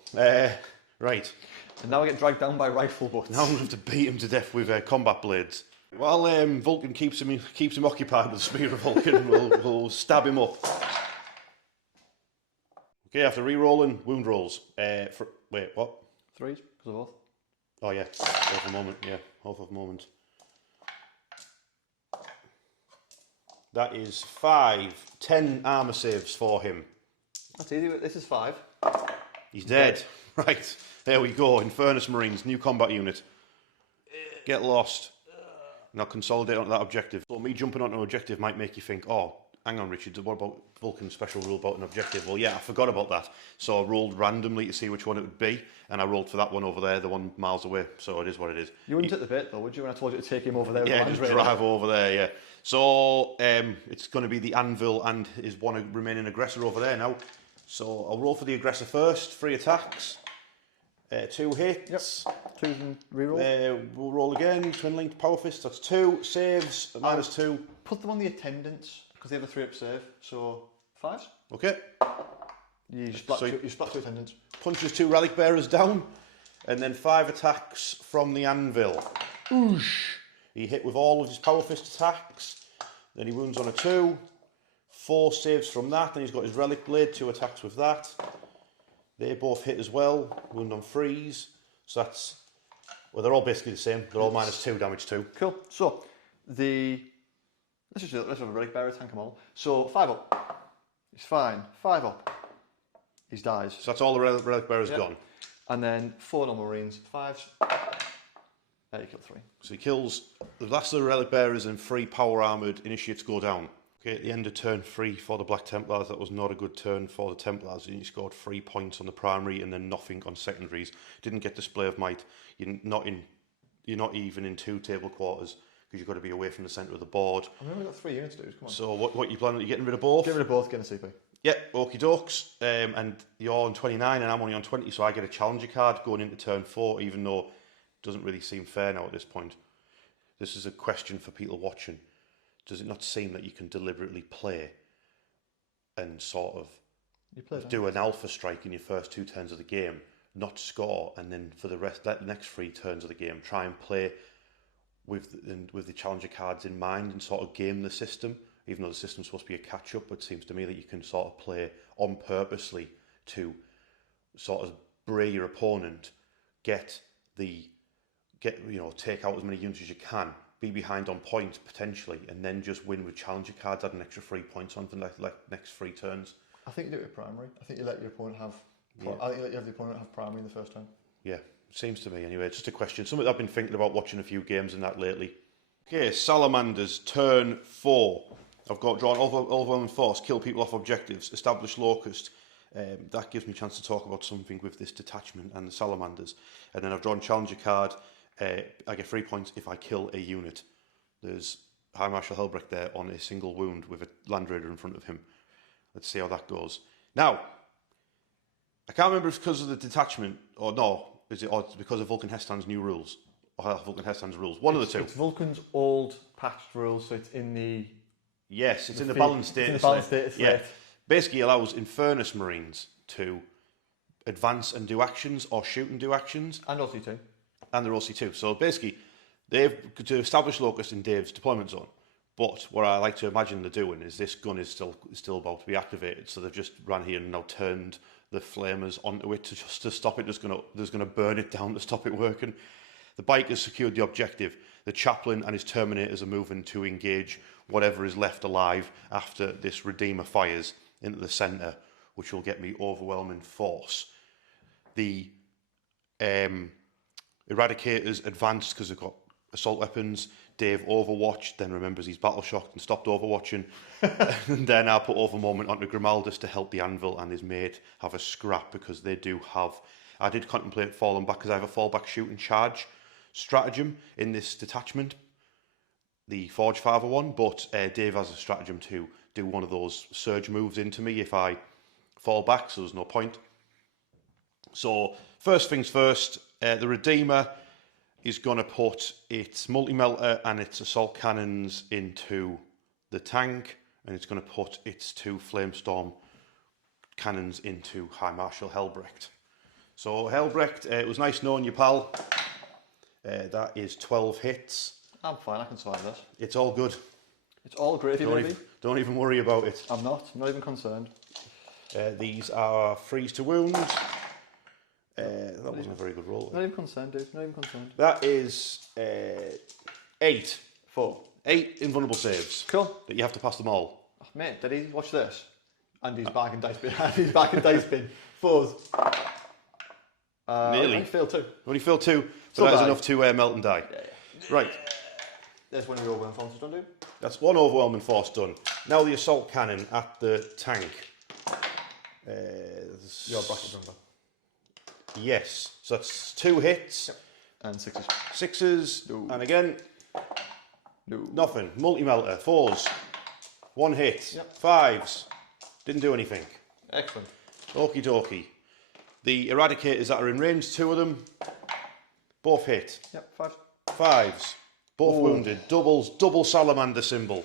Right. And now I get dragged down by rifle butts. Now I'm going to have to beat him to death with combat blades. While Vulkan keeps him occupied with the spear of Vulkan, we'll stab him up. Okay, after re-rolling, wound rolls. Wait, what? 3s, because of both. Oh yeah, half a moment, yeah, half of a moment. That is 5, 10 armour saves for him. That's easy, this is 5. He's dead. Right, there we go, Infernus Marines, new combat unit. Get lost. Now consolidate onto that objective. So me jumping onto an objective might make you think, oh, hang on Richard, what about Vulkan's special rule about an objective? Well yeah, I forgot about that. So I rolled randomly to see which one it would be, and I rolled for that one over there, the one miles away, so it is what it is. You wouldn't hit the bit though, would you, when I told you to take him over there? Yeah, just drive over there, yeah. So it's going to be the Anvil and his 1 remaining aggressor over there now. So I'll roll for the aggressor first, 3 attacks. 2 hits. Yep. 2 and reroll. We'll roll again. Twin linked power fist. That's 2 saves. -2. Put them on the attendants because they have a 3 up save. So 5s. Okay. You splat 2 attendants. Punches 2 relic bearers down, and then 5 attacks from the anvil. Oosh. He hit with all of his power fist attacks. Then he wounds on a 2. 4 saves from that. Then he's got his relic blade. 2 attacks with that. They both hit as well, wound on 3s. So that's, well, they're all basically the same. They're all -2 damage 2. Cool. So let's have a relic bearer tank them all. So 5 up. He's fine. 5 up. He dies. So that's all the relic bearers gone. And then 4 normal marines. 5s. He killed 3. So he kills the last of the relic bearers and 3 power armoured initiates go down. Okay, at the end of turn 3 for the Black Templars, that was not a good turn for the Templars. You scored 3 points on the primary and then nothing on secondaries. Didn't get display of might. You're not even in 2 table quarters because you've got to be away from the centre of the board. I mean, we've got 3 units, dude. Come on. So what you planning? Are you getting rid of both? Get rid of both, getting a CP. Yeah, okie dokes. And you're on 29 and I'm only on 20, so I get a challenger card going into turn 4, even though it doesn't really seem fair now at this point. This is a question for people watching. Does it not seem that you can deliberately play and sort of do an alpha strike in your first 2 turns of the game, not score, and then for the next 3 turns of the game, try and play with the challenger cards in mind and sort of game the system even though the system's supposed to be a catch-up, but it seems to me that you can sort of play on purposely to sort of bray your opponent, take out as many units as you can, be behind on points potentially, and then just win with challenger cards, add an extra 3 points on for like next 3 turns. I think you do it with primary. I think you let your opponent have. I think you let the opponent have primary in the first turn. Yeah, seems to me anyway. It's just a question. Something I've been thinking about watching a few games and that lately. Okay, Salamanders, turn 4. I've got drawn overwhelming force, kill people off objectives, establish locust. That gives me a chance to talk about something with this detachment and the Salamanders. And then I've drawn challenger card. I get 3 points if I kill a unit. There's High Marshal Helbrecht there on a single wound with a Land Raider in front of him. Let's see how that goes. Now, I can't remember if it's because of the detachment or no. Is it or it's because of Vulkan He'Stan's new rules? Or Vulkan He'Stan's rules? One of the two. It's Vulkan's old patched rules, so it's in the... Yes, it's in the balanced data set. Yeah. Basically allows Infernus Marines to advance and do actions or shoot and do actions. And OC2. And they're OC2. So basically, they've to establish locust in Dave's deployment zone. But what I like to imagine they're doing is this gun is still about to be activated. So they've just ran here and now turned the flamers onto it to stop it. Just gonna burn it down to stop it working. The bike has secured the objective. The Chaplain and his Terminators are moving to engage whatever is left alive after this Redeemer fires into the centre, which will get me overwhelming force. The Eradicators advanced because they've got assault weapons. Dave overwatched, then remembers he's battle shocked and stopped overwatching. And then I put overmoment onto Grimaldus to help the Anvil and his mate have a scrap because they do have... I did contemplate falling back because I have a fallback shoot and charge stratagem in this detachment, the Forgefather one, but Dave has a stratagem to do one of those surge moves into me if I fall back, so there's no point. So first things first, the Redeemer is going to put its multi-melter and its assault cannons into the tank, and it's going to put its 2 Flamestorm cannons into High Marshal Helbrecht. So Helbrecht, it was nice knowing you, pal. That is 12 hits. I'm fine, I can survive this. It's all good. It's all gravy, baby. Don't even worry about it. I'm not even concerned. These are freeze to wound. That wasn't a very good roll. Not even concerned, dude. Not even concerned. That is 8. 4. 8 invulnerable saves. Cool. That you have to pass them all. Oh, mate, did he? Watch this. Andy's back in dice bin. Andy's back in dice bin. 4s. Nearly. I failed 2. Only failed 2, but that is enough to melt and die. Yeah. Right. There's one of your overwhelming forces done, dude. That's one overwhelming force done. Now the assault cannon at the tank. Your bracket number. Yes. So that's 2 hits. Yep. And 6s. 6s. No. And again. No. Nothing. Multi-melter. 4s. 1 hit. Yep. 5s. Didn't do anything. Excellent. Okie dokie. The Eradicators that are in range, 2 of them. Both hit. Yep, 5. 5s. Both wounded. Double salamander symbol.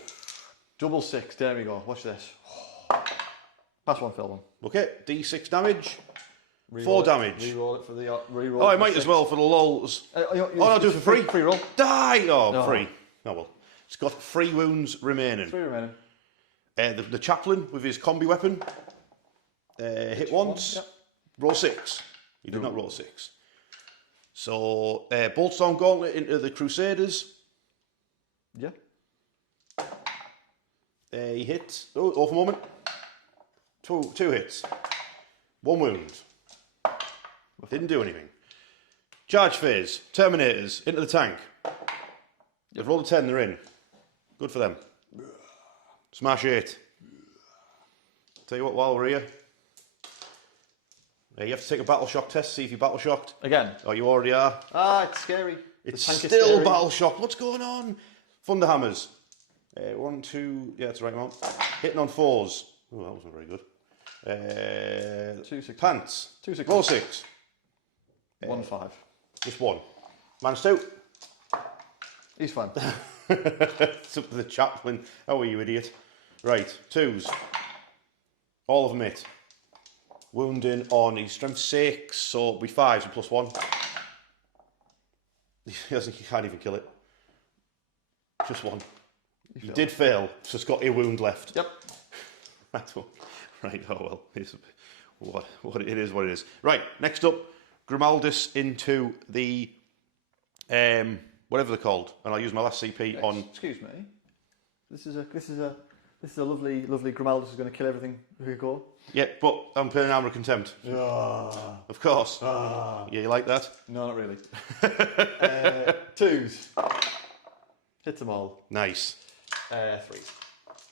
Double 6. There we go. Watch this. Pass 1, fill 1. Okay. D6 damage. Reroll 4 it. damage. Reroll it for the reroll. Oh, I might as well for the lols. I'll do it for free. Free roll. Die! Oh, No. free. Oh well. It's got 3 wounds remaining. 3 remaining. The Chaplain with his combi weapon. Hit once. Yep. Roll 6. He did not roll 6. So, Boltstorm Gauntlet into the Crusaders. Yeah. He hits. Oh, off a moment. 2 hits. 1 wound. Didn't do anything. Charge phase. Terminators into the tank. They've rolled a 10, they're in. Good for them. Smash 8. Tell you what, while we're here, you have to take a battle shock test, see if you're battle shocked. Again. Oh, you already are. Ah, it's scary. It's still battle shock. What's going on? Thunderhammers. 1, 2. Yeah, that's the right one. Hitting on 4s. Oh, that wasn't very good. 2 6. Pants. 2 6. Roll 6. 1 5. Just 1. Man's 2. He's fine. It's up to the Chaplain. Oh, are you idiot? Right. 2s. All of them hit. Wounding on his strength 6, so it'll be 5s and plus 1. He can't even kill it. Just 1. You did fail, so it's got a wound left. Yep. That's what. Right. Oh well. It's what it is. What it is. Right. Next up, Grimaldus into the whatever they're called, and I'll use my last CP on. Excuse me. This is a lovely Grimaldus who's going to kill everything we go. Yeah, but I'm playing Armour of Contempt. Of course. Yeah, you like that? No, not really. 2s. Hit them all. Nice. 3s.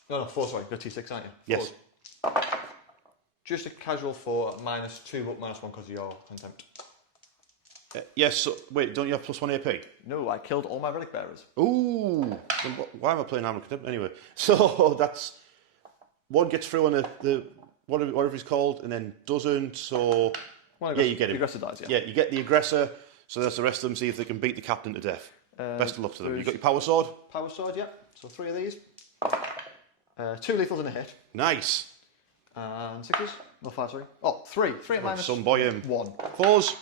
No, 4, sorry. You're T6, aren't you? Yes. 4s. Just a casual 4, -2, but -1 because of your contempt. Yes, so, wait, don't you have +1 AP? No, I killed all my relic bearers. Ooh! Then why am I playing Armour of Contempt anyway? So that's... One gets through on the whatever he's called, and then doesn't, so... Well, yeah, you get him. The aggressor dies, yeah. Yeah, you get the aggressor, so that's the rest of them, see if they can beat the captain to death. Best of luck to them. You got your power sword? Power sword, yeah. So 3 of these. 2 lethals and a hit. Nice. And 6s. No, 5, sorry. Oh, 3. 3 at minus Some boy him. 1. 4s.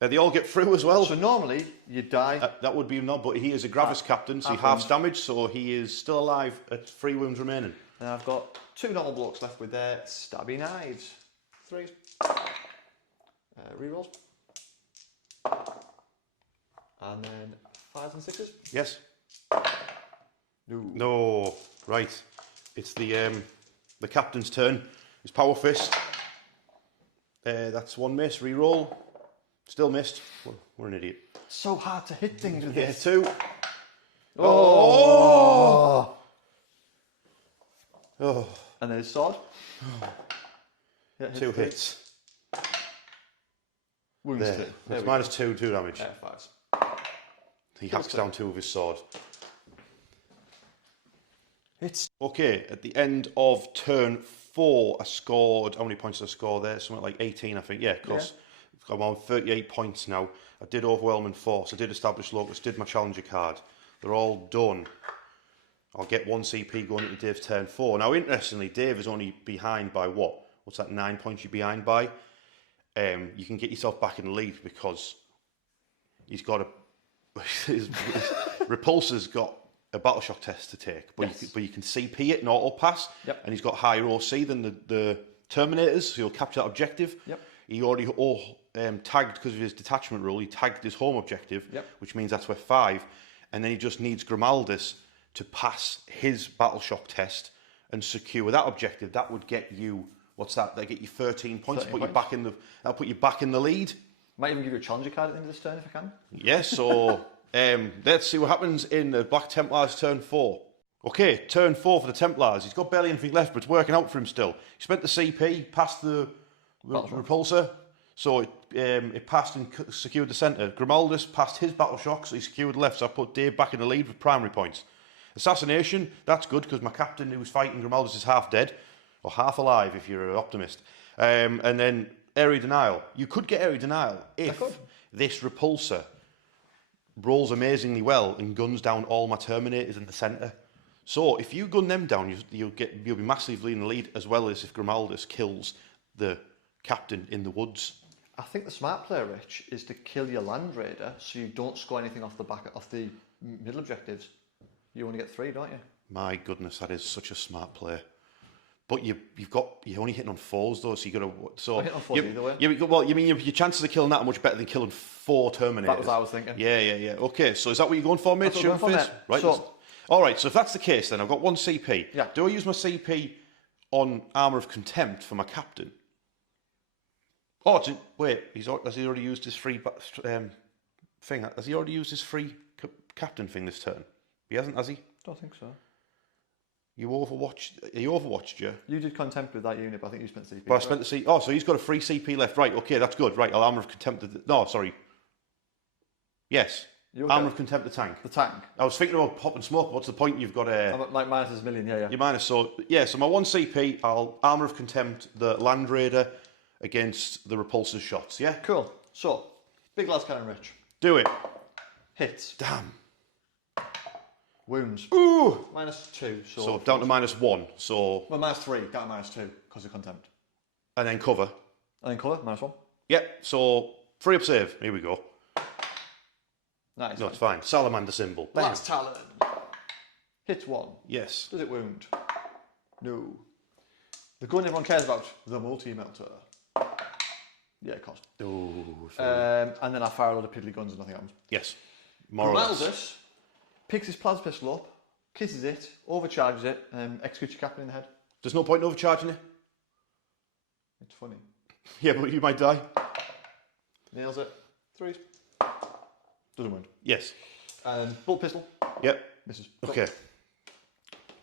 They all get through as well. So normally you die. That would be not, but he is a Gravis captain, so he halves damage, so he is still alive at 3 wounds remaining. Then I've got 2 normal blocks left with their stabby knives. 3s. Rerolls. And then 5s and 6s. Yes. No. No. Right. It's the captain's turn. His power fist. That's 1 miss. Reroll. Still missed. We're an idiot. So hard to hit things with Yeah, this. 2. Oh. And then his sword. Yeah, 2 hits. Wounds There. 2. That's -2 damage. 5s. He hacks down 2 with his sword. It's Okay, at the end of turn 4, I scored... How many points did I score there? Something like 18, I think. Yeah, of course. I'm on 38 points now. I did overwhelming force. I did establish locus. Did my challenger card. They're all done. I'll get 1 CP going into Dave's turn 4. Now, interestingly, Dave is only behind by what? What's that? 9 points you're behind by. You can get yourself back in the lead because he's got his Repulsor's got a battle shock test to take, but you can CP it and auto pass. Yep. And he's got higher OC than the Terminators, so he'll capture that objective. Yep. He already tagged, because of his detachment rule, he tagged his home objective, Yep. which means that's worth 5. And then he just needs Grimaldus to pass his battle shock test and secure that objective. That would get you, what's that? That'll get you 13 points. 13 You back in the. That'll put you back in the lead. Might even give you a challenger card at the end of this turn if I can. Yes. So let's see what happens in the Black Templars turn 4. Okay, turn 4 for the Templars. He's got barely anything left, but it's working out for him still. He spent the CP, passed the repulsor, so it passed and secured the centre. Grimaldus passed his battle shock, so he secured the left, so I put Dave back in the lead with primary points. Assassination, that's good, because my captain who was fighting Grimaldus is half dead, or half alive if you're an optimist. And then Area Denial. You could get Area Denial if this repulsor rolls amazingly well and guns down all my Terminators in the centre. So if you gun them down, you'll be massively in the lead, as well as if Grimaldus kills the captain in the woods. I think the smart play, Rich, is to kill your Land Raider so you don't score anything off the middle objectives. You only get 3, don't you? My goodness, that is such a smart play. But you're only hitting on 4s though, so you got to. So I'm hitting on 4s either way. You mean your chances of killing that are much better than killing 4 Terminators? That was what I was thinking. Yeah. Okay, so is that what you're going for, mate? That's what I'm going for, mate. Right. So, all right. So if that's the case, then I've got 1 CP. Yeah. Do I use my CP on Armour of Contempt for my captain? Oh, wait. Has he already used his free thing? Has he already used his free captain thing this turn? He hasn't, has he? Don't think so. You overwatched you. You did contempt with that unit, but I think you spent CP. But I spent the CP. Oh, so he's got a free CP left. Right, okay, that's good. Right, I'll Armour of Contempt. No, sorry. Yes. Okay? Armour of Contempt the tank. The tank. I was thinking about pop and smoke. What's the point? You've got a. I'm at like minus a million, yeah. You're minus, so my 1 CP, I'll Armour of Contempt the Land Raider against the Repulsor's shots, yeah? Cool. So, big last cannon, Rich. Do it. Hits. Damn. Wounds. Ooh! -2. So down to -1, so. Well, -3, down to -2, because of contempt. And then cover. And then colour, -1. Yep, so 3 up save. Here we go. Nice. No, it's fine. Salamander symbol. Last talon. Hits 1. Yes. Does it wound? No. The gun everyone cares about, the multi-melter. Yeah, it costs. Oh, and then I fire a lot of piddly guns and nothing happens. yes. More or less. Grimaldus picks his plasma pistol up, kisses it, overcharges it, executes your captain in the head. There's no point in overcharging it. It's funny. Yeah, but you might die. Nails it. 3s. Doesn't wound. Yes. And bullet pistol. Yep. Misses. Okay.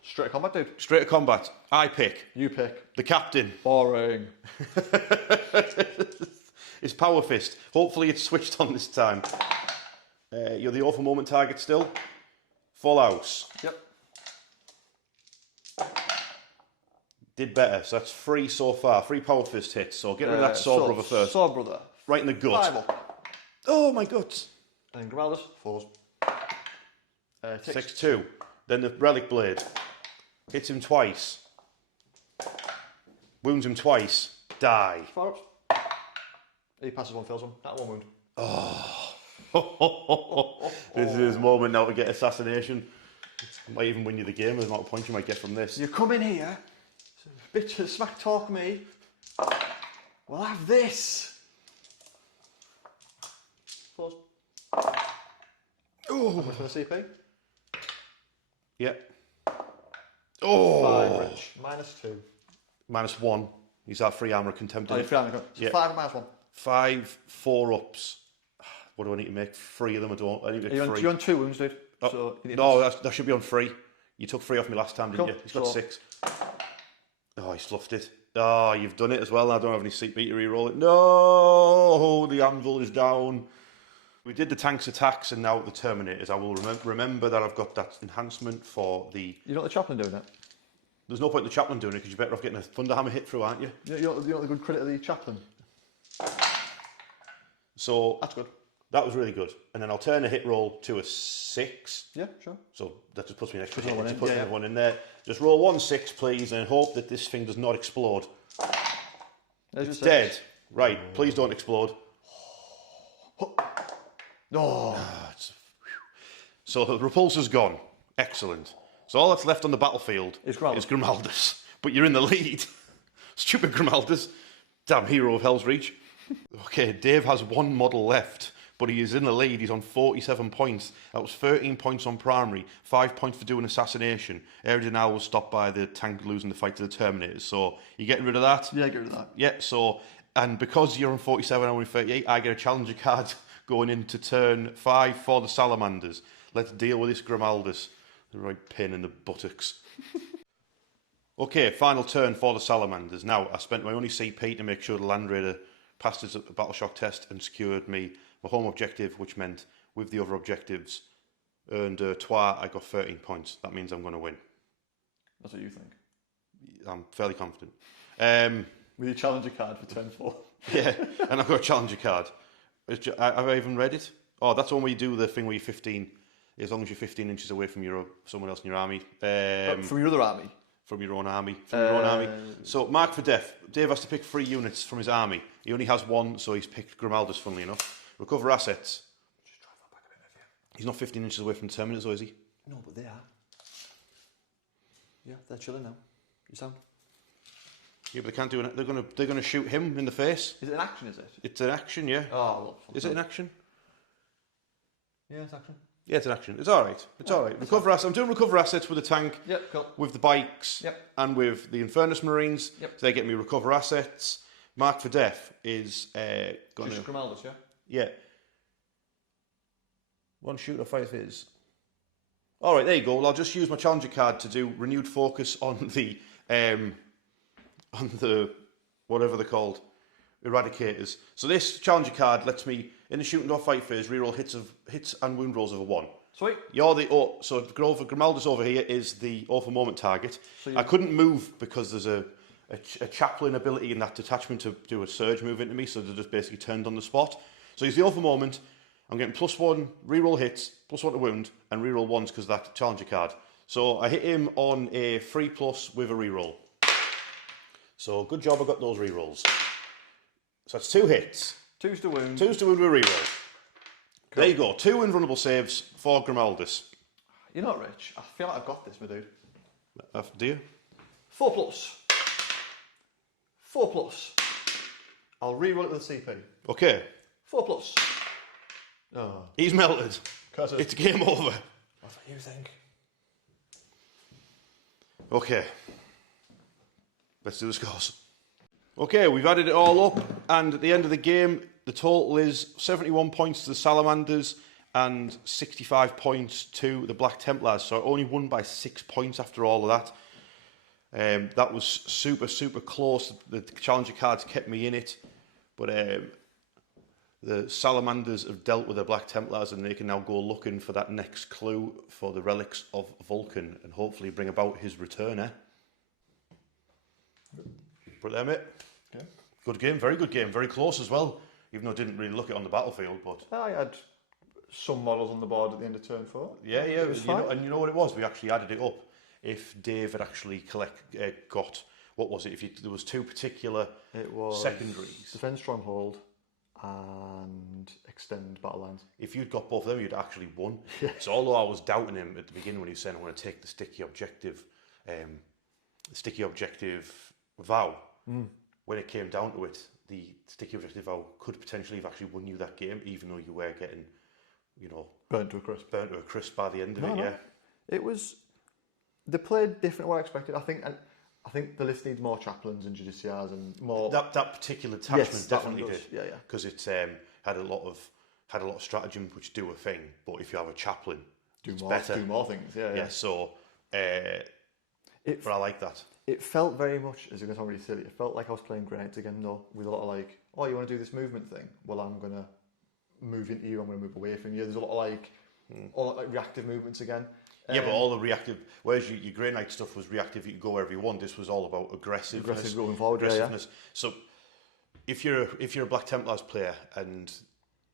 Straight to combat, dude. Straight to combat. I pick You pick. the captain. Boring. It's Power Fist. Hopefully it's switched on this time. You're the awful moment target still. Full house. Yep. Did better. So that's 3 so far. 3 Power Fist hits. So get rid of that Sword Brother first. Sword Brother. Right in the gut. 5 up. Oh, my guts. And then Grimaldus, 4s. 6-2. Then the Relic Blade. Hits him twice. Wounds him twice. Die. 4 ups. He passes 1, fails 1. That 1 wound. This is his moment now to get assassination. Might even win you the game with the amount of points you might get from this. You come in here, bitch, smack talk me. We'll have this. 4s. Oh. How much for the CP? Yeah. Oh. 5, Rich. -2. -1. He's had 3 armour contempt. Oh, you're free so Yeah. 5 and -1. 5 4-ups. What do I need to make? 3 of them. I don't. I need to make 3. You're on 2 wounds, dude. Oh, So you need no, that should be on 3. You took 3 off me last time, didn't Cool. you? He's got So- 6. Oh, he's fluffed it. Oh, you've done it as well. I don't have any CP to reroll it. No, the anvil is down. We did the tanks attacks and now the Terminators. I will remember that I've got that enhancement for the... You know the Chaplain doing it? There's no point in the Chaplain doing it because you're better off getting a Thunderhammer hit through, aren't you? You know the good credit of the Chaplain? So That's good. that was really good. And then I'll turn a hit roll to a 6. Yeah, sure. So that just puts me an extra Put another hit. one Just in, put yeah, another one in there. Just roll 1 6, please, and hope that this thing does not explode. There's It's your 6. dead. Right, please don't explode. No. So the repulsor's gone. Excellent. So all that's left on the battlefield Is Grimaldus. is Grimaldus. But you're in the lead. Stupid Grimaldus. Damn hero of Hell's Reach. Okay, Dave has 1 model left, but he is in the lead. He's on 47 points. That was 13 points on primary, 5 points for doing assassination. Eridinal was stopped by the tank losing the fight to the Terminators. So you getting rid of that? Yeah, get rid of that. Yeah, so, and because you're on 47, I'm on 38, I get a challenger card going into turn 5 for the Salamanders. Let's deal with this Grimaldus. The right pin in the buttocks. Okay, final turn for the Salamanders. Now, I spent my only CP to make sure the Land Raider passed his battle shock test and secured me my home objective, which meant with the other objectives earned twa, I got 13 points. That means I'm going to win. That's what you think. I'm fairly confident. With your challenger card for turn 4. Yeah, and I've got a challenger card. Have I even read it? Oh, that's when we do the thing where you're 15, as long as you're 15 inches away from someone else in your army. From your other army? From your own army. From your own army. So, mark for death. Dave has to pick 3 units from his army. He only has 1, so he's picked Grimaldus, funnily enough. Recover assets. Just drive that back a bit, maybe. He's not 15 inches away from the Terminators, though, is he? No, but they are. Yeah, they're chilling now. You sound? Yeah, but they can't do it. They're gonna shoot him in the face. Is it an action, is it? It's an action, yeah. Oh, well. Is it an action? Yeah, it's action. Yeah, it's an action. It's all right. It's all right. Recover assets. I'm doing recover assets with the tank, Yep, cool. with the bikes, Yep. and with the Infernus Marines. Yep. So they get me recover assets. Mark for death is going Just to... Grimaldus, yeah? Yeah. 1 shooter, 5 his. All right, there you go. Well, I'll just use my challenger card to do renewed focus on the whatever they're called, eradicators. So this challenger card lets me in the shooting or fight phase reroll hits and wound rolls of a 1. Sweet. So Grimaldus over here is the awful moment target. So I couldn't move because there's a chaplain ability in that detachment to do a surge move into me, so they're just basically turned on the spot. So he's the awful moment. I'm getting +1 reroll hits, +1 to wound, and reroll 1s because of that challenger card. So I hit him on a 3+ with a reroll. So good job I got those rerolls. So that's 2 hits. 2's to wound. 2's to wound with a reroll. Cool. There you go. 2 invulnerable saves for Grimaldus. You know what, Rich? I feel like I've got this, my dude. Do you? 4+. 4+. I'll re-roll it with a CP. Okay. 4+. Oh. He's melted. Curses. It's game over. That's what you think. Okay. Let's do the scores. Okay, we've added it all up, and at the end of the game, the total is 71 points to the Salamanders and 65 points to the Black Templars. So I only won by 6 points after all of that. That was super, super close. The Challenger cards kept me in it, but the Salamanders have dealt with the Black Templars, and they can now go looking for that next clue for the relics of Vulkan and hopefully bring about his return, eh? Put there, mate. Yeah. Good game, very good game, very close as well, even though I didn't really look it on the battlefield. But I had some models on the board at the end of turn 4. yeah, It was fine. and you know what it was? We actually added it up. If Dave had actually got, what was it? There was 2 particular It was secondaries. Defend Stronghold and Extend Battlelines. If you'd got both of them, you'd actually won. So although I was doubting him at the beginning when he was saying I want to take the sticky objective vow, when it came down to it, the sticky objective vow could potentially have actually won you that game, even though you were getting, Burnt to a crisp. burnt to a crisp by the end of it. Yeah. It was. They played different to what I expected. I think the list needs more chaplains and judiciaries and more. That particular attachment Yes, that definitely one did. does. Yeah. Because it had a lot of stratagem which do a thing, but if you have a chaplain, it's better. Do more things. Yeah. Yeah. So, but I like that. It felt very much, as it's going to sound really silly, it felt like I was playing Grenades again, though, with a lot of like, oh, you want to do this movement thing? Well, I'm going to move into you, I'm going to move away from you. There's a lot of like reactive movements again. Yeah, but all the reactive, whereas your Grey Knight stuff was reactive, you could go wherever you want. This was all about aggressiveness. Aggressive going forward, aggressiveness. So if you're a Black Templars player, and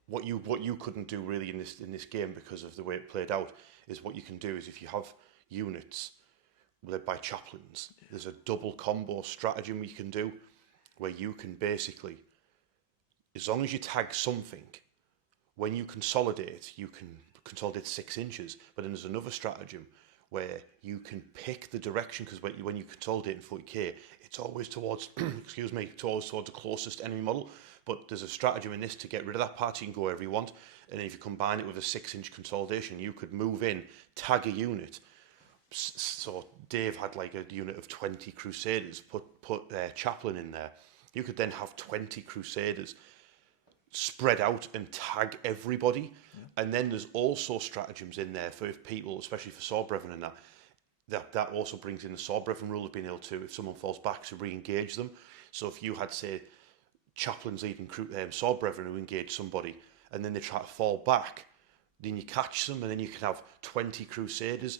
what you couldn't do really in this game because of the way it played out, is what you can do is if you have units led by chaplains, there's a double combo stratagem you can do where you can basically, as long as you tag something, when you consolidate, you can consolidate 6 inches. But then there's another stratagem where you can pick the direction, because when you consolidate in 40k, it's always towards, towards the closest enemy model. But there's a stratagem in this to get rid of that part, so you can go wherever you want. And then if you combine it with a 6-inch consolidation, you could move in, tag a unit. So Dave had like a unit of 20 Crusaders, put Chaplain in there. You could then have 20 Crusaders spread out and tag everybody. And then there's also stratagems in there for if people, especially for Sword Brethren and that also brings in the Sword Brethren rule of being able to, if someone falls back, to re-engage them. So if you had, say, Chaplains leading Sword Brethren who engage somebody and then they try to fall back, then you catch them, and then you can have 20 Crusaders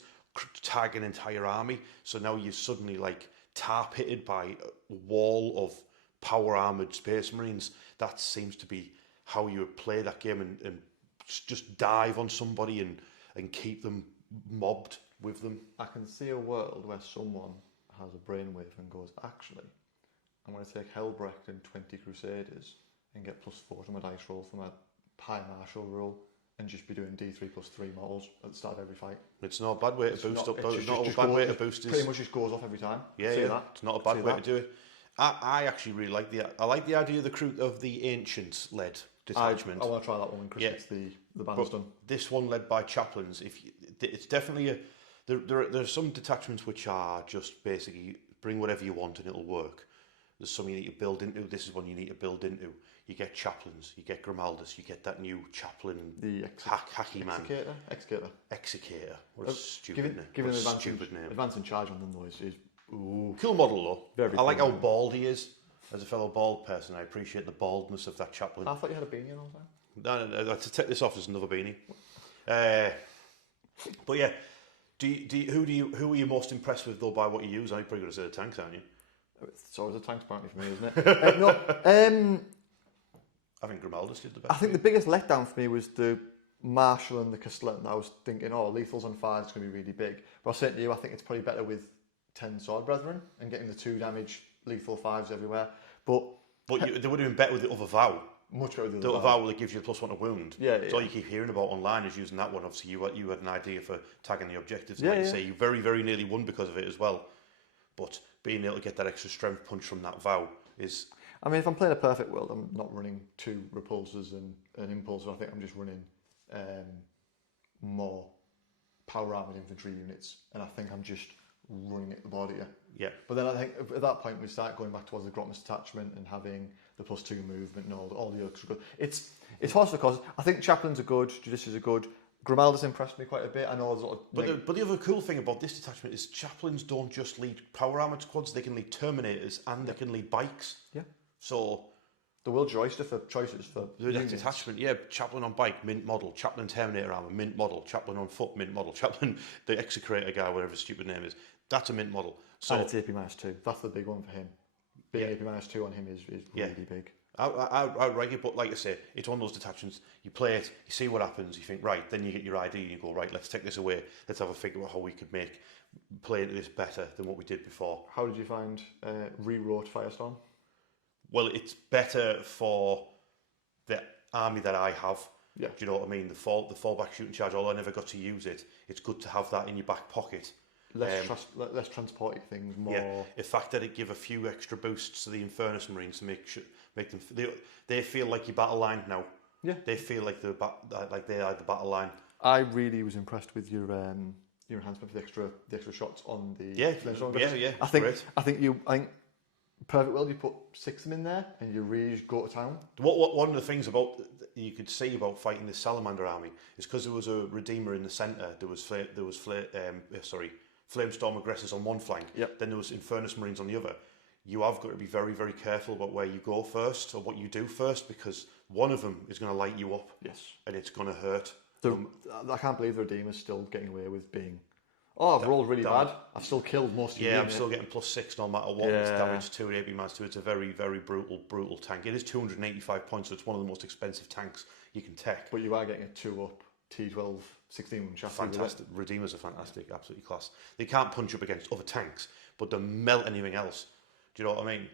tag an entire army. So now you're suddenly like tar pitted by a wall of power armored Space Marines. That seems to be how you would play that game, and just dive on somebody and keep them mobbed with them. I can see a world where someone has a brainwave and goes, actually, I'm going to take Helbrecht and 20 Crusaders and get +4 to my dice roll for my high martial rule, and just be doing D3+3 models at the start of every fight. It's not a bad way to boost up. It's not a bad way to boost pretty much just goes off every time. Yeah, it's not a bad way to do it. I actually really like the idea of the Ancients led detachment. I want to try that one when Chris gets the band's done. This one led by chaplains, it's definitely there are some detachments which are just basically bring whatever you want and it'll work. There's some you need to build into. This is one you need to build into. You get chaplains, you get Grimaldus, you get that new chaplain, the hacky man. Executor. What a stupid name. Give him an advance in charge on them though is cool model though. Very I like cool how bald he is. As a fellow bald person, I appreciate the baldness of that chaplain. I thought you had a beanie on all the time. No, to take this off is another beanie. But yeah, who are you most impressed with though by what you use? I'm probably going to say the tanks, aren't you? It's always the tanks apparently for me, isn't it? I think Grimaldus did the best. I think the biggest letdown for me was the Marshal and the Castellan. I was thinking, lethals on 5 is going to be really big. But I was saying to you, I think it's probably better with 10 Sword Brethren and getting the 2 damage lethal 5s everywhere. But they would have been better with the other vow. Much better with The vow that gives you a +1 to wound. Yeah, It's all you keep hearing about online is using that one. Obviously, you had an idea for tagging the objectives. Yeah, Like you yeah. say, you very, very nearly won because of it as well. But being able to get that extra strength punch from that vow is... I mean, if I'm playing a perfect world, I'm not running 2 repulsors and an impulsor. I think I'm just running more power armored infantry units, and I think I'm just running at the body. Yeah. But then I think at that point we start going back towards the Grotmus detachment and having the +2 movement and all the extra good. It's horse for course. I think chaplains are good, judiciaries are good. Grimaldus impressed me quite a bit. I know there's a lot of... But the other cool thing about this detachment is chaplains don't just lead power armored squads, they can lead terminators and they can lead bikes. Yeah. So the world's oyster for choices for the units. detachment, yeah, chaplain on bike, mint model, chaplain terminator armor, mint model, chaplain on foot, mint model, chaplain the execrator guy, whatever his stupid name is, that's a mint model. So And it's AP-2. That's the big one for him. Being AP-2 on him is really big. I like it, but like I say, it's one of those detachments. You play it, you see what happens, you think, right, then you get your ID and you go, right, let's take this away. Let's have a think about how we could make playing this better than what we did before. How did you find rewrote Firestorm? Well, it's better for the army that I have. Yeah. Do you know what I mean? The fallback shooting charge, although I never got to use it, it's good to have that in your back pocket. Less transporty things, more... Yeah, the fact that it give a few extra boosts to the Infernus Marines to make them... They feel like your battle line now. Yeah. They feel like they are the battle line. I really was impressed with your enhancement for the extra shots on the... Yeah, I think perfect world, you put 6 of them in there and you really just go to town. One of the things about you could see about fighting the Salamander army is because there was a Redeemer in the centre. There was Flamestorm aggressors on one flank. Yep. Then there was Infernus Marines on the other. You have got to be very, very careful about where you go first or what you do first, because one of them is going to light you up. Yes. And it's going to hurt. I can't believe the Redeemer's still getting away with being... Oh, I've rolled really bad. I've still killed most of you. Yeah, I'm still getting +6 no matter what. It's damage 2 and AP-2. It's a very, very brutal tank. It is 285 points, so it's one of the most expensive tanks you can tech. But you are getting a 2-up T12 16 shaft. Fantastic. Redeemers are fantastic, absolutely class. They can't punch up against other tanks, but they melt anything else. Do you know what I mean?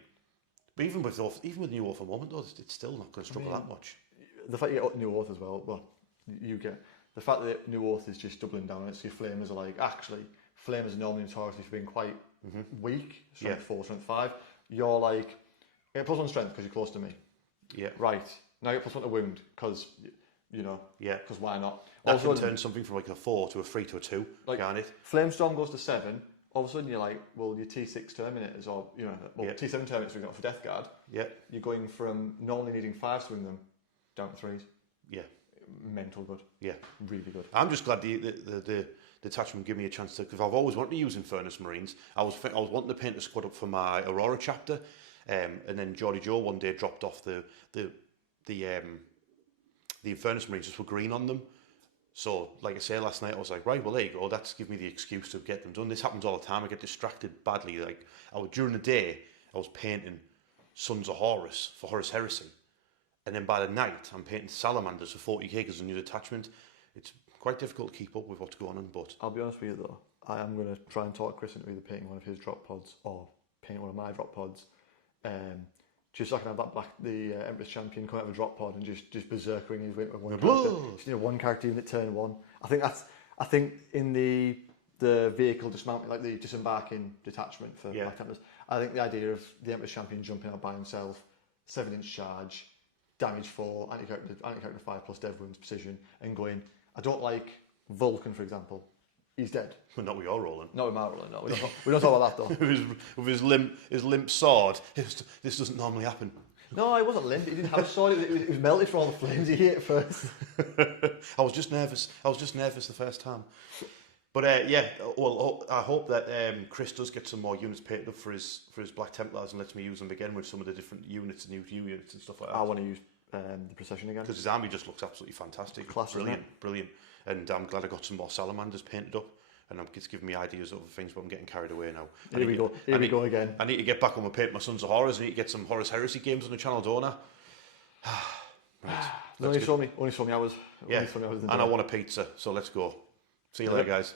But even with New Oath for a moment, though, it's still not going to struggle that much. The fact you get New Oath as well, you get... The fact that New Oath is just doubling down on it, so your Flamers are like, actually, Flamers are normally notoriously for being quite weak, strength 4, strength 5. You're like, get +1 strength because you're close to me. Yeah. Right. Now you get +1 to wound because, because why not? That can turn something from like a 4 to a 3 to a 2, can't it? Flamestorm goes to 7, all of a sudden you're like, well, your T6 Terminators, or, T7 Terminators we've got for Death Guard, you're going from normally needing 5 to win them, down to 3s. Yeah. Mental good. Yeah. Really good. I'm just glad the detachment gave me a chance to, because I've always wanted to use Infernus Marines. I was wanting to paint a squad up for my Aurora chapter, and then Geordie Joe one day dropped off the Infernus Marines just were green on them. So, like I said last night, I was like, right, well, there you go. That's give me the excuse to get them done. This happens all the time. I get distracted badly. Like, during the day, I was painting Sons of Horus for Horus Heresy. And then by the night, I'm painting Salamanders for 40k as a new detachment. It's quite difficult to keep up with what's going on, but... I'll be honest with you, though. I am going to try and talk Chris into either painting one of his drop pods or painting one of my drop pods. Just so I can have the Empress Champion come out of a drop pod and just berserkering his way with one character. One character unit turn 1. I think in the vehicle dismount, like the disembarking detachment for Black Templars, I think the idea of the Empress Champion jumping out by himself, 7-inch charge, damage 4, anti-character 5 plus dev wounds precision, and going, I don't like Vulkan, for example. He's dead. Well, not with your rolling. Not with my rolling, no. We don't talk about that, though. with his limp sword. This doesn't normally happen. No, it wasn't limp. He didn't have a sword. It was melted from all the flames he hit first. I was just nervous the first time. But I hope that Chris does get some more units painted up for his Black Templars and lets me use them again with some of the different units, new units and stuff like that. I want to use the procession again. Because his army just looks absolutely fantastic. Class, brilliant. And I'm glad I got some more Salamanders painted up. And it's giving me ideas of other things, but I'm getting carried away now. Here we go again. I need to get back on my paint my Sons of Horrors. I need to get some Horus Heresy games on the channel, don't I? Right. Only saw me hours. And I want a pizza, so let's go. See you later, guys.